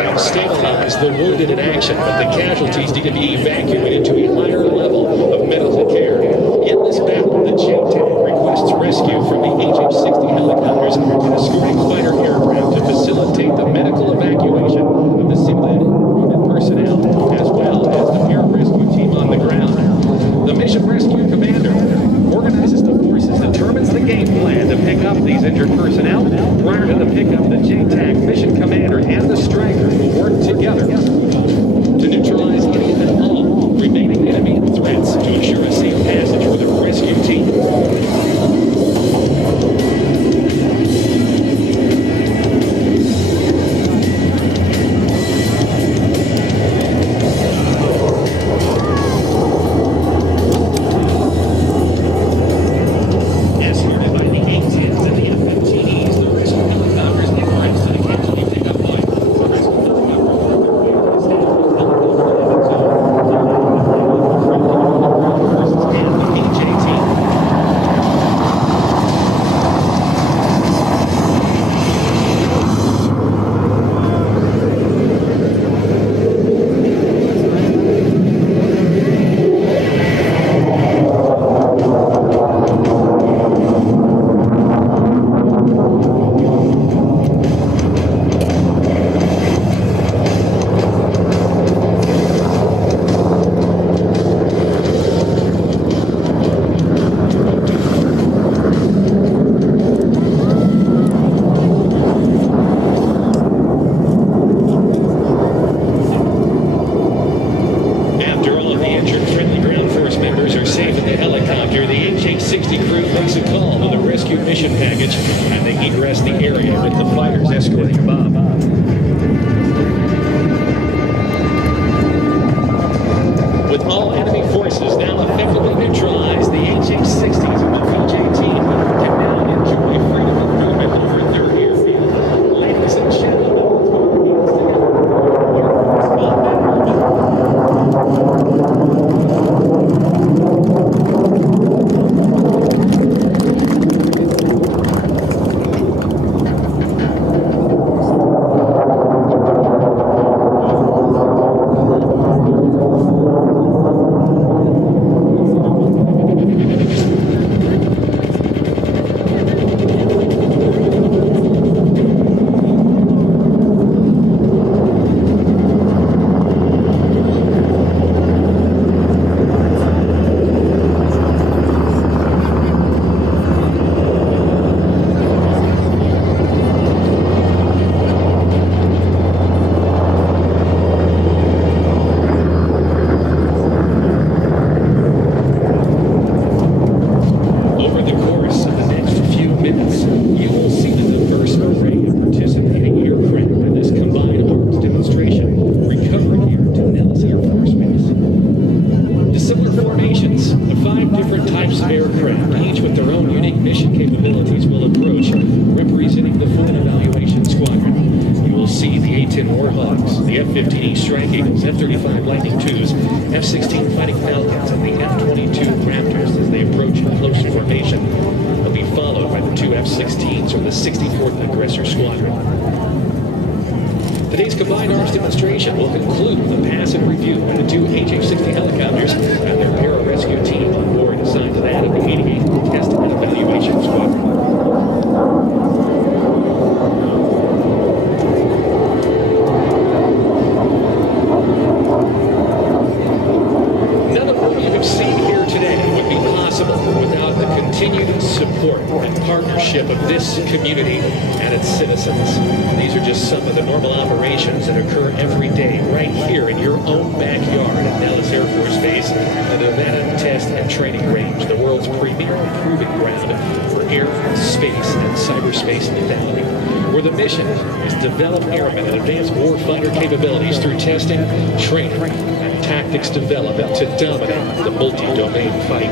have stabilized the wounded in action, but the casualties need to be evacuated to a higher level of medical care. In this battle, the JTAG requests rescue from the HH-60 helicopters and escorting fighter aircraft to facilitate the medical evacuation of the simulated wounded personnel, as well as the pararescue team on the ground. The mission rescue commander organizes the forces, determines the game plan to pick up these injured personnel. Prior to the pickup, the JTAG mission commander and the strikers will work together to neutralize any and all remaining enemy threats to ensure a safe passage for the rescue team. Escorted by the A-10s and the F-22s, the rescue helicopters give rise to the casualty pickup line. The rescue helicopter and the HA-10. After all of the injured friendly ground force members are safe in the helicopter, the HH-60 crew makes a call to the rescue mission package, and they egress the area with the fighters escorting above. With all enemy forces now effectively neutralized, the HH-60s and the VJ team can now enjoy freedom of movement over their airfield. Ladies and gentlemen, let's put our hands F-15E Strike Eagles, F-35 Lightning IIs, F-16 Fighting Falcons, and the F-22 Raptors as they approach in close formation. They'll be followed by the two F-16s from the 64th Aggressor Squadron. Today's combined arms demonstration will conclude with a passive review by the two HH-60 helicopters and their pararescue team on board assigned to that of the 88th Test and Evaluation Squadron. Continued support and partnership of this community and its citizens. These are just some of the normal operations that occur every day right here in your own backyard at Nellis Air Forece Base, the Nevada Test and Training Range, the world's premier proving ground for air, space, and cyberspace lethality, where the mission is to develop airmen and advance warfighter capabilities through testing, training, and tactics development to dominate the multi-domain fight.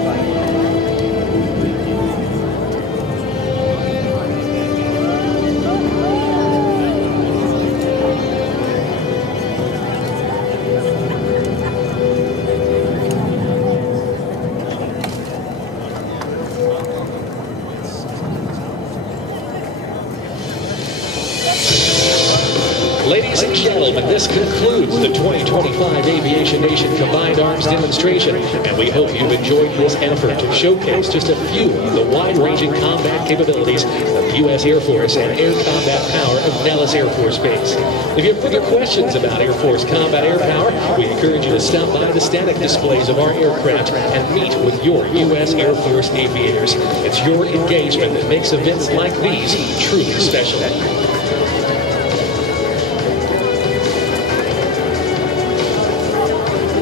Ladies and gentlemen, this concludes the 2025 Aviation Nation Combined Arms demonstration, and we hope you've enjoyed this effort to showcase just a few of the wide-ranging combat capabilities of the U.S. Air Force and air combat power of Nellis Air Forece Base. If you have further questions about Air Force combat air power, we encourage you to stop by the static displays of our aircraft and meet with your U.S. Air Force aviators. It's your engagement that makes events like these truly special.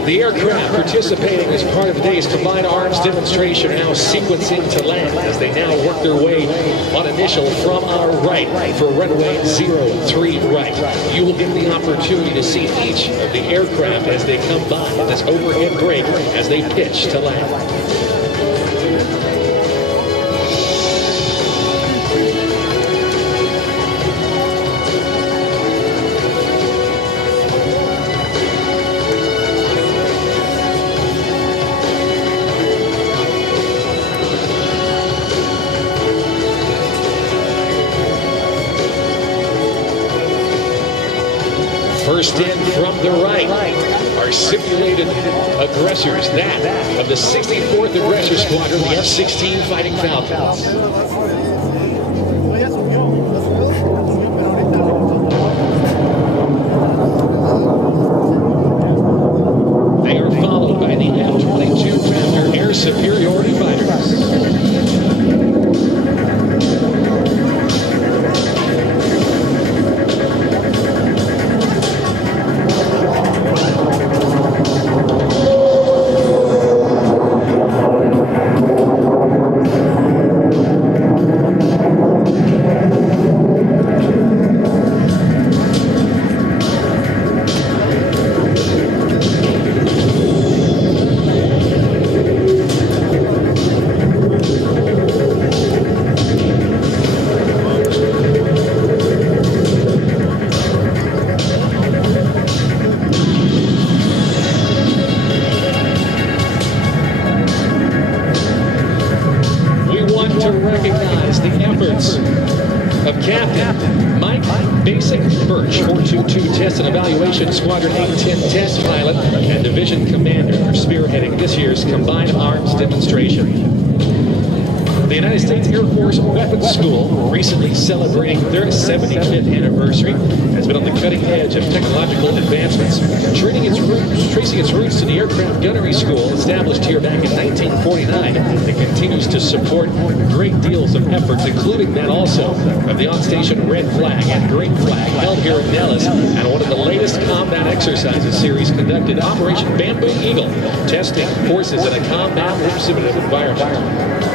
The aircraft participating as part of today's Combined Arms demonstration are now sequencing to land as they now work their way on initial from our right for runway 03 right. You will get the opportunity to see each of the aircraft as they come by this overhead break as they pitch to land. First in from the right are simulated aggressors, that of the 64th Aggressor Squadron, the F-16 Fighting Falcons. They are followed by the F-22 Raptor Air Superiority Fighters. Squadron 810 test pilot and division commander are spearheading this year's Combined Arms demonstration. The United States Air Force Weapons School, recently celebrating their 75th anniversary, has been on the cutting edge of technological advancements, tracing its roots to the Aircraft Gunnery School established here back in 1949. It continues to support great deals of efforts, including that also of the on-station red flag and green flag held here at Nellis, and one of the latest combat exercises series conducted, Operation Bamboo Eagle, testing forces in a combat-sensitive environment.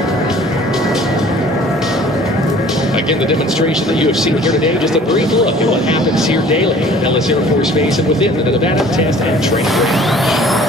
Again, the demonstration that you have seen here today, just a brief look at what happens here daily at Nellis Air Forece Base and within the Nevada Test and Training Range.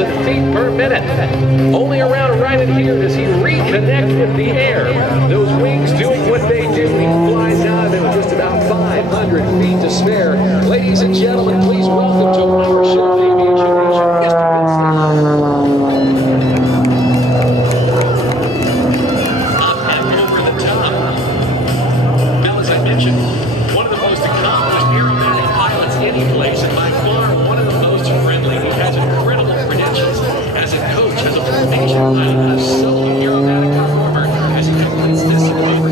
2,000 feet per minute. Only around right in here does he reconnect with the air. Those wings doing what they do. He flies out of it with just about 500 feet to spare. Ladies and gentlemen, please welcome to our show, the Aviation Nation, Mr. Up and over the top. Now, as I mentioned, one of the most accomplished aerobatic pilots any place, and by far one of the most friendly. He has incredible credentials as a coach, as a formation pilot, and a solo aerobatic performer as he completes this maneuver.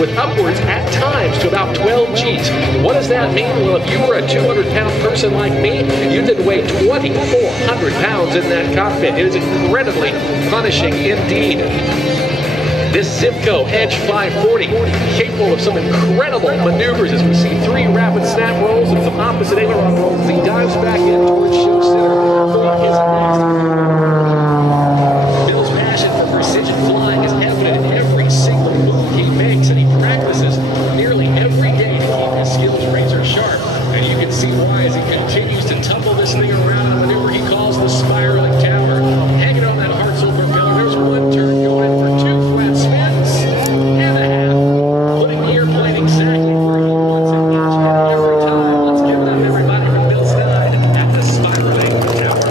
With upwards at times to about 12 Gs. What does that mean? Well, if you were a 200-pound person like me, you did weigh 2,400 pounds in that cockpit. It is incredibly punishing indeed. This Zimco Edge 540, capable of some incredible maneuvers as we see 3 rapid snap rolls and some opposite aileron rolls as he dives back in towards show center for his next. Bill's passion for precision flying is evident in every single move he makes, and he practices nearly every day to keep his skills razor sharp. And you can see why as he continues to tumble this thing around on a maneuver he calls the spiraling tower. Hanging on that Hartzell propeller, there's one turn going in for 2 flat spins and a half, putting the airplane exactly where he wants it each and every time. Let's give it up, everybody, for Bill Stein at the spiraling tower.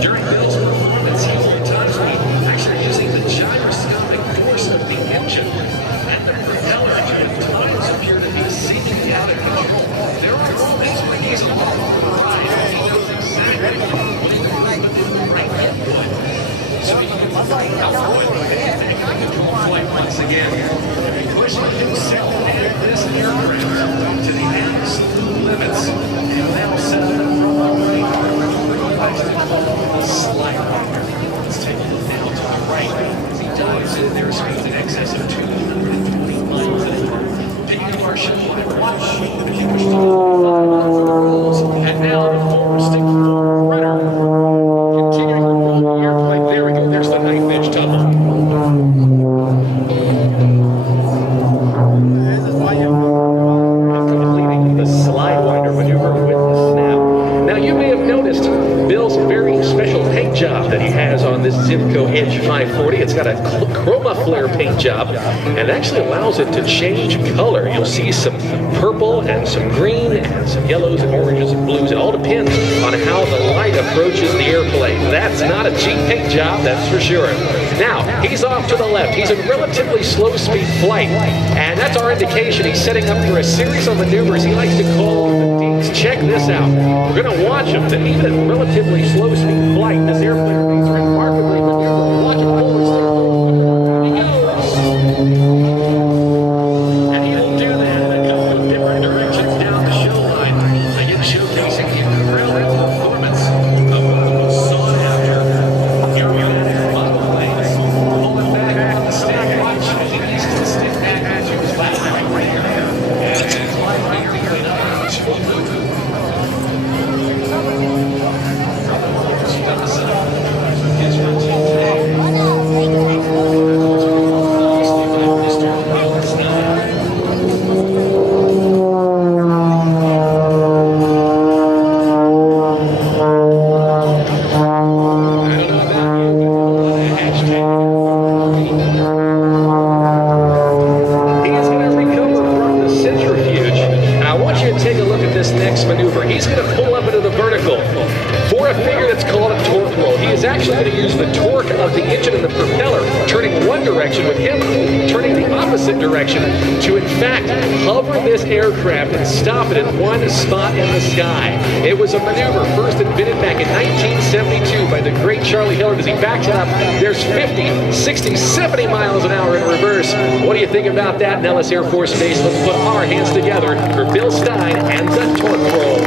During Bill's performance, he will at times be actually using the gyroscopic force of the engine and the propeller to at times appear to be seemingly out of control. There are moments when he's along the ride. He knows exactly what he's right input. Speaking of flight output, taking control flight once again. Pushing himself and this aircraft to the absolute limits. And now set up from the right. The slider. Let's take a look now to the right. As he dives in, there's speeds in excess of 220 miles an hour. Picking up our ship line, and now the forward stick rudder. Continuing to roll the airplane. There we go. There's the knife edge tumble. Completing the slide winder maneuver with the snap. Now you may have noticed Bill's very special paint job that he has on this Zimco Edge 540. It's got a chroma flare paint job and actually allows it to change color. You'll see some purple and some green and some yellows and oranges and blues. It all depends on how the light approaches the airplane. That's not a cheap paint job, that's for sure. Now, he's off to the left. He's in relatively slow speed flight, and that's our indication he's setting up for a series of maneuvers he likes to call the Deeks. Check this out. We're going to watch him, that even at relatively slow speed flight, this airplane is remarkably maneuverable. Watch it forward stick. Here he goes. And he will do that in a couple of different directions down the show line. Again, showcasing the incredible performance of one of the most sought after aerobatic model planes. Pulling back on the stick, watch as he uses the stick back onto his back right there. And it's flying right here up. He's full movement. His routine today. actually going to use the torque of the engine and the propeller, turning one direction with him turning the opposite direction to, in fact, hover this aircraft and stop it in one spot in the sky. It was a maneuver first invented back in 1972 by the great Charlie Hillard. As he backs it up, there's 50, 60, 70 miles an hour in reverse. What do you think about that, Nellis Air Force Base? Let's put our hands together for Bill Stein and the torque roll.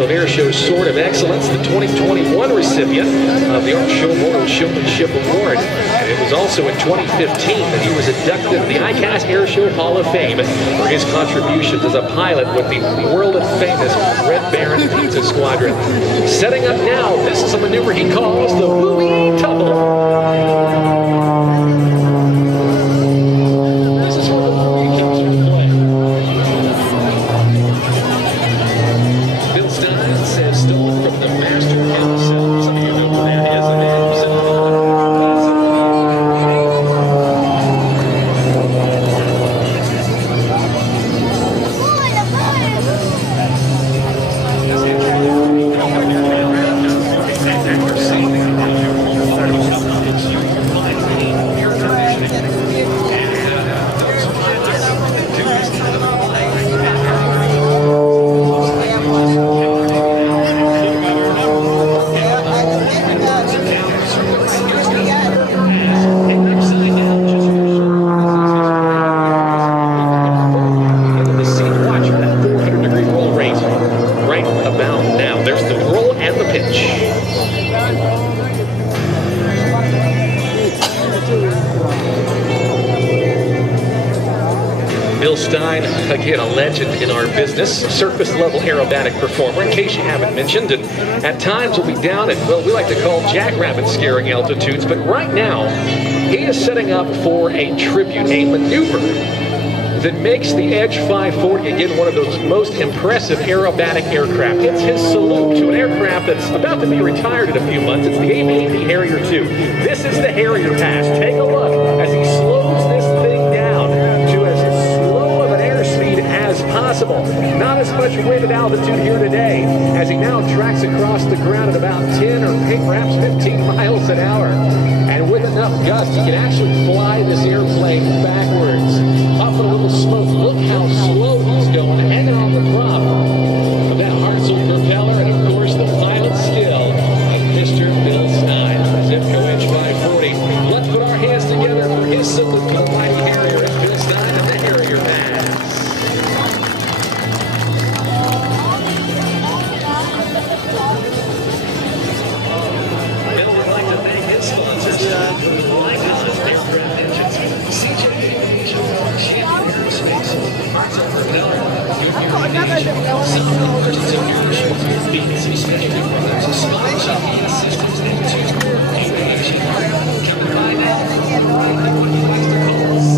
Air Show Sword of Excellence, the 2021 recipient of the Art Show Memorial Showmanship Award. And it was also in 2015 that he was inducted into the CAD Air Show Hall of Fame for his contributions as a pilot with the world-famous Red Baron Pizza Squadron. Setting up now, this is a maneuver he calls the Wooey Tumble. Stein, again, a legend in our business, surface-level aerobatic performer, in case you haven't mentioned, and at times will be down at, well, we like to call jackrabbit-scaring altitudes, but right now, he is setting up for a tribute, a maneuver that makes the Edge 540, again, one of those most impressive aerobatic aircraft. It's his salute to an aircraft that's about to be retired in a few months. It's the A-18 Harrier 2. This is the Harrier pass. Take a look as he slows this thing down to as slow of an airspeed as possible. Not as much wind at altitude here today, as he now tracks across the ground at about 10 or perhaps 15 miles an hour. And with enough gust, he can actually fly this airplane backwards. Puffing a little smoke. Look how slow he's going, hanging on the prop of that Hartzell propeller, and of course the pilot skill of Mr. Bill Stein. Zipco Edge 540. Let's put our hands together for his salute to the mighty Harrier and Bill Stein and the Harrier man. Bill would like to thank his sponsors. Aircraft engines, CAD Aerospace, Hartzell propeller, Benzing Specialty Products, Small GPS Systems, and Two-Career Aviation. Come and find out. Please to call us.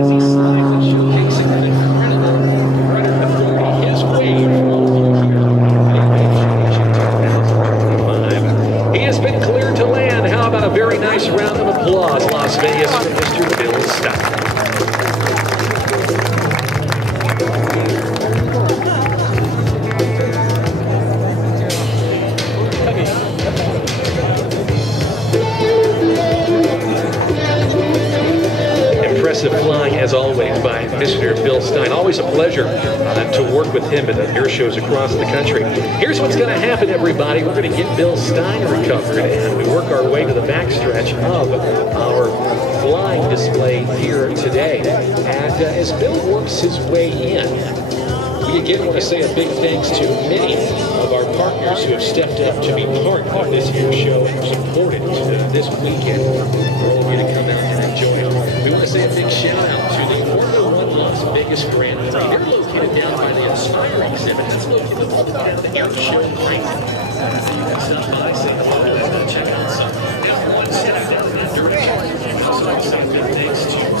As he slides and showcasing an incredible runner authority his way for all of you here at Aviation Nation 2025. He has been cleared to land. How about a very nice round of applause, Las Vegas, for Mr. Bill Stein. always a pleasure to work with him at the air shows across the country. Here's what's going to happen, everybody. We're going to get Bill Stein recovered, and we work our way to the backstretch of our flying display here today. And as Bill works his way in, we again want to say a big thanks to many of our partners who have stepped up to be part of this air show and supported this weekend for all of you to come out and enjoy it. We want to say a big shout out to the Formula One Las Vegas Grand Prix. They're located down by the Inspire exhibit. That's located down the air show green. Stop by, say hello, and check out some F1 setup down in that direction. Also, some big thanks to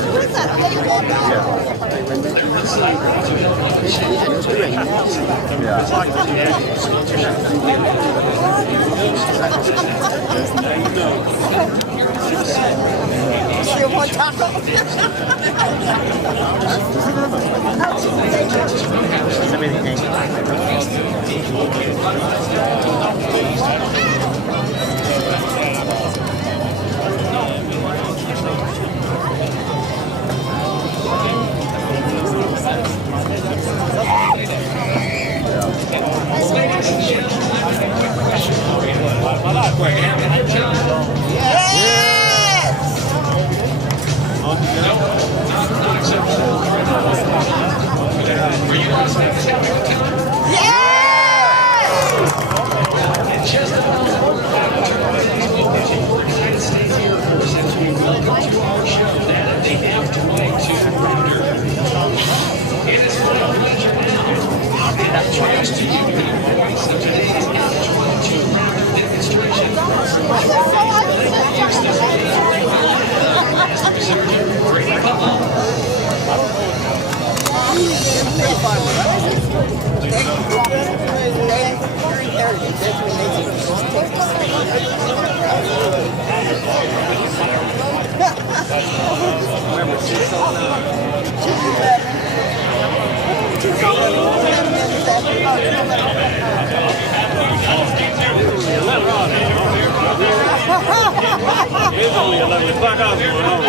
It's only 11 o'clock. I was going on.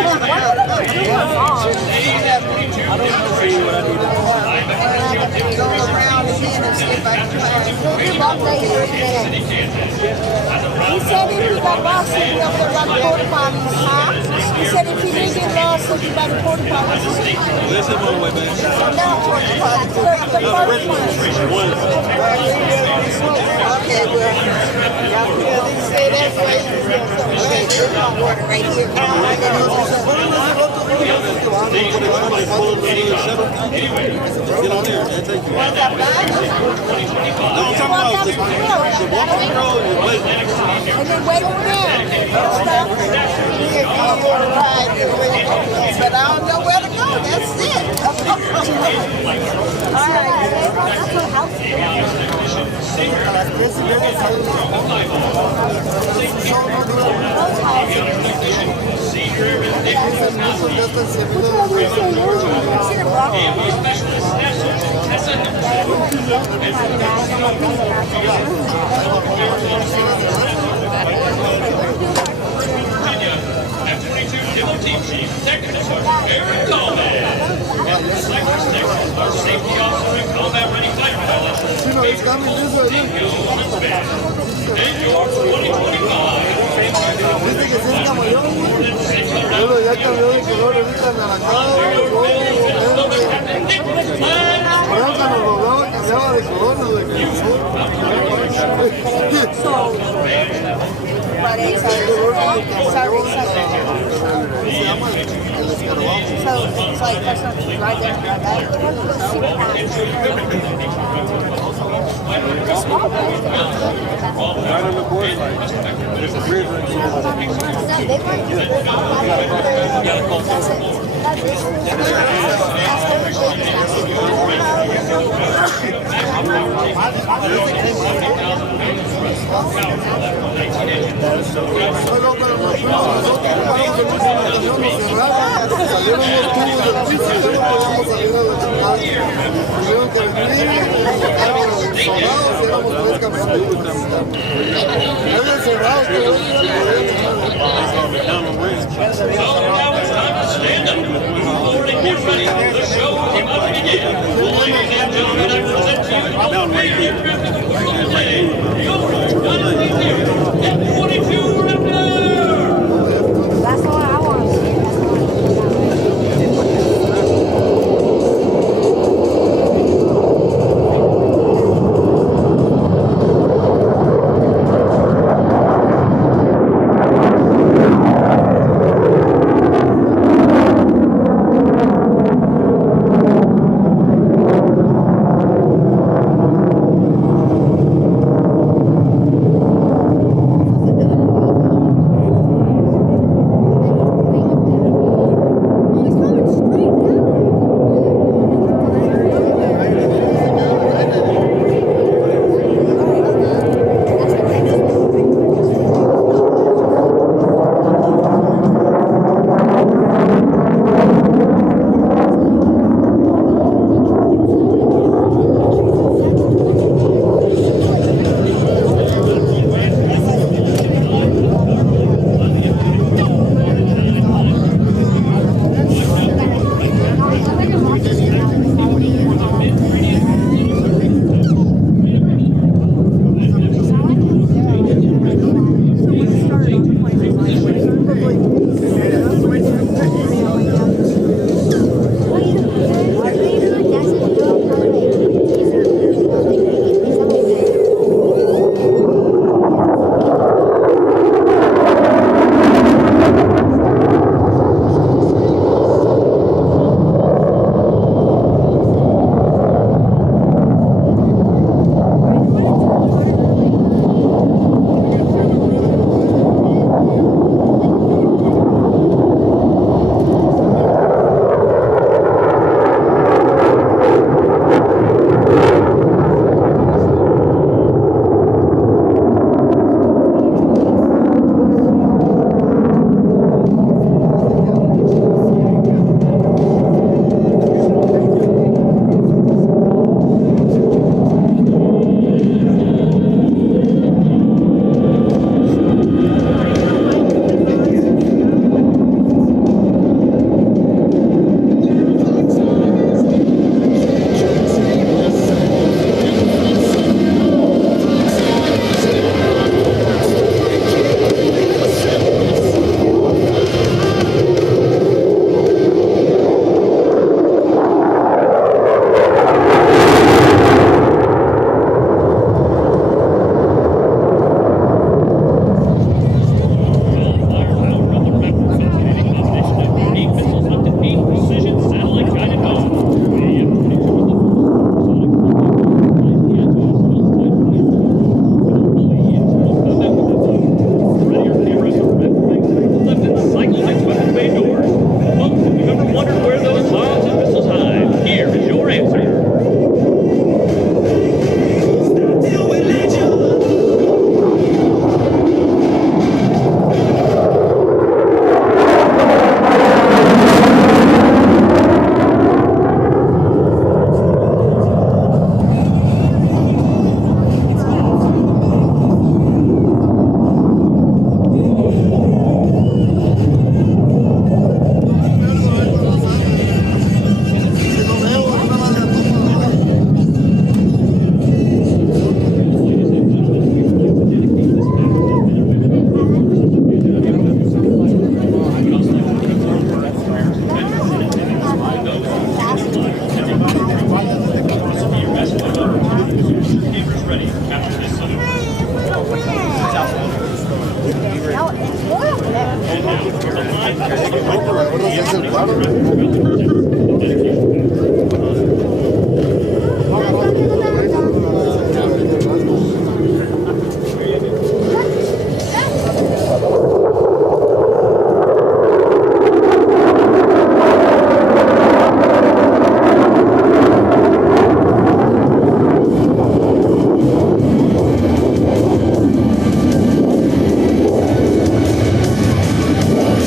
I don't see what I need to do. Go around again and see if I can find it. He said if he got lost, he'd be up there by the porta potties. Huh? He said if he didn't get lost, he'd be by the porta potties. Listen on the way back. No, porta potties. The first one. Okay, well, y'all can say that's why you do something. You're not working right here. Get on there. That take you. I'm talking about the walking road and wait. And then wait for them. But I don't know where to go. That's it. All right. F-22 Demo Team Chief, Technical Sergeant Aaron Coleman. Our safety officer and combat ready flight pilots. You know, it's coming this way. And your 2025. Viste que se cambió. Pero ya cambió de color, ahorita anaranjado, rojo, verde. Pero cuando lo hablaba cambiaba de color, no de So it's like that's not right there, right back. right on the board light. There's a bridge right Stand up. The show is about to begin. Ladies and gentlemen, I present to you the aircraft of the world today. F-22 Raptor! That's all I want to see.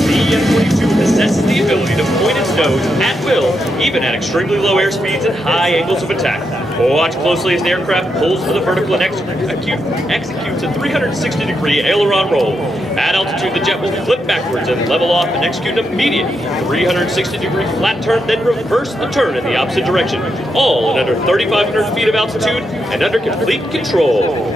The F-22 possesses the ability to point its nose at closely as the aircraft pulls to the vertical and executes a 360-degree aileron roll. At altitude, the jet will flip backwards and level off and execute an immediate 360-degree flat turn, then reverse the turn in the opposite direction, all at under 3,500 feet of altitude and under complete control.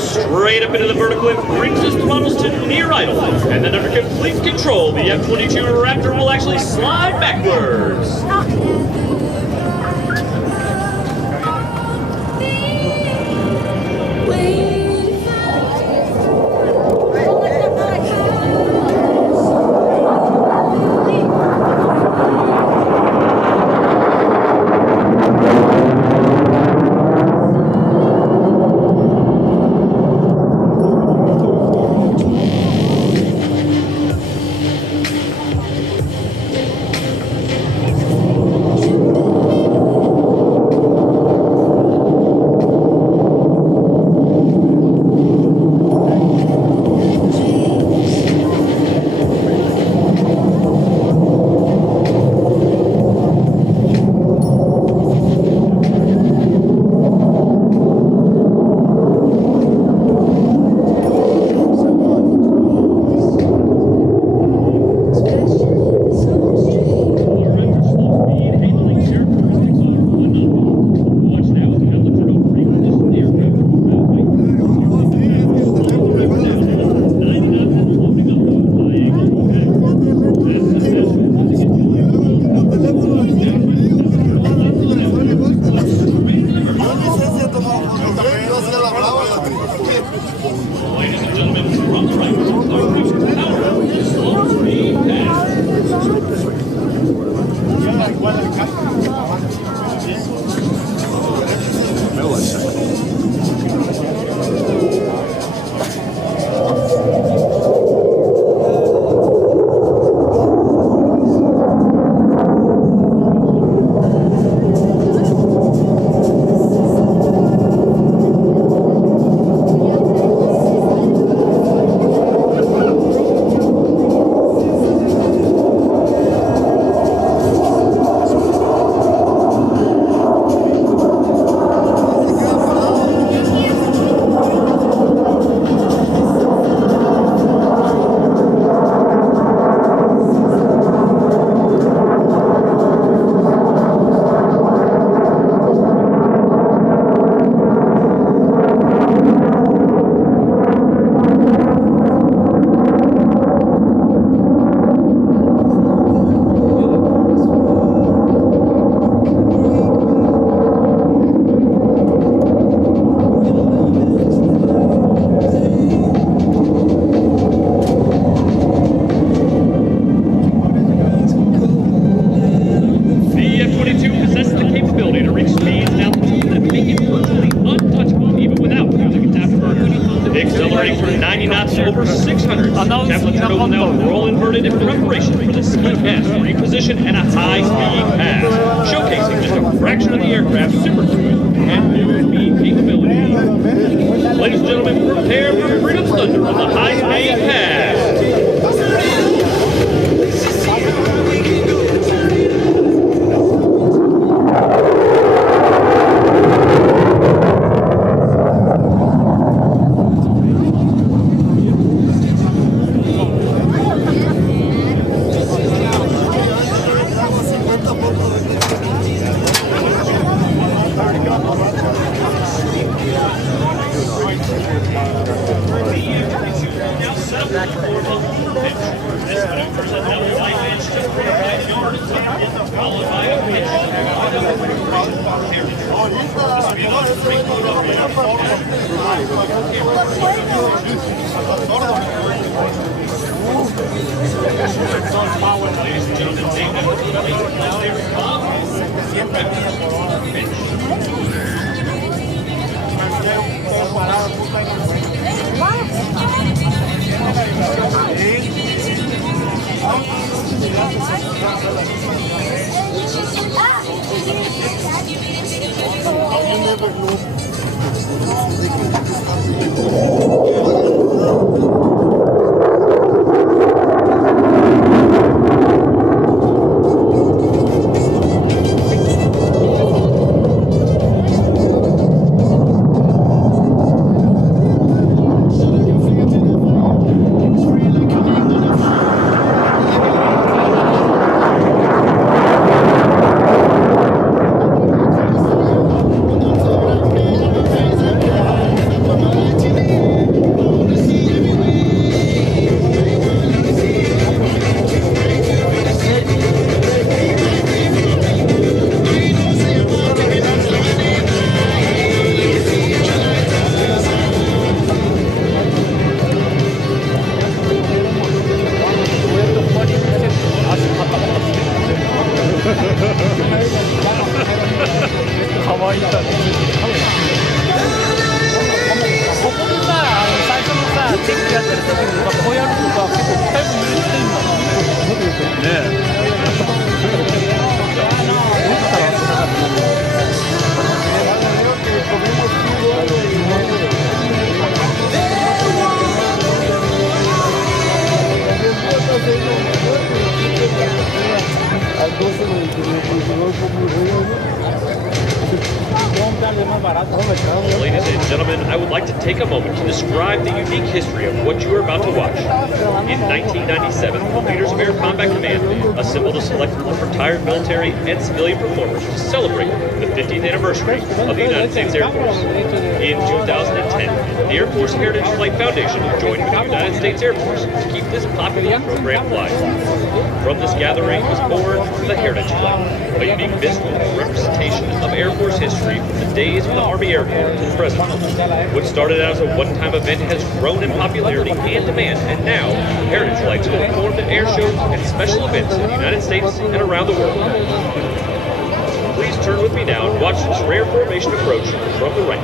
Straight up into the vertical and brings his throttles to near idle. And then under complete control, the F-22 Raptor will actually slide backwards. roll inverted in preparation for the ski pass reposition and a high-speed pass, showcasing just a fraction of the aircraft's super cruise and new speed capability. Ladies and gentlemen, prepare for Freedom's Thunder on the high-speed pass. Ladies and gentlemen, I would like to take a moment to describe the unique history of what you are about to watch. In 1997, the leaders of Air Combat Command assembled a select group of retired military and civilian performers to celebrate the 50th anniversary of the United States Air Force. In 2010, the Air Force Heritage Flight Foundation joined with the United States Air Force to keep this popular program alive. From this gathering was born the Heritage Flight, a unique visual representation of Air Force history from the days of the Army Air Corps to the present. What started out as a one-time event has grown in popularity and demand, and now Heritage Flights will perform at air shows and special events in the United States and around the world. Please turn with me now and watch this rare formation approach from the right.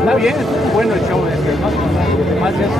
Está bien, es bueno el show, más bien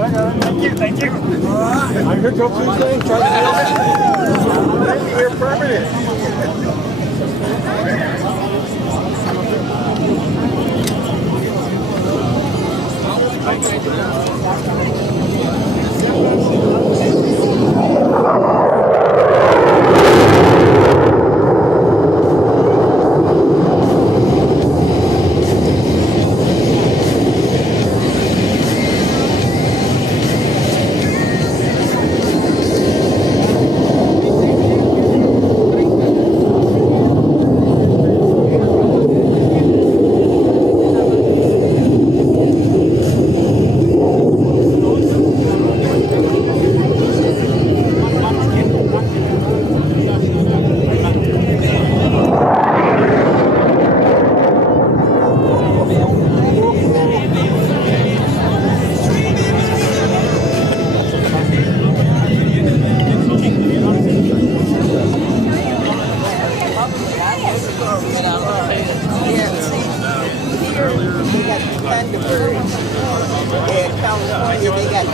Thank you, thank you. I'm here till Tuesday. Try to nail it. I'll be here permanent. Thunderbirds. In California, they got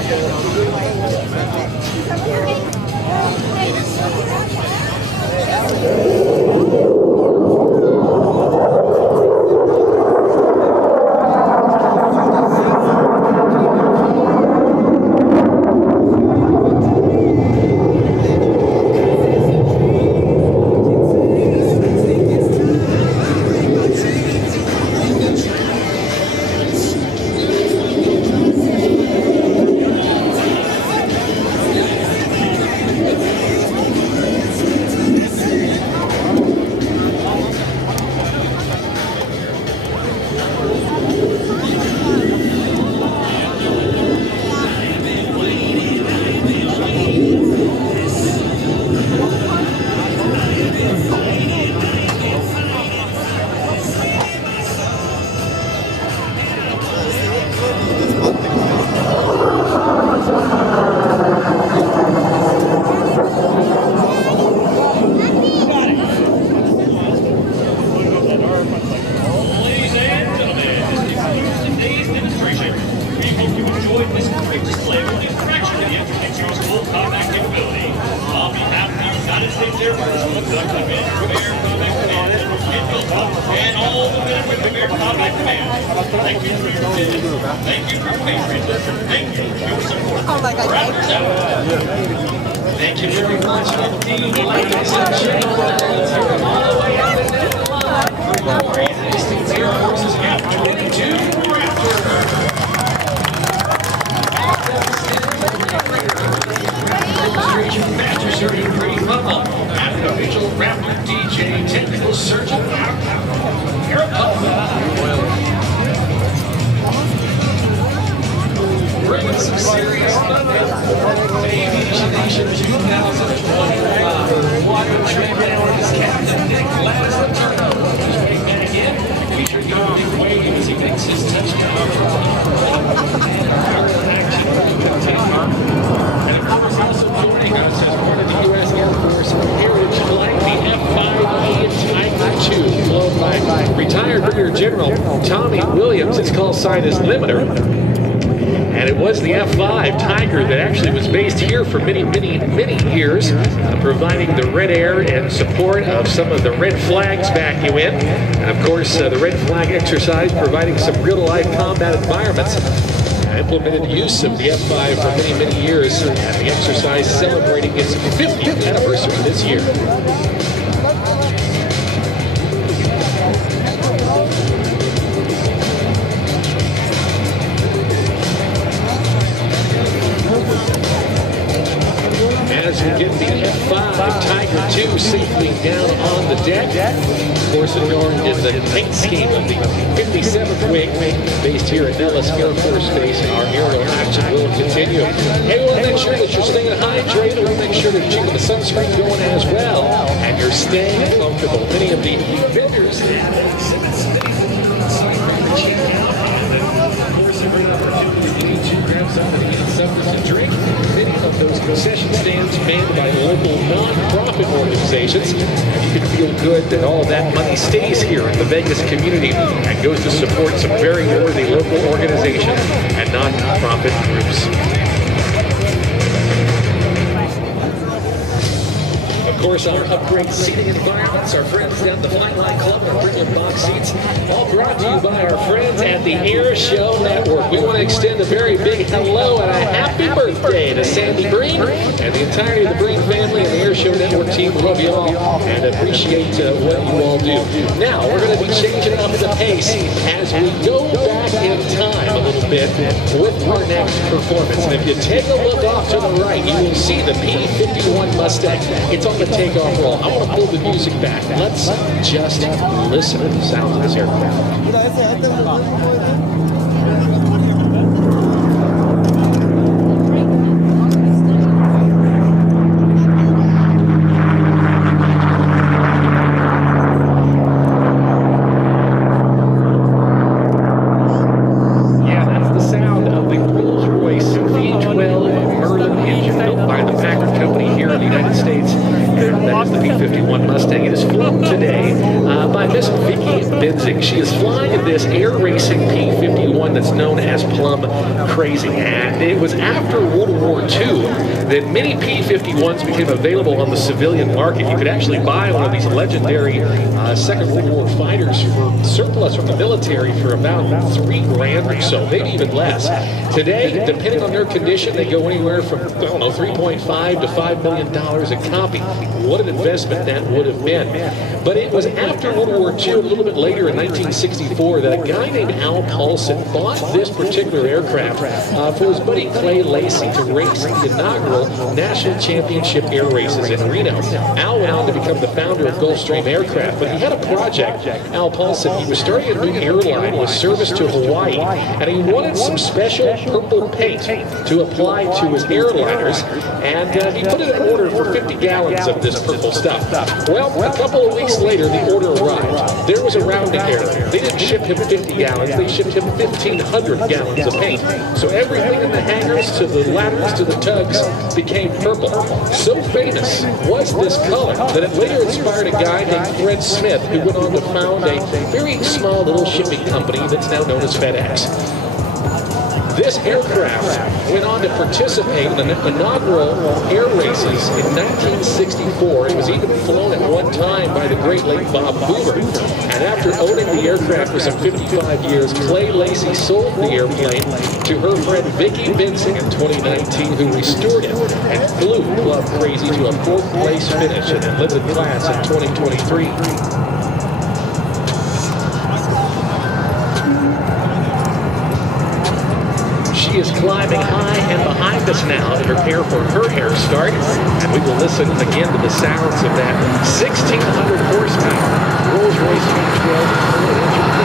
Thank you very much indeed, ladies and gentlemen. All the way out in the line for Misty Air Force's F-22 Raptor. Demonstration master serving pretty football. After official Raptor DJ, technical surgeon, bringing some serious thunder to Aviation Nation 2025. Water trade analyst Captain Nick Lazarino. And again, we should go big wave as he makes his touchdown. And of course, also joining us as part of the U.S. Air Force Heritage Flight, the F-5 Tiger II, flown by retired Rear General Tommy Williams. Its call sign is Limiter. And it was the F-5 Tiger that actually was based here for many years, providing the red air and support of some of the red flags back you in. And of course, the red flag exercise providing some real-life combat environments. Implemented use of the F-5 for many years, and the exercise celebrating its 50th anniversary this year. As we get the F-5 Tiger II safely down on the deck. Of course, adorned in the paint scheme of the 57th wing, based here at Nellis Air Forece Base. Our aerial action will continue. Hey, we want to make sure that you're staying hydrated. We'll make sure that you're keeping the sunscreen going as well, and you're staying comfortable. Many of the vendors have exhibits to check out. And of course, every opportunity to grab something to get something to drink. Many of those concession stands manned by local non-profit organizations. And you can feel good that all of that money stays here in the Vegas community and goes to support some very worthy local organizations and non-profit groups. Of course, our upgrade seating environments, our friends at the Flying Line Club, our premium box seats, all brought to you by our friends at the Air Show Network. We want to extend a very big hello and a happy birthday to Sandy Green and the entirety of the Green family and the Air Show Network team. We love you all and appreciate what you all do. Now, we're going to be changing up the pace as we go back in time a little bit with our next performance. And if you take a look off to the right, you will see the P-51 Mustang. It's on the takeoff roll. I want to pull the music back. Let's just listen to the sounds of this aircraft. Benzing. She is flying this air racing P-51 that's known as Plum Crazy. And it was after World War II that many P-51s became available on the civilian market. You could actually buy one of these legendary Second World War fighters for surplus from the military for about $3,000 or so, maybe even less. Today, depending on their condition, they go anywhere from, I don't know, $3.5 to $5 million a copy. What an investment that would have been. But it was after World War II, a little bit later in 1964, that a guy named Al Paulson bought this particular aircraft for his buddy Clay Lacey to race the inaugural National Championship air races in Reno. Al went on to become the founder of Gulfstream Aircraft, but he had a project, Al Paulson. He was starting a new airline with service to Hawaii, and he wanted some special purple paint to apply to his airliners, and he put in an order for 50 gallons of this purple stuff. Well, a couple of weeks later, the order arrived. There was a rounding error. They didn't ship him 50 gallons, they shipped him 1,500 gallons of paint. So everything in the hangars, to the ladders, to the tugs, became purple. So famous was this color that it later inspired a guy named Fred Smith, who went on to found a very small little shipping company that's now known as FedEx. This aircraft went on to participate in the inaugural air races in 1964. It was even flown at one time by the great late Bob Hoover. And after owning the aircraft for some 55 years, Clay Lacey sold the airplane to her friend Vicky Benzing in 2019, who restored it and flew Plum Crazy to a 4th place finish in the limited class in 2023. She is climbing high and behind us now to prepare for her air start, and we will listen again to the sounds of that 1,600 horsepower Rolls-Royce V12 engine.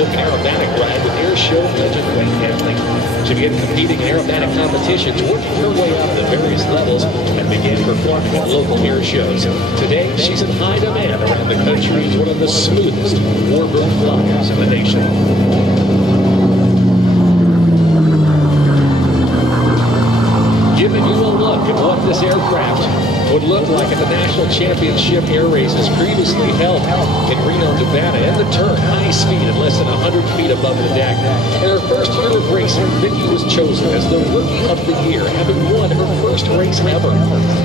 took an aerobatic ride with air show legend Wayne Handley. She began competing in aerobatic competitions, working her way up to various levels, and began performing at local air shows. Today, she's in high demand around the country as one of the smoothest warbird flyers in the nation. Giving you a look at what this aircraft would look like at the National Championship air races previously held in Reno, Nevada, and the turn, high speed at less than 100 feet above the deck. In her first year of racing, Vicky was chosen as the Rookie of the Year, having won her first race ever.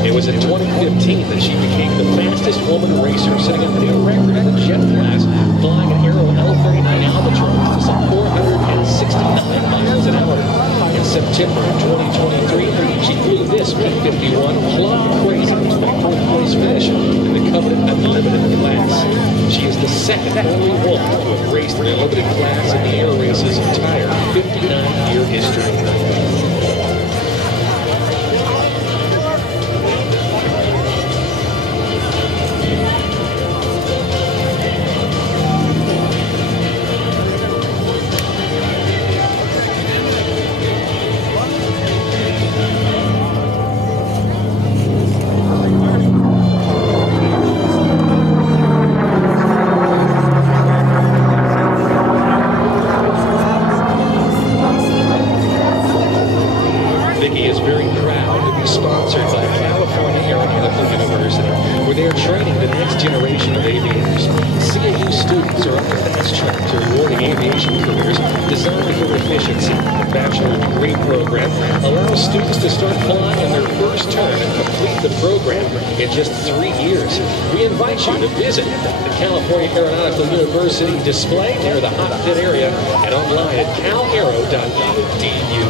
It was in 2015 that she became the fastest woman racer, setting a new record in the jet class, flying an Aero L-39 Albatross to some 469 miles an hour. In September of 2023, she flew this P-51 Plum Crazy to a fourth-place finish in the Covenant Unlimited class. She is the second only woman to have raced in the Unlimited class in the air race's entire 59-year history. Vicky is very proud to be sponsored by California Aeronautical University, where they are training the next generation of aviators. CAU students are on the fast track to rewarding aviation careers designed for efficiency. The bachelor degree program allows students to start flying in their first turn and complete the program in just 3 years. We invite you to visit the California Aeronautical University display near the hot pit area and online at calaero.edu.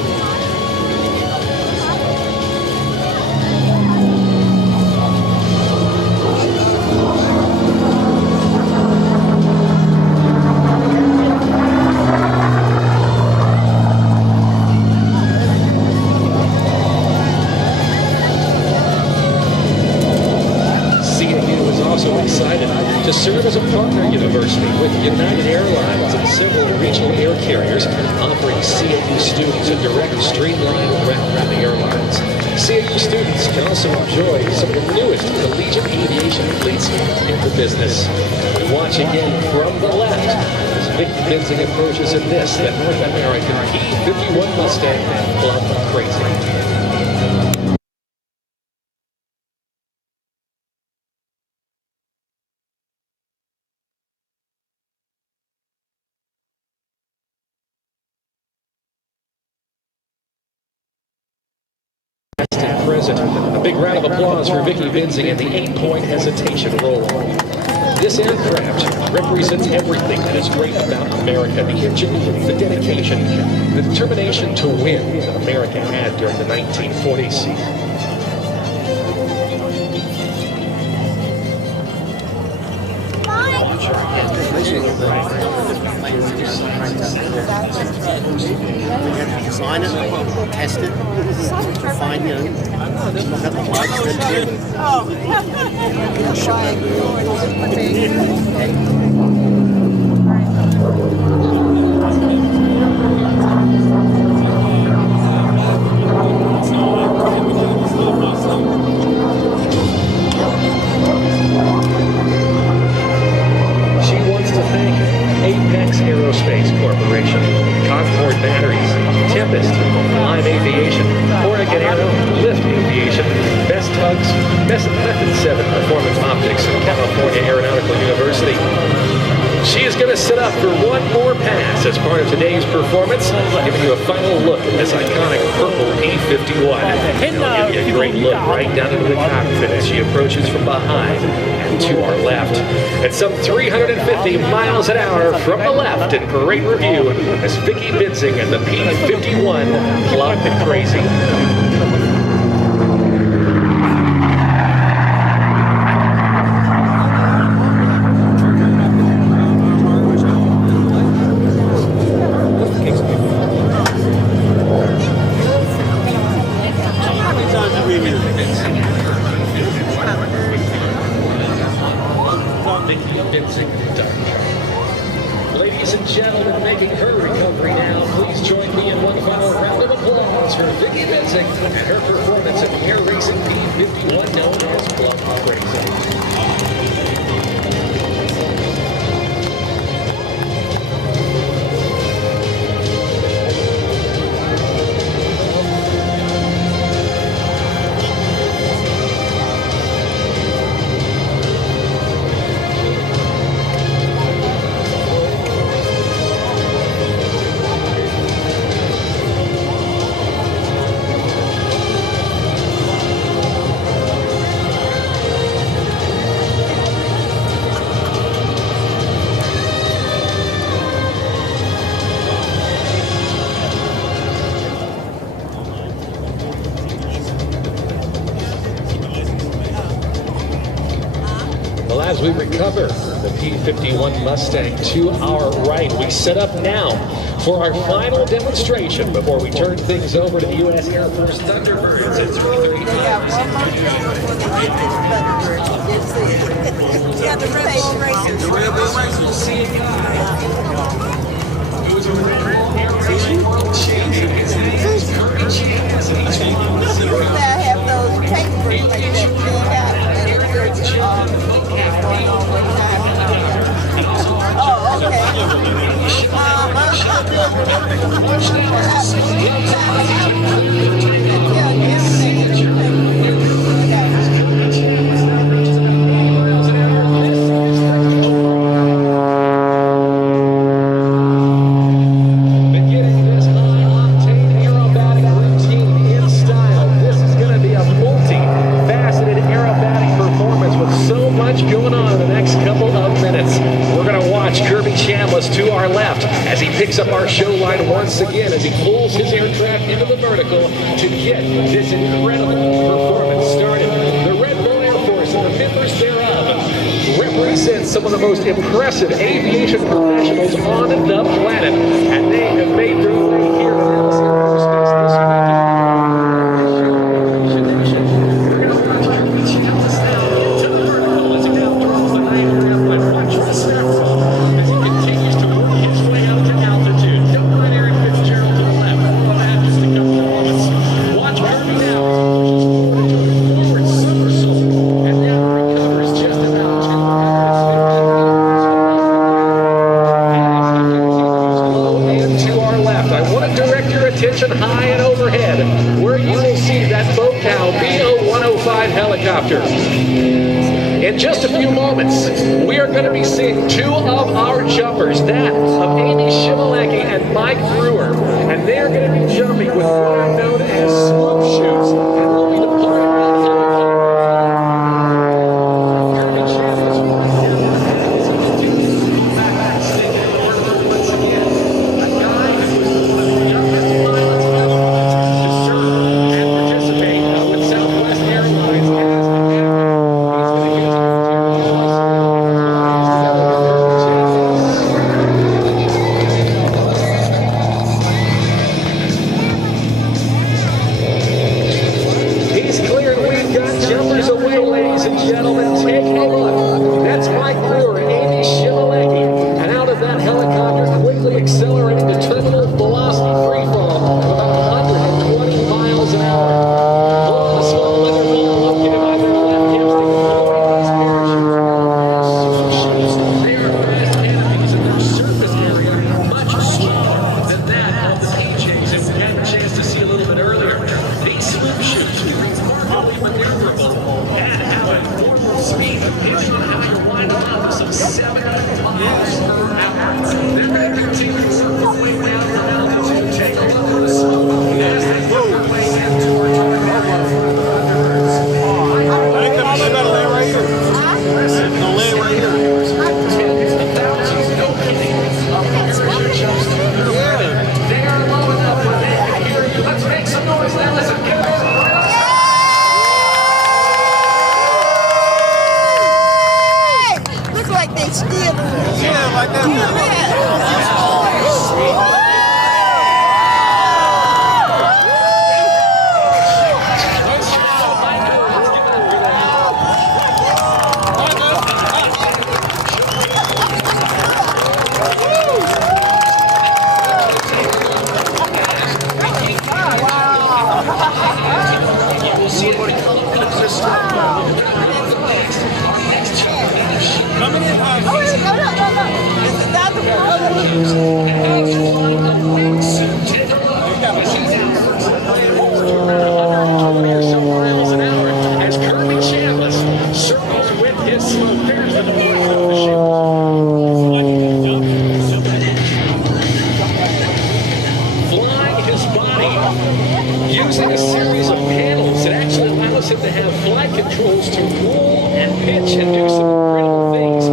To serve as a partner university with United Airlines and several regional air carriers, offering CAU students a direct streamlined route to the airlines. CAU students can also enjoy some of the newest collegiate aviation fleets in the business. We watch again from the left as Vicky Benzing approaches in this, that North American P-51 Mustang Plum Crazy. Present. A big round of applause for Vicky Benzing and the 8-point hesitation roll. This aircraft represents everything that is great about America. The ingenuity, the dedication, the determination to win that America had during the 1940s. Design it, test it, find, look at the lights, Aerospace Corporation, Concord Batteries, Tempest, Lime Aviation, Oregon Aero, Lift Aviation, Best Tugs, Best Method 7 Performance Optics, and California Aeronautical University. She is going to set up for one more pass as part of today's performance, giving you a final look at this iconic purple P-51. It'll give you a great look right down into the cockpit as she approaches from behind and to our left. At some 350 miles an hour from the left in parade review as Vicky Benzing and the P-51 Plum Crazy. Ladies and gentlemen, making her recovery now. Please join me in one final round of applause for Vicky Benzing and her performance in the air racing P-51 known as Blood Racing. As we recover the P-51 Mustang to our right, we set up now for our final demonstration before we turn things over to the U.S. Air Force Thunderbirds at 3:35. Yeah, the Red Bull Racers. The Red Bull Racers. I have those papers like that filled out and it says, going on with time. Oh, okay. Picks up our show line once again as he pulls his aircraft into the vertical to get this incredible performance started. The Red Bull Air Force and the members thereof represent some of the most impressive aviation professionals on the planet, and they have made their way here at Nellis Air Forece Base this high and overhead, where you will see that SoCal BO-105 helicopter. In just a few moments, we are going to be seeing two of our jumpers, that of Amy Shimalecki and Mike Brewer, and they're going to be jumping with what are known as swoop chutes, and we'll be deploying around the using a series of panels that actually allows him to have flight controls to roll and pitch and do some incredible things.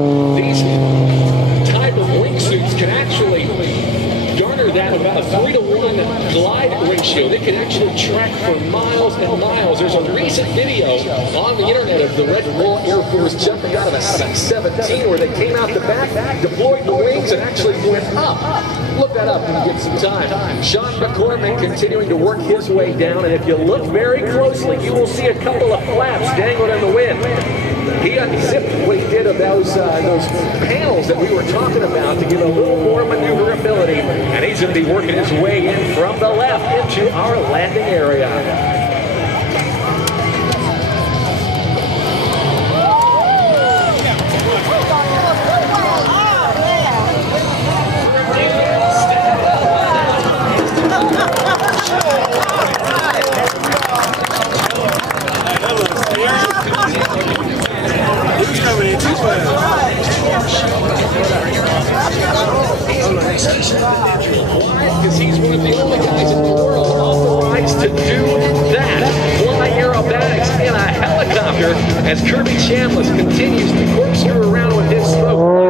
These type of wingsuits can actually garner that about a 3-to-1 glide ratio. They can actually track for miles and miles. There's a recent video on the internet of the Red Bull Air Force jumping out of a 617 where they came out the back, deployed the wings, and actually went up. Look that up when you get some time. Sean McCormick continuing to work his way down, and if you look very closely, you will see a couple of flaps dangling in the wind. He unzipped what he did of those panels that we were talking about to give a little more maneuverability, and he's going to be working his way in from the left into our landing area. Because he's one of the only guys in the world authorized to do that. Fly aerobatics in a helicopter as Kirby Chambliss continues to corkscrew around with his stroke.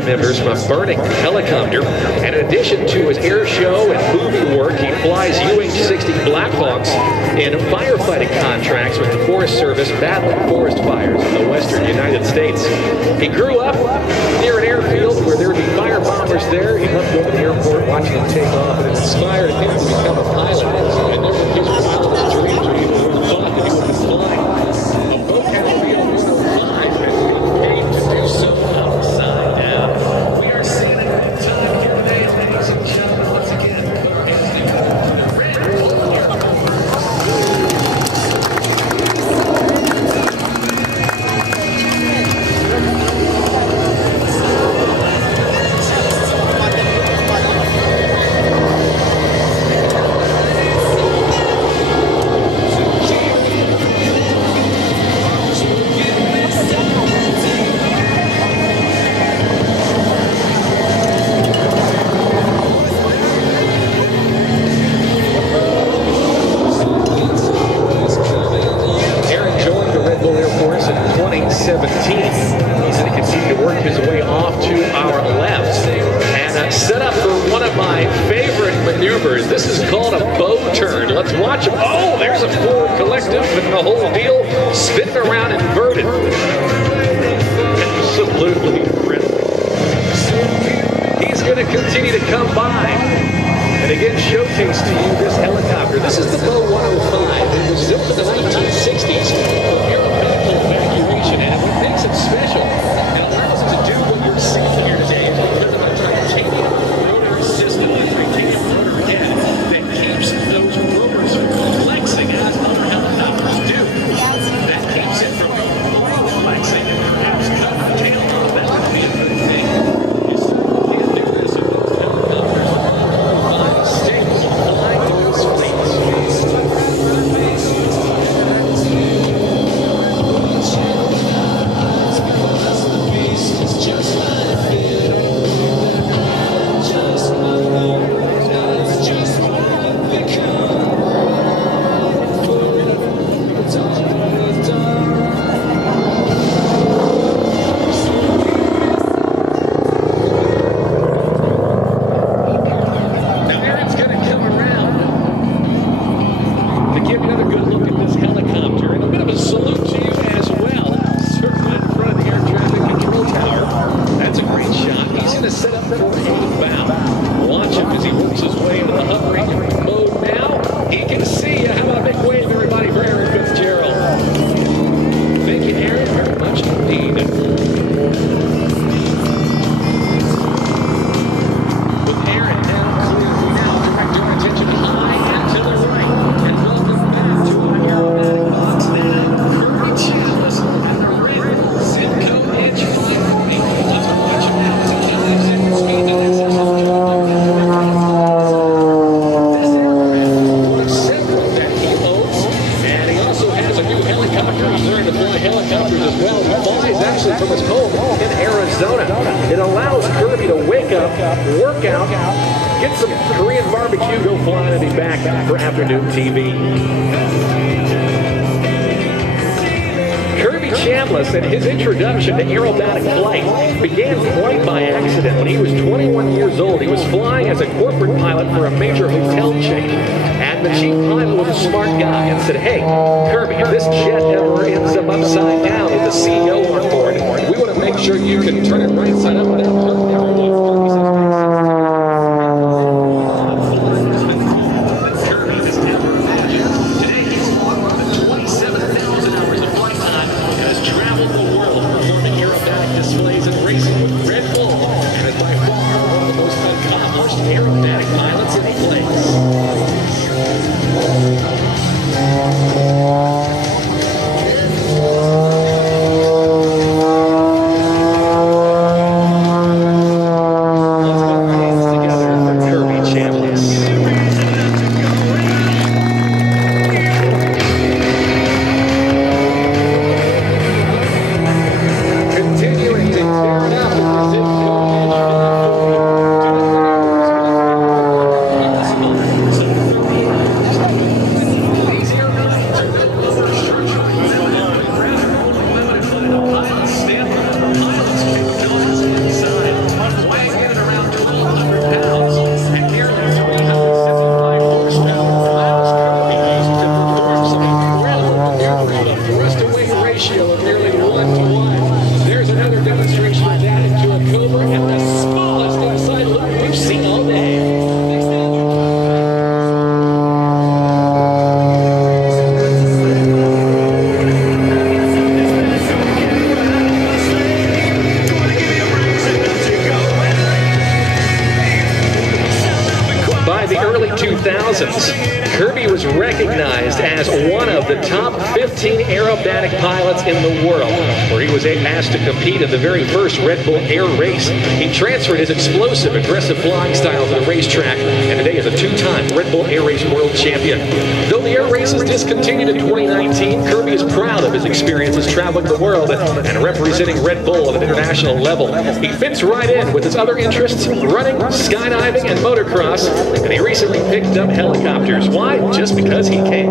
Members from a burning helicopter. And in addition to his air show and movie work, he flies UH-60 Black Hawks in firefighting contracts with the Forest Service battling forest fires in the western United States. He grew up near an airfield where there would be fire bombers there. He loved going to the airport, watching them take off, and it inspired him to become a pilot. And never his wildest dreams or even thought that he would be flying a boat at a field 105, and he came to do so upside down. We are seeing it all the time here today, ladies and gentlemen. Once again, Aaron joined the Red Bull Air Force in 2017. He's going to continue to work his way off to our left and set up for one of my favorite maneuvers. This is called a bow turn. Let's watch him. Oh, there's a forward collective and the whole deal spinning around inverted. Absolutely incredible. He's going to continue to come by. And again, showcase to you this helicopter. This is the Bow 105. It was built in the 1960s for aeronautical evacuation, and what makes it special and allows it to do what you're seeing here today is because of a titanium rotor system, a titanium rotor head that keeps those rotors from flexing as other helicopters do. That keeps it from flexing and perhaps cutting the tail off. That would be a good thing. You certainly can't do this in those helicopters. States flying those fleets. And his introduction to aerobatic flight began quite by accident. When he was 21 years old, he was flying as a corporate pilot for a major hotel chain. And the chief pilot was a smart guy and said, "Hey, Kirby, if this jet ever ends up upside down with the CEO on board, we want to make sure you can turn it right side up without hurting everyone." Kirby was recognized as one of the top 15 aerobatic pilots in the world, where he was asked to compete in the very first Red Bull Air race. He transferred his explosive, aggressive flying style to the racetrack, and today is a two-time Red Bull Air Race world champion. Though the air race is discontinued in 2019, Kirby is proud of his experiences traveling the world and representing Red Bull at an international level. He fits right in with his other interests, running, skydiving, and motocross, and he recently picked up helicopters. Why? Just because he can.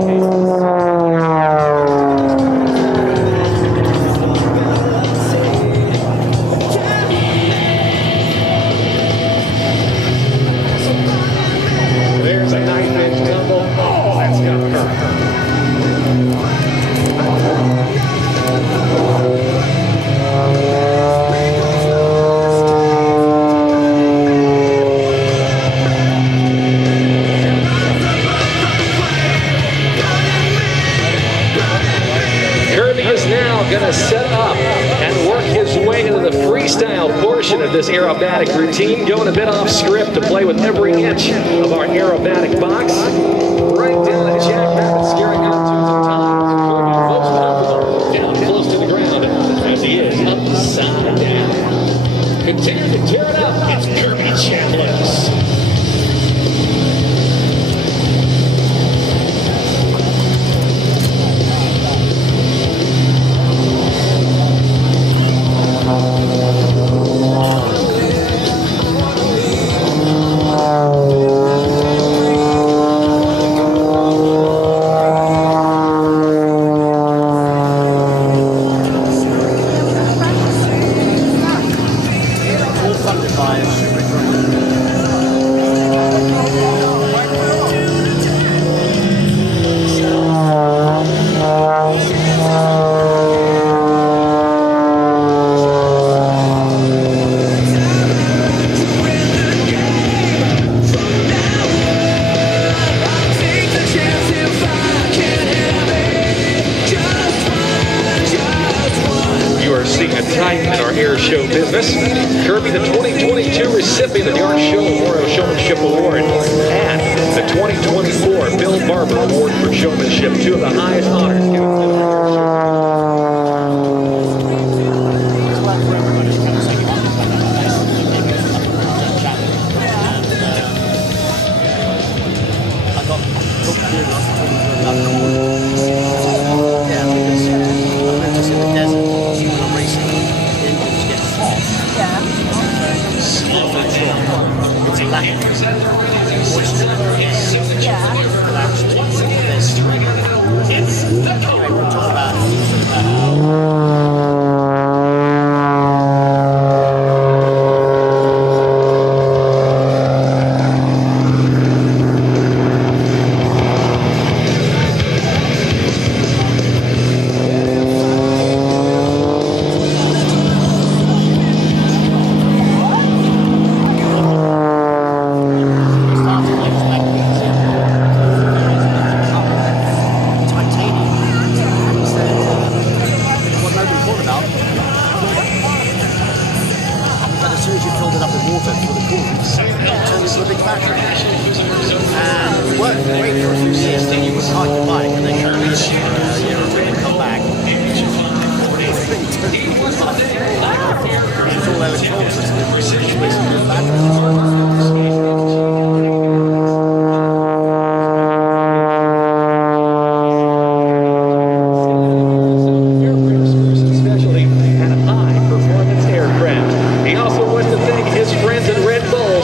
going to set up and work his way into the freestyle portion of this aerobatic routine, going a bit off script to play with every inch of our aerobatic box. Right down at Jackrabbit, scaring out to the top. Most comfortable, down close to the ground as he is upside down. Continue to tear it up. It's Kirby Chambliss. Kirby, the 2022 recipient of the Art Show Memorial Showmanship Award, and the 2024 Bill Barber Award for Showmanship, two of the highest honors given to the Art Show.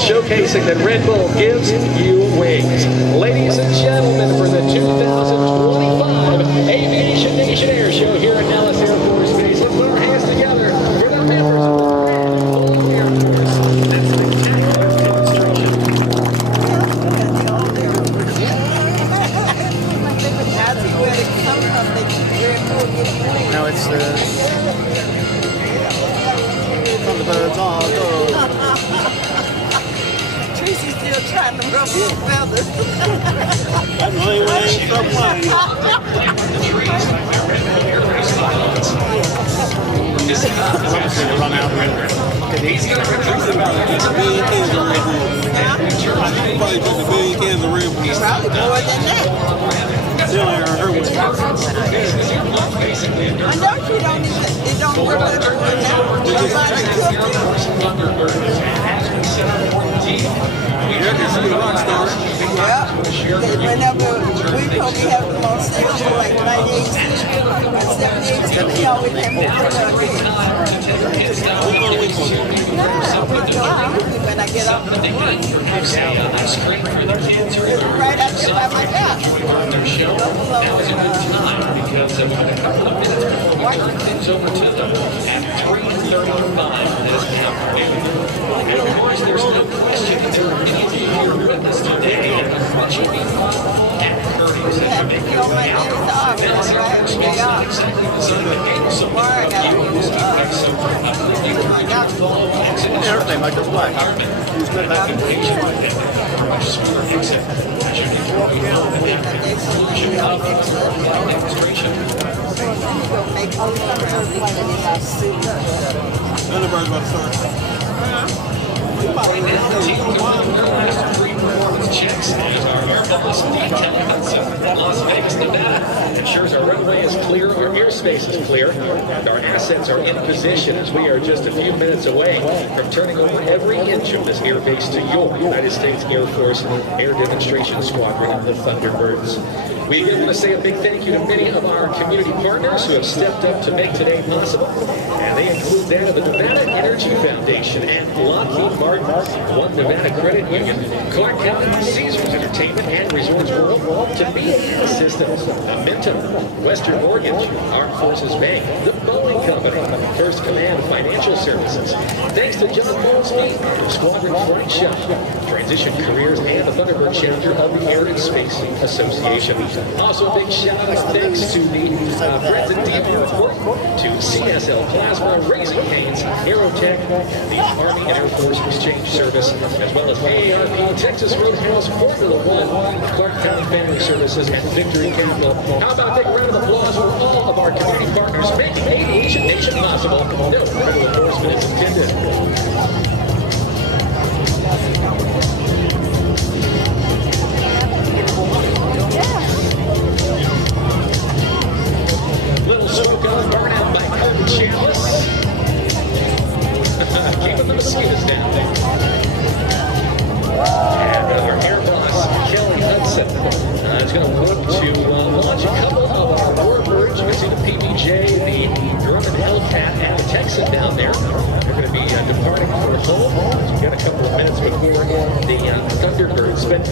Showcasing that Red Bull gives you wings. Ladies and gentlemen, for the 2025 Aviation Nation Air Show here at Nellis Air Forece Base, let's put our hands together for the members of the Red Bull Air Force. No, it's the Thunderbirds are good. Tracy's still trying to ruffle his feathers. That's the only way ain't so fun. Run out He's got a billion cans of Red Bull. Probably put the billion cans of Red Bull. Probably more than that. Still ain't heard her way. I know she don't even, it don't work like it would now. Nobody cooked it. Yeah, whenever we probably have the most sales for like 98 cents or 78 cents, we always have to put it again. When I get off the work. It's right out there by my house. Because of a couple of minutes before it's over to them at 3:35 this afternoon. And of course, there's no question that there are many of you here with us today watching me at Curtis. airplane like this way. He's good at Thunderbird's about to start. Right now, Team Command last three performance checks as our air boss, D10 Hudson from Las Vegas, Nevada, ensures our runway is clear, our airspace is clear, and our assets are in position as we are just a few minutes away from turning over every inch of this airbase to your United States Air Force Air Demonstration Squadron, the Thunderbirds. We again want to say a big thank you to many of our community partners who have stepped up to make today possible, and they include that of the Nevada Energy Foundation and Lockheed Martin, One Nevada Credit Union, Clark County, Caesars Entertainment and Resorts World, to be Systems, Amentum, Western Mortgage, Armed Forces Bank, the Boeing Company, First Command Financial Services. Thanks to John Molesby, Squadron Flight Shop, Transition Careers, and the Thunderbird chapter of the Air and Space Association. Also, a big shout out thanks to the Friends at Demo, to CSL Plasma, Raising Cane's, Aerotech, the Army and Air Force Exchange Service, as well as AARP, Texas Roadhouse, Formula One, Clark County Family Services, and Victory Capital. How about a big round of applause for all of our community partners making Aviation Nation possible? No further endorsement is intended. Little stroke on burnout by Curtin Chalice. Keeping the mosquitoes down. And our air boss, Kelly Hudson, is going to work to launch a couple of our warbirds. You can see the PBJ, the German Hellcat, and the Texan down there. They're going to be departing for home. We've got a couple of minutes before the Thunderbirds. But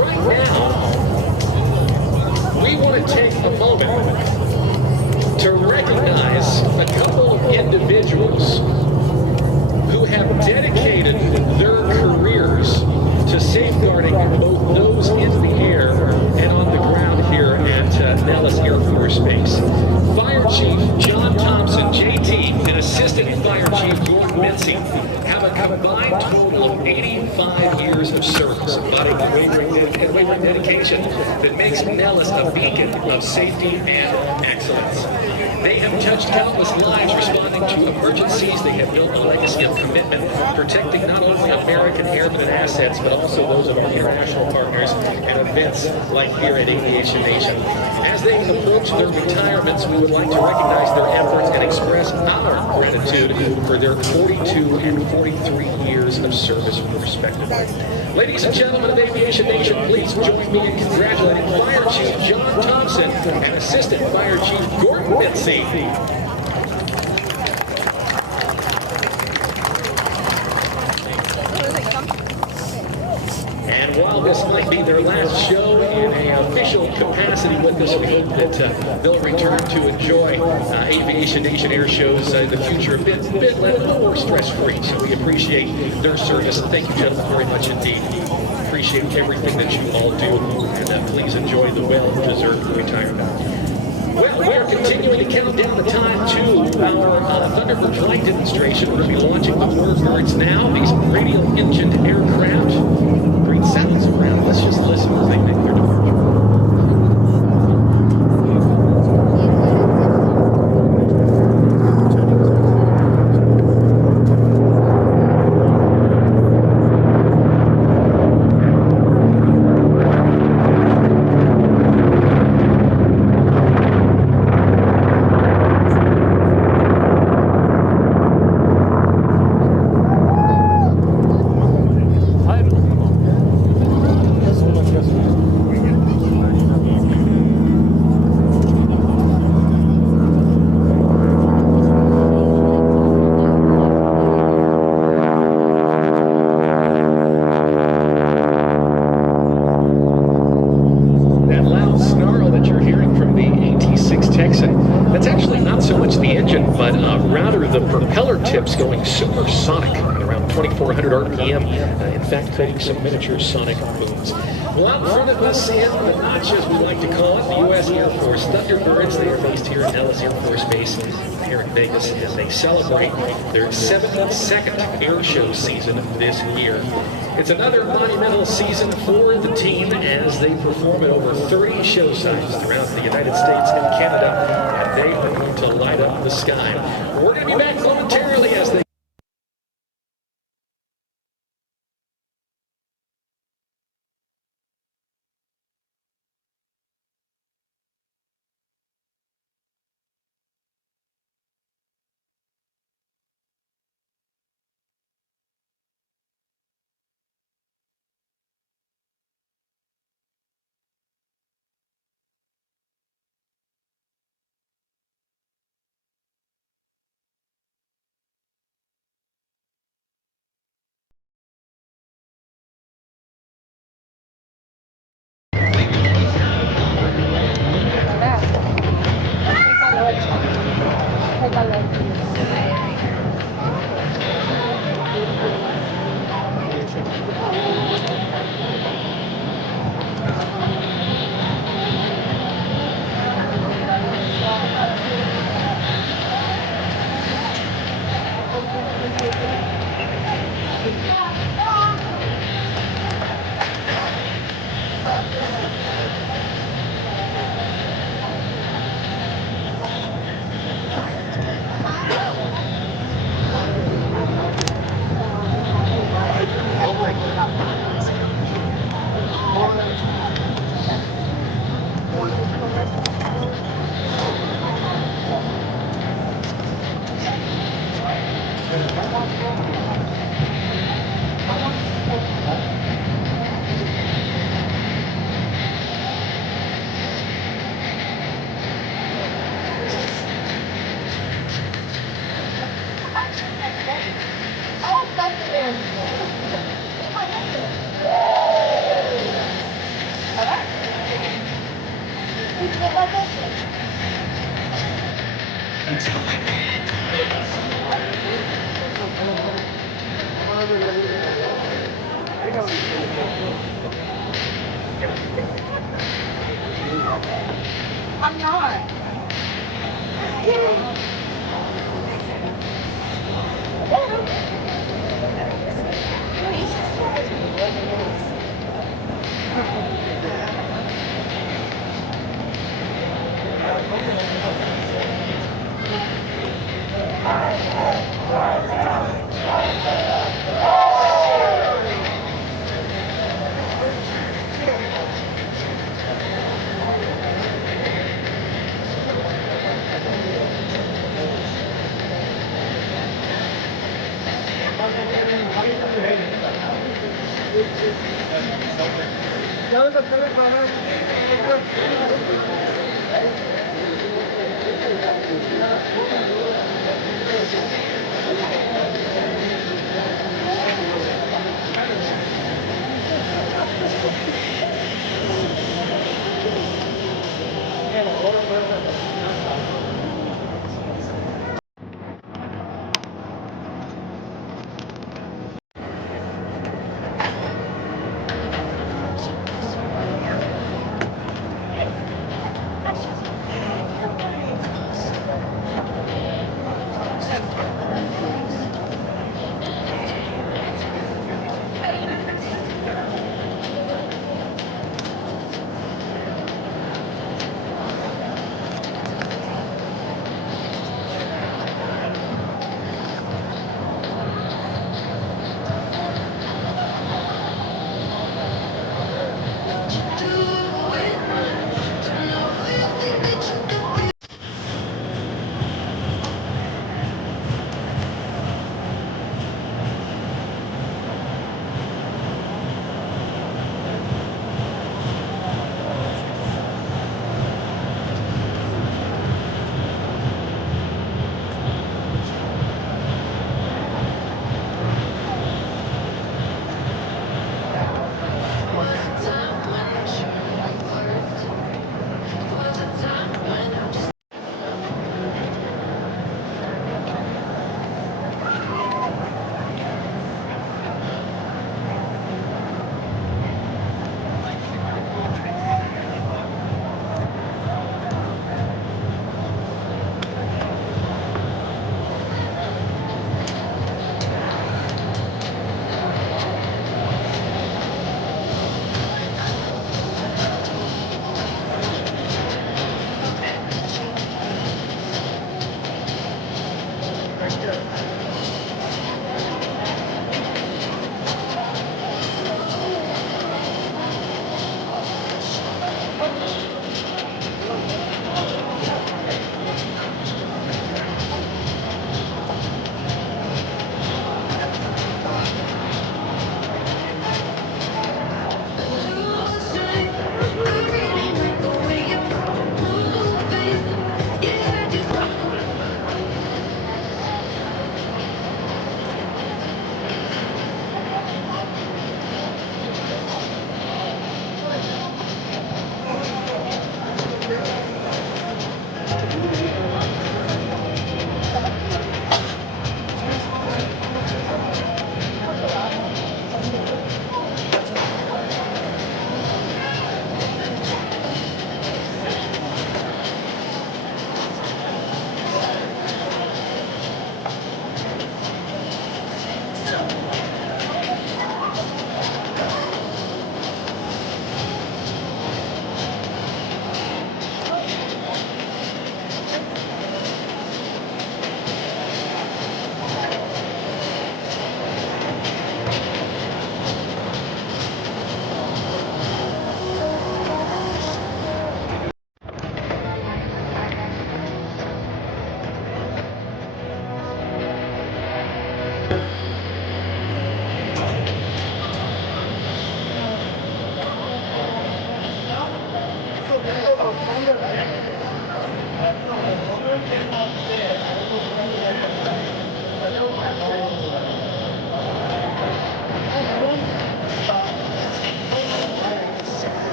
right now, we want to take a moment to recognize a couple of individuals who have dedicated their careers to safeguarding both those in the air and on the ground here at Nellis Air Forece Base. Fire Chief John Thompson, JT, and Assistant Fire Chief Gordon Benzing have a combined total of 85 years of service, embodying unwavering dedication that makes Nellis a beacon of safety and excellence. They have touched countless lives responding to emergencies. They have built a legacy of commitment, protecting not only American airmen and assets, but also those of our international partners and events like here at Aviation Nation. As they approach their retirements, we would like to recognize their efforts and express our gratitude for their 42 and 43 years of service, respectively. Ladies and gentlemen of Aviation Nation, please join me in congratulating Fire Chief John Thompson and Assistant Fire Chief Gordon Benzing. And while this might be their last show in an official capacity with us, we hope that they'll return to enjoy Aviation Nation Air Shows in the future a bit more stress-free. So we appreciate their service. And thank you, gentlemen, very much indeed. Appreciate everything that you all do. And please enjoy the well-deserved retirement. Well, we are continuing to count down the time to our Thunderbird flight demonstration. We're going to be launching the Warbirds now. These radial-engined aircraft. Great sounds around. Let's just listen as they make their departure. Going supersonic at around 2,400 RPM, in fact fitting some miniature sonic booms. Well, out in front of us in the notch, as we like to call it, the U.S. Air Force Thunderbirds. They are based here at Nellis Air Forece Base here in Vegas, and they celebrate their 72nd air show season this year. It's another monumental season for the team as they perform at over 30 show sites throughout the United States and Canada, and they are going to light up the sky. We're going to be back momentarily as they I'm not.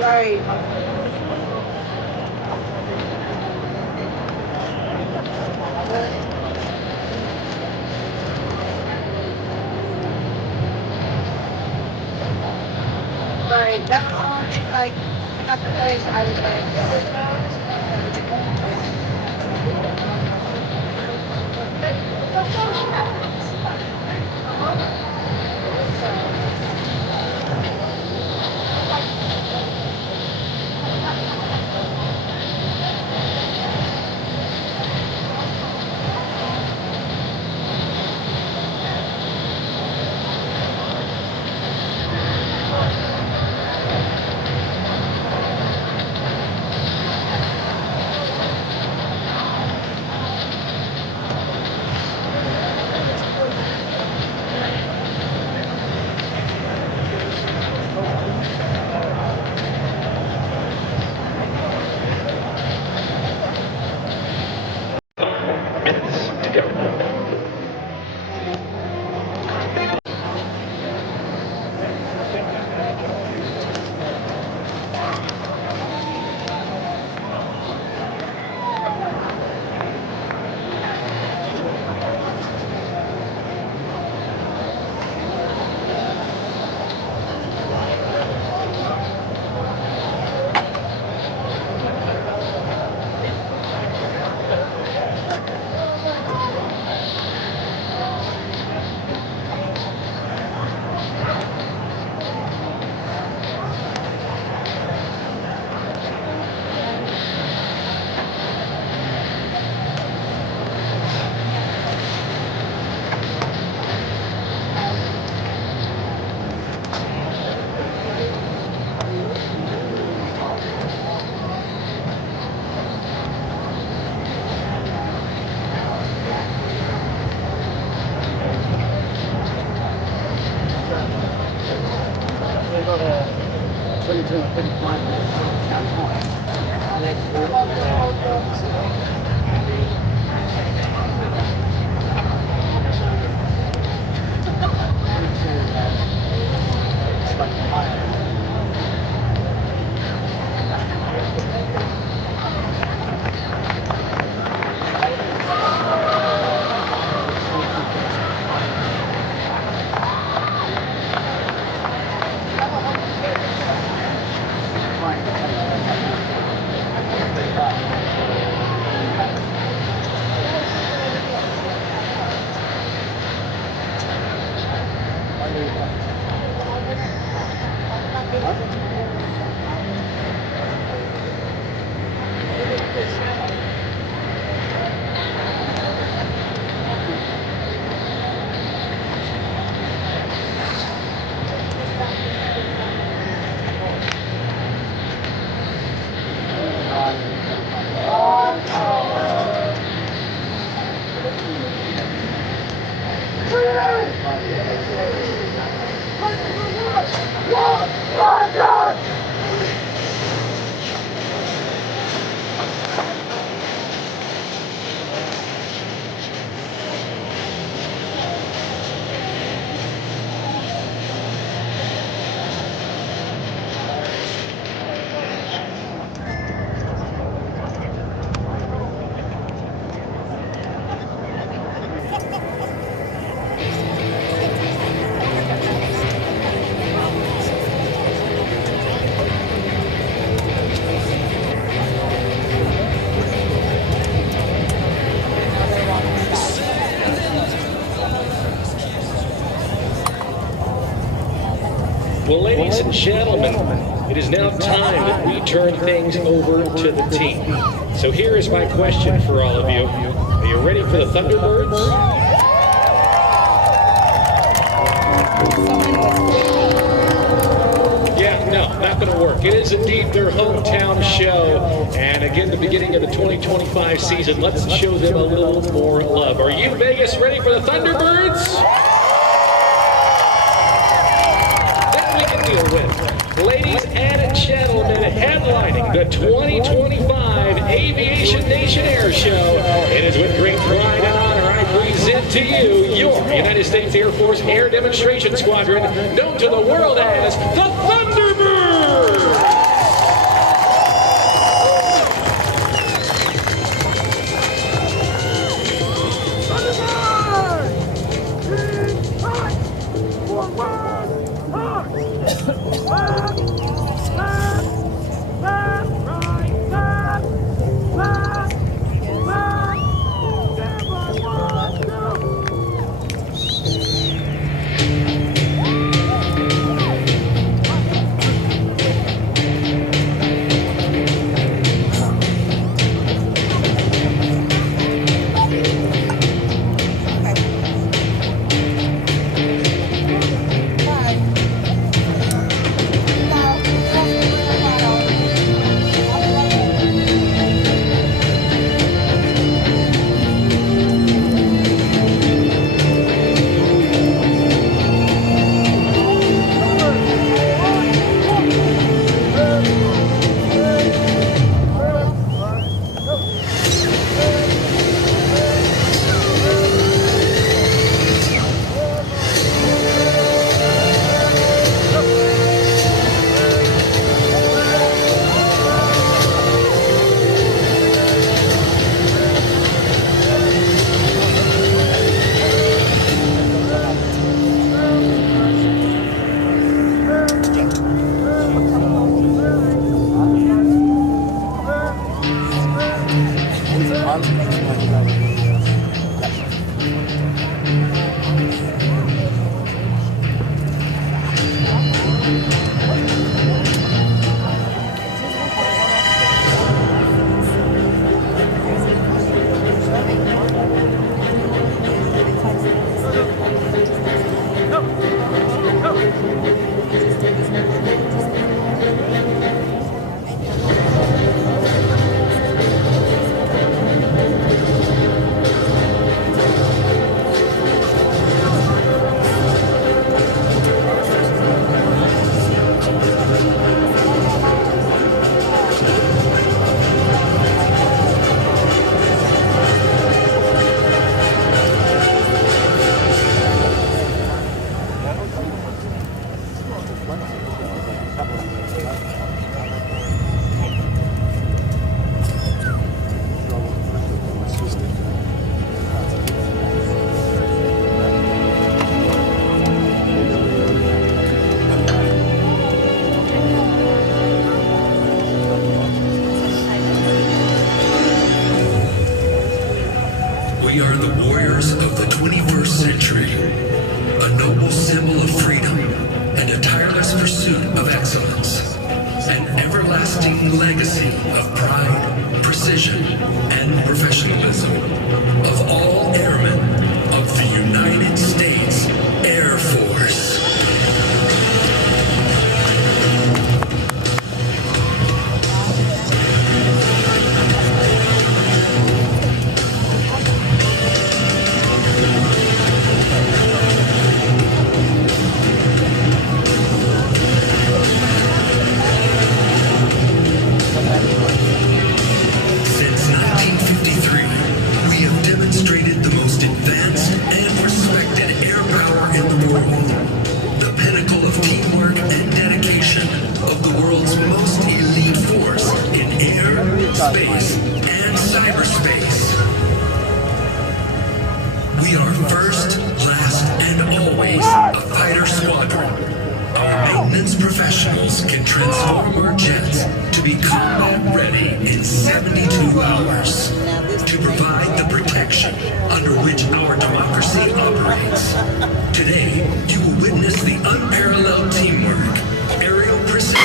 Right. Right, that sounds like not the place I would like. Well, ladies and gentlemen, it is now time that we turn things over to the team. So here is my question for all of you. Are you ready for the Thunderbirds? Yeah, no, not going to work. It is indeed their hometown show. And again, the beginning of the 2025 season. Let's show them a little more love. Are you, Vegas, ready for the Thunderbirds? With. Ladies and gentlemen, headlining the 2025 Aviation Nation Air Show, it is with great pride and honor I present to you your United States Air Force Air Demonstration Squadron, known to the world as the Thunderbirds! We are the warriors of the 21st century, a noble symbol of freedom and a tireless pursuit of excellence, an everlasting legacy of pride, precision, and professionalism of all airmen of the United States Air Force. Space and cyberspace. We are first, last, and always a fighter squadron. Our maintenance professionals can transform our jets to be combat ready in 72 hours to provide the protection under which our democracy operates. Today, you will witness the unparalleled teamwork, aerial precision.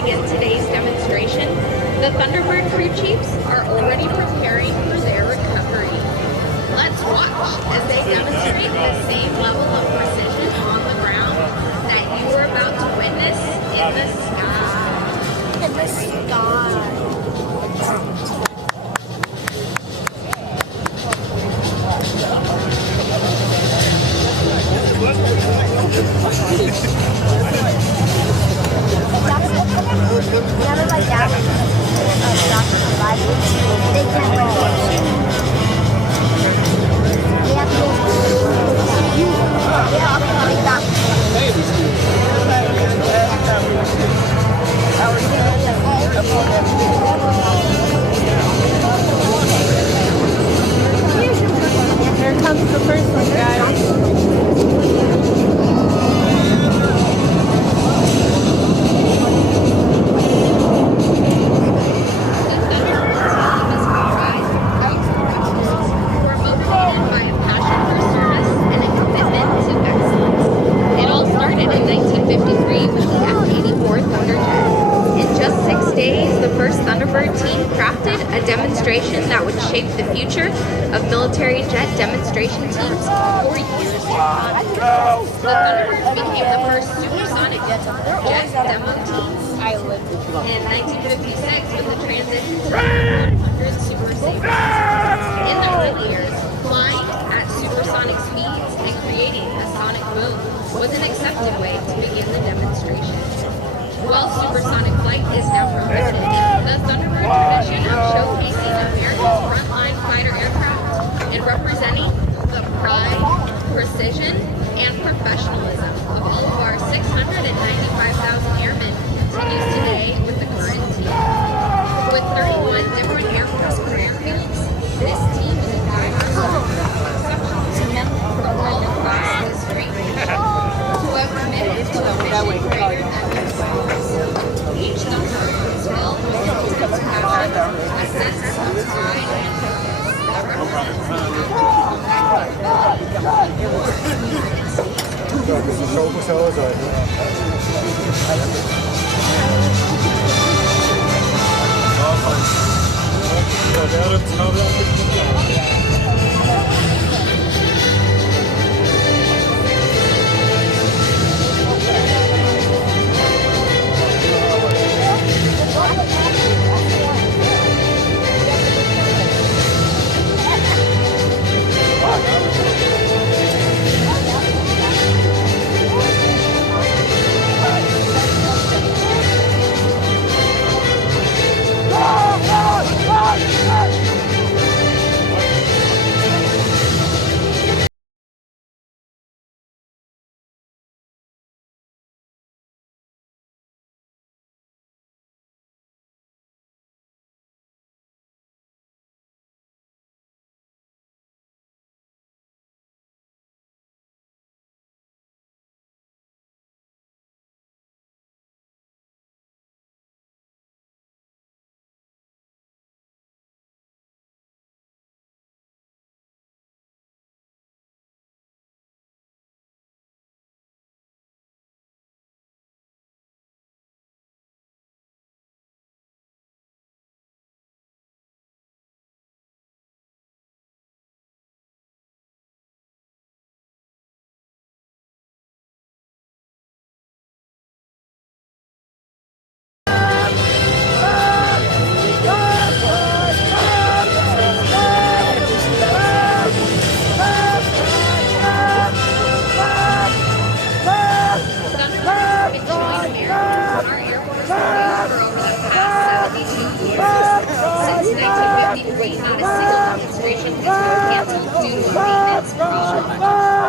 begin today's demonstration, the Thunderbird crew chiefs are already preparing for their recovery. Let's watch as they demonstrate the same level of precision on the ground that you were about to witness in the sky. In the sky. Here comes the first one, guys. That would shape the future of military jet demonstration teams for years to come. The Thunderbirds became the first supersonic jet demo team in 1956 with the transition to the 100 Super Sabres. In the early years, flying at supersonic speeds and creating a sonic boom was an accepted way to begin the demonstration. While supersonic flight is now prohibited, the Thunderbird tradition of showcasing America's frontline fighter aircraft and representing the pride, precision, and professionalism of all of our 695,000 airmen continues today with the current team. With 31 different Air Force career fields, this team is a diverse exception from all across history who have committed to a mission greater than themselves. Each number is filled with intense passion, a sense of pride and purpose that represents the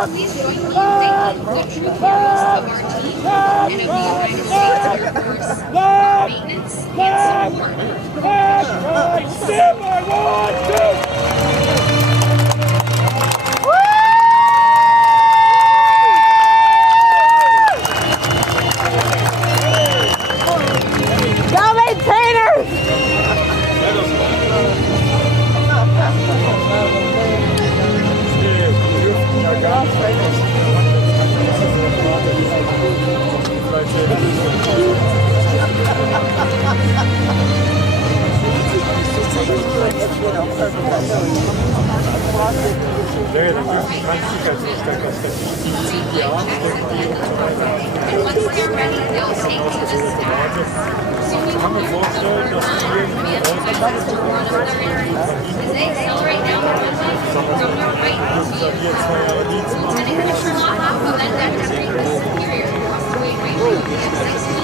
Please join me in thanking the true heroes of our team and of the United States Air Force for maintenance and support. Go maintainers! did on purpose. I know you. Very good. And once they're ready, they'll take to the staff. So we want to as they accelerate down the runway from your right to your left. And it can turn off of that deck superior to a range of 16.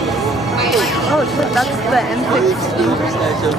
Oh, shit, that's the M16. That's a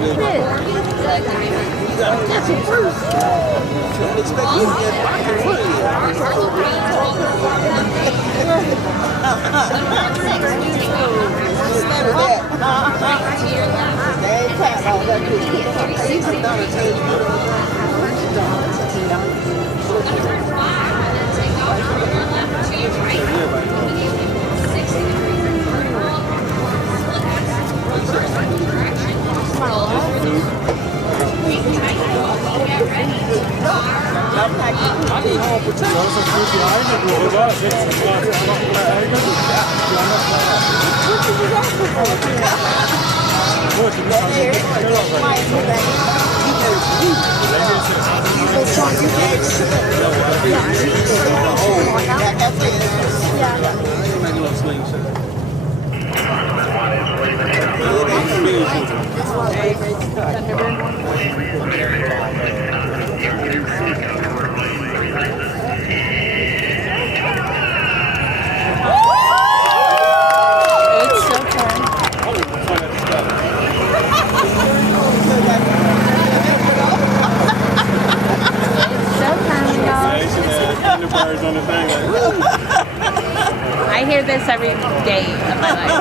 I hear this every day of my life.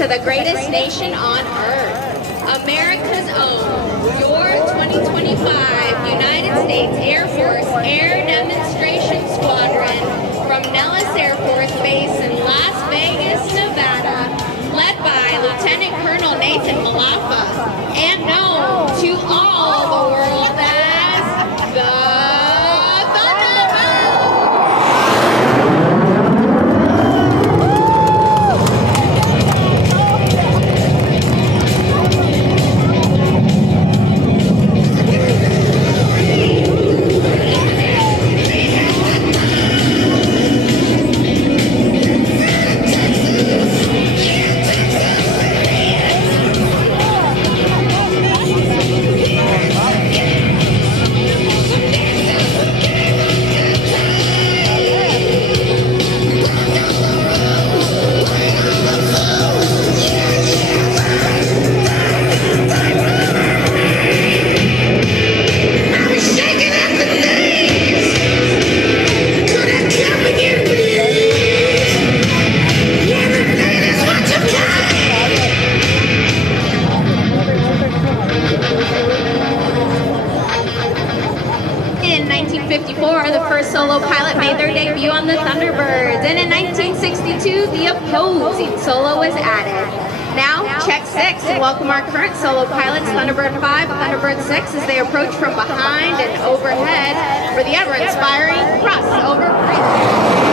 To the greatest nation on earth, America's own, your 2025 United States Air Force Air Demonstration Squadron from Nellis Air Forece Base in Las Vegas, Nevada, led by Lieutenant Colonel Nathan Malafa, and known to all the world as the 1954, the first solo pilot made their debut on the Thunderbirds, and in 1962, the opposing solo was added. Now, check 6 and welcome our current solo pilots, Thunderbird 5, Thunderbird 6, as they approach from behind and overhead for the ever-inspiring crossover bridge.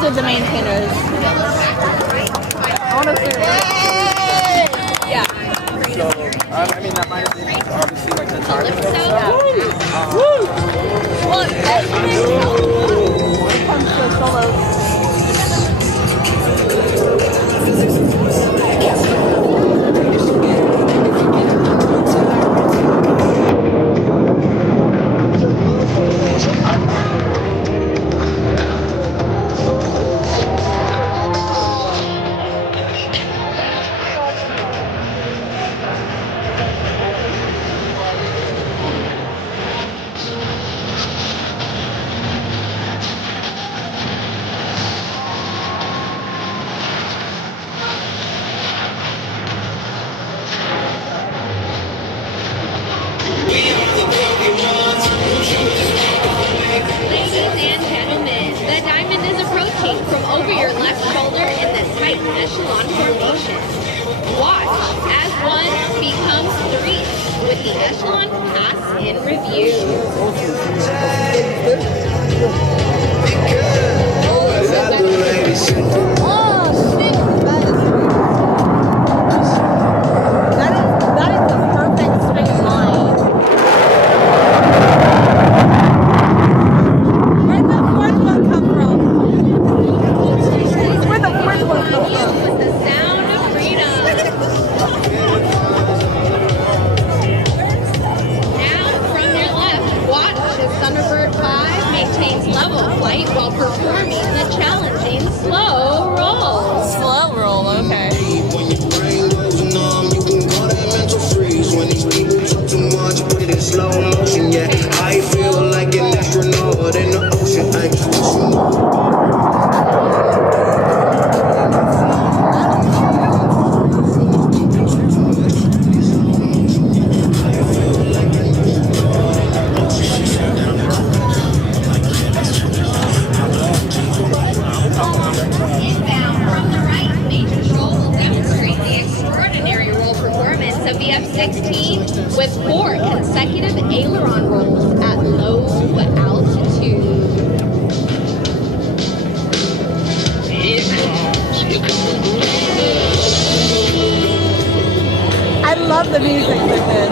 The maintainers. I want to say yeah. So, I mean, that might have been obviously like the target. Well, when it comes to solos. Echelon formation. Watch as 1 becomes 3 with the echelon pass in review. That is the perfect straight line. Where'd the fourth one come from? Where'd the fourth one come from? With the sound of freedom. the F-16 with 4 consecutive aileron rolls at low altitude. I love the music with this.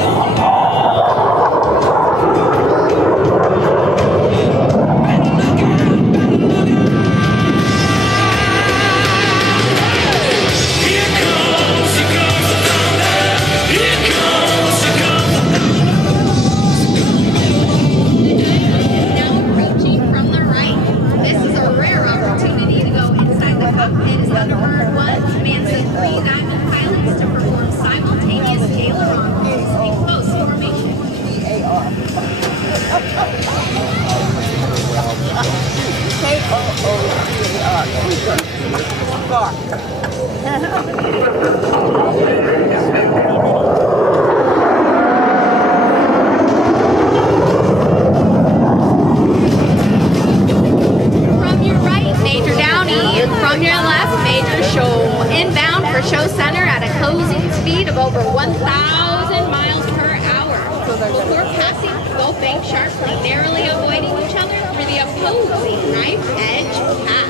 From your right, Major Downey, and from your left, Major Shoal. Inbound for Show Center at a closing speed of over 1,000 miles per hour. Before passing, both bank sharply, narrowly avoiding each other for the opposing knife edge pass.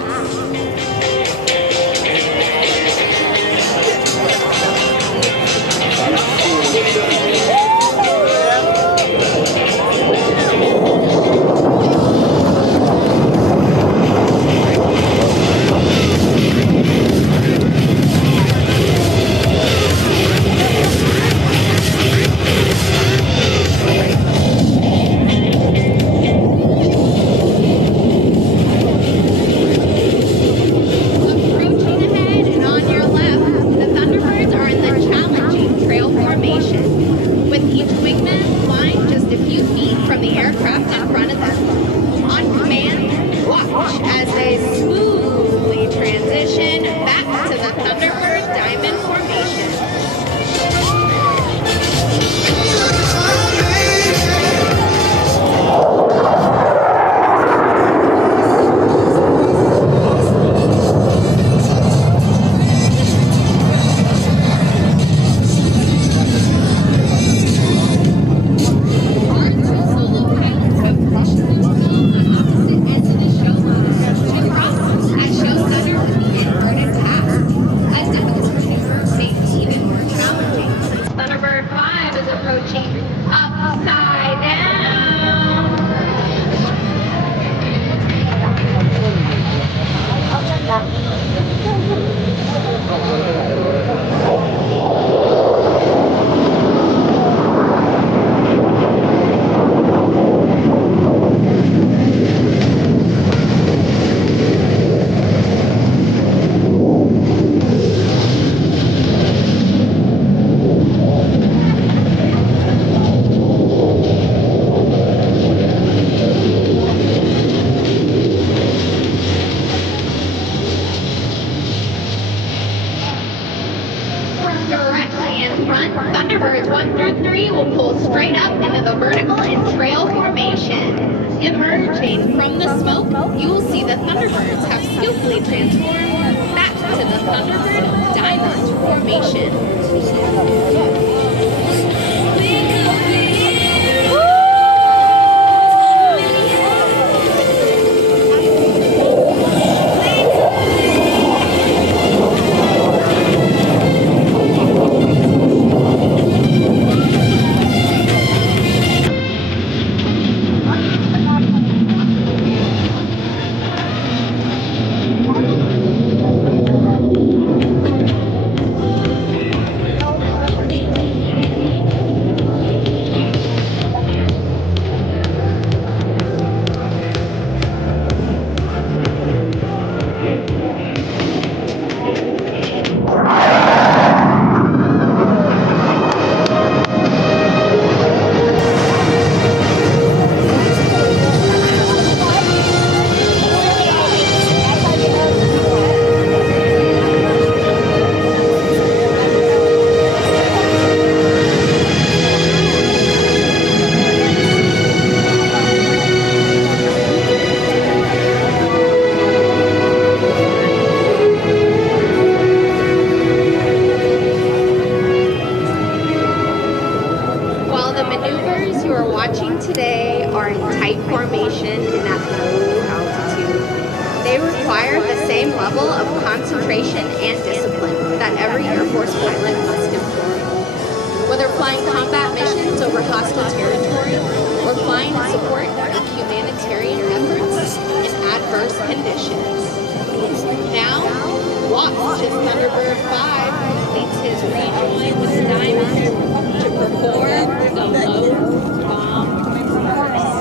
Thunderbirds 1 through 3 will pull straight up into the vertical and trail formation. Emerging from the smoke, you will see the Thunderbirds have skillfully transformed back to the Thunderbird diamond formation. you are watching today are in tight formation and at low altitude. They require the same level of concentration and discipline that every Air Force pilot must employ. Whether flying combat missions over hostile territory or flying in support of humanitarian efforts in adverse conditions. Now, Watts' Thunderbird 5 completes his rejoin with Stein to perform the low bomb burst.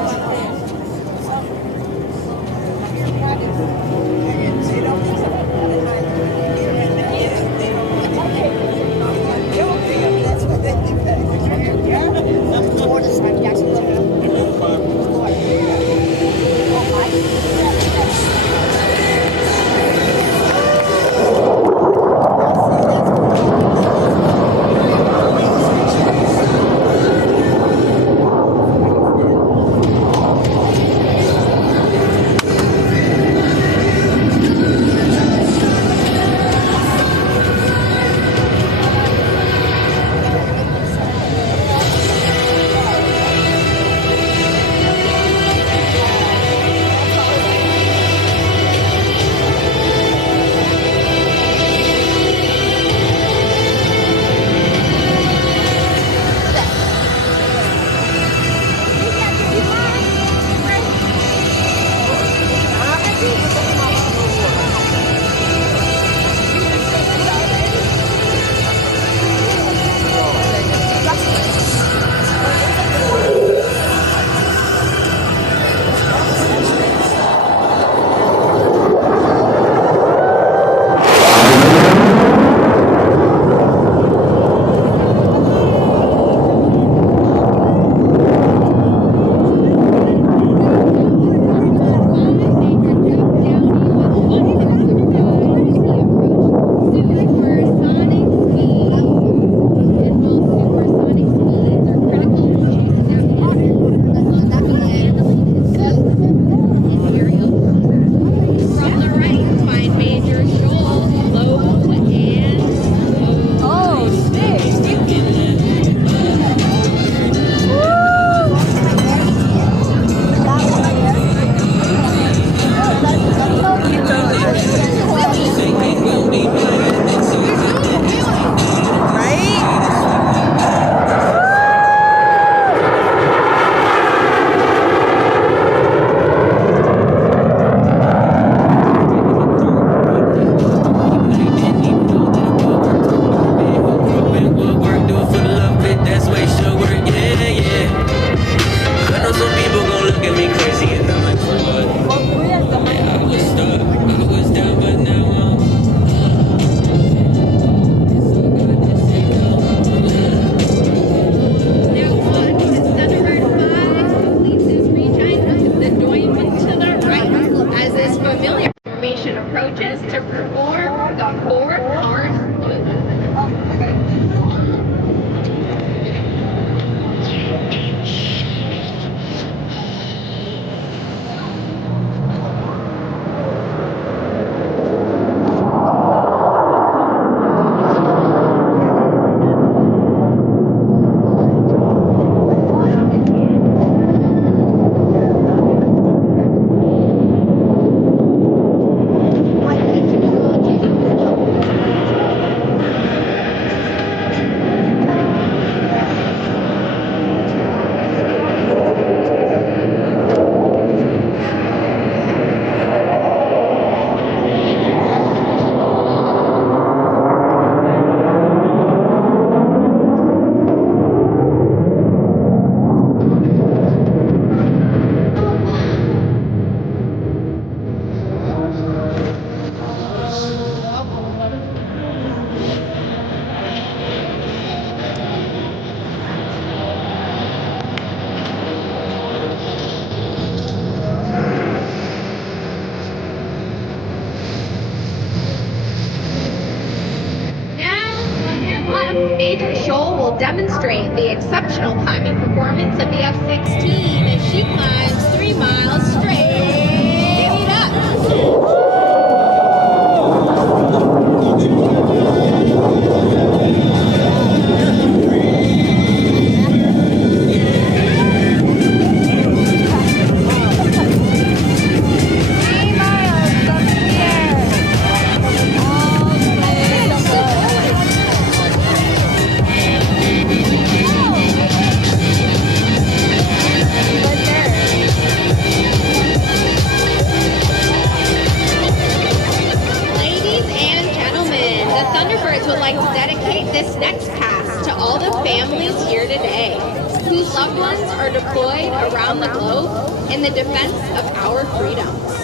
Major Shoal will demonstrate the exceptional climbing performance of the F-16 as she climbs 3 miles straight up. today, whose loved ones are deployed around the globe in the defense of our freedoms.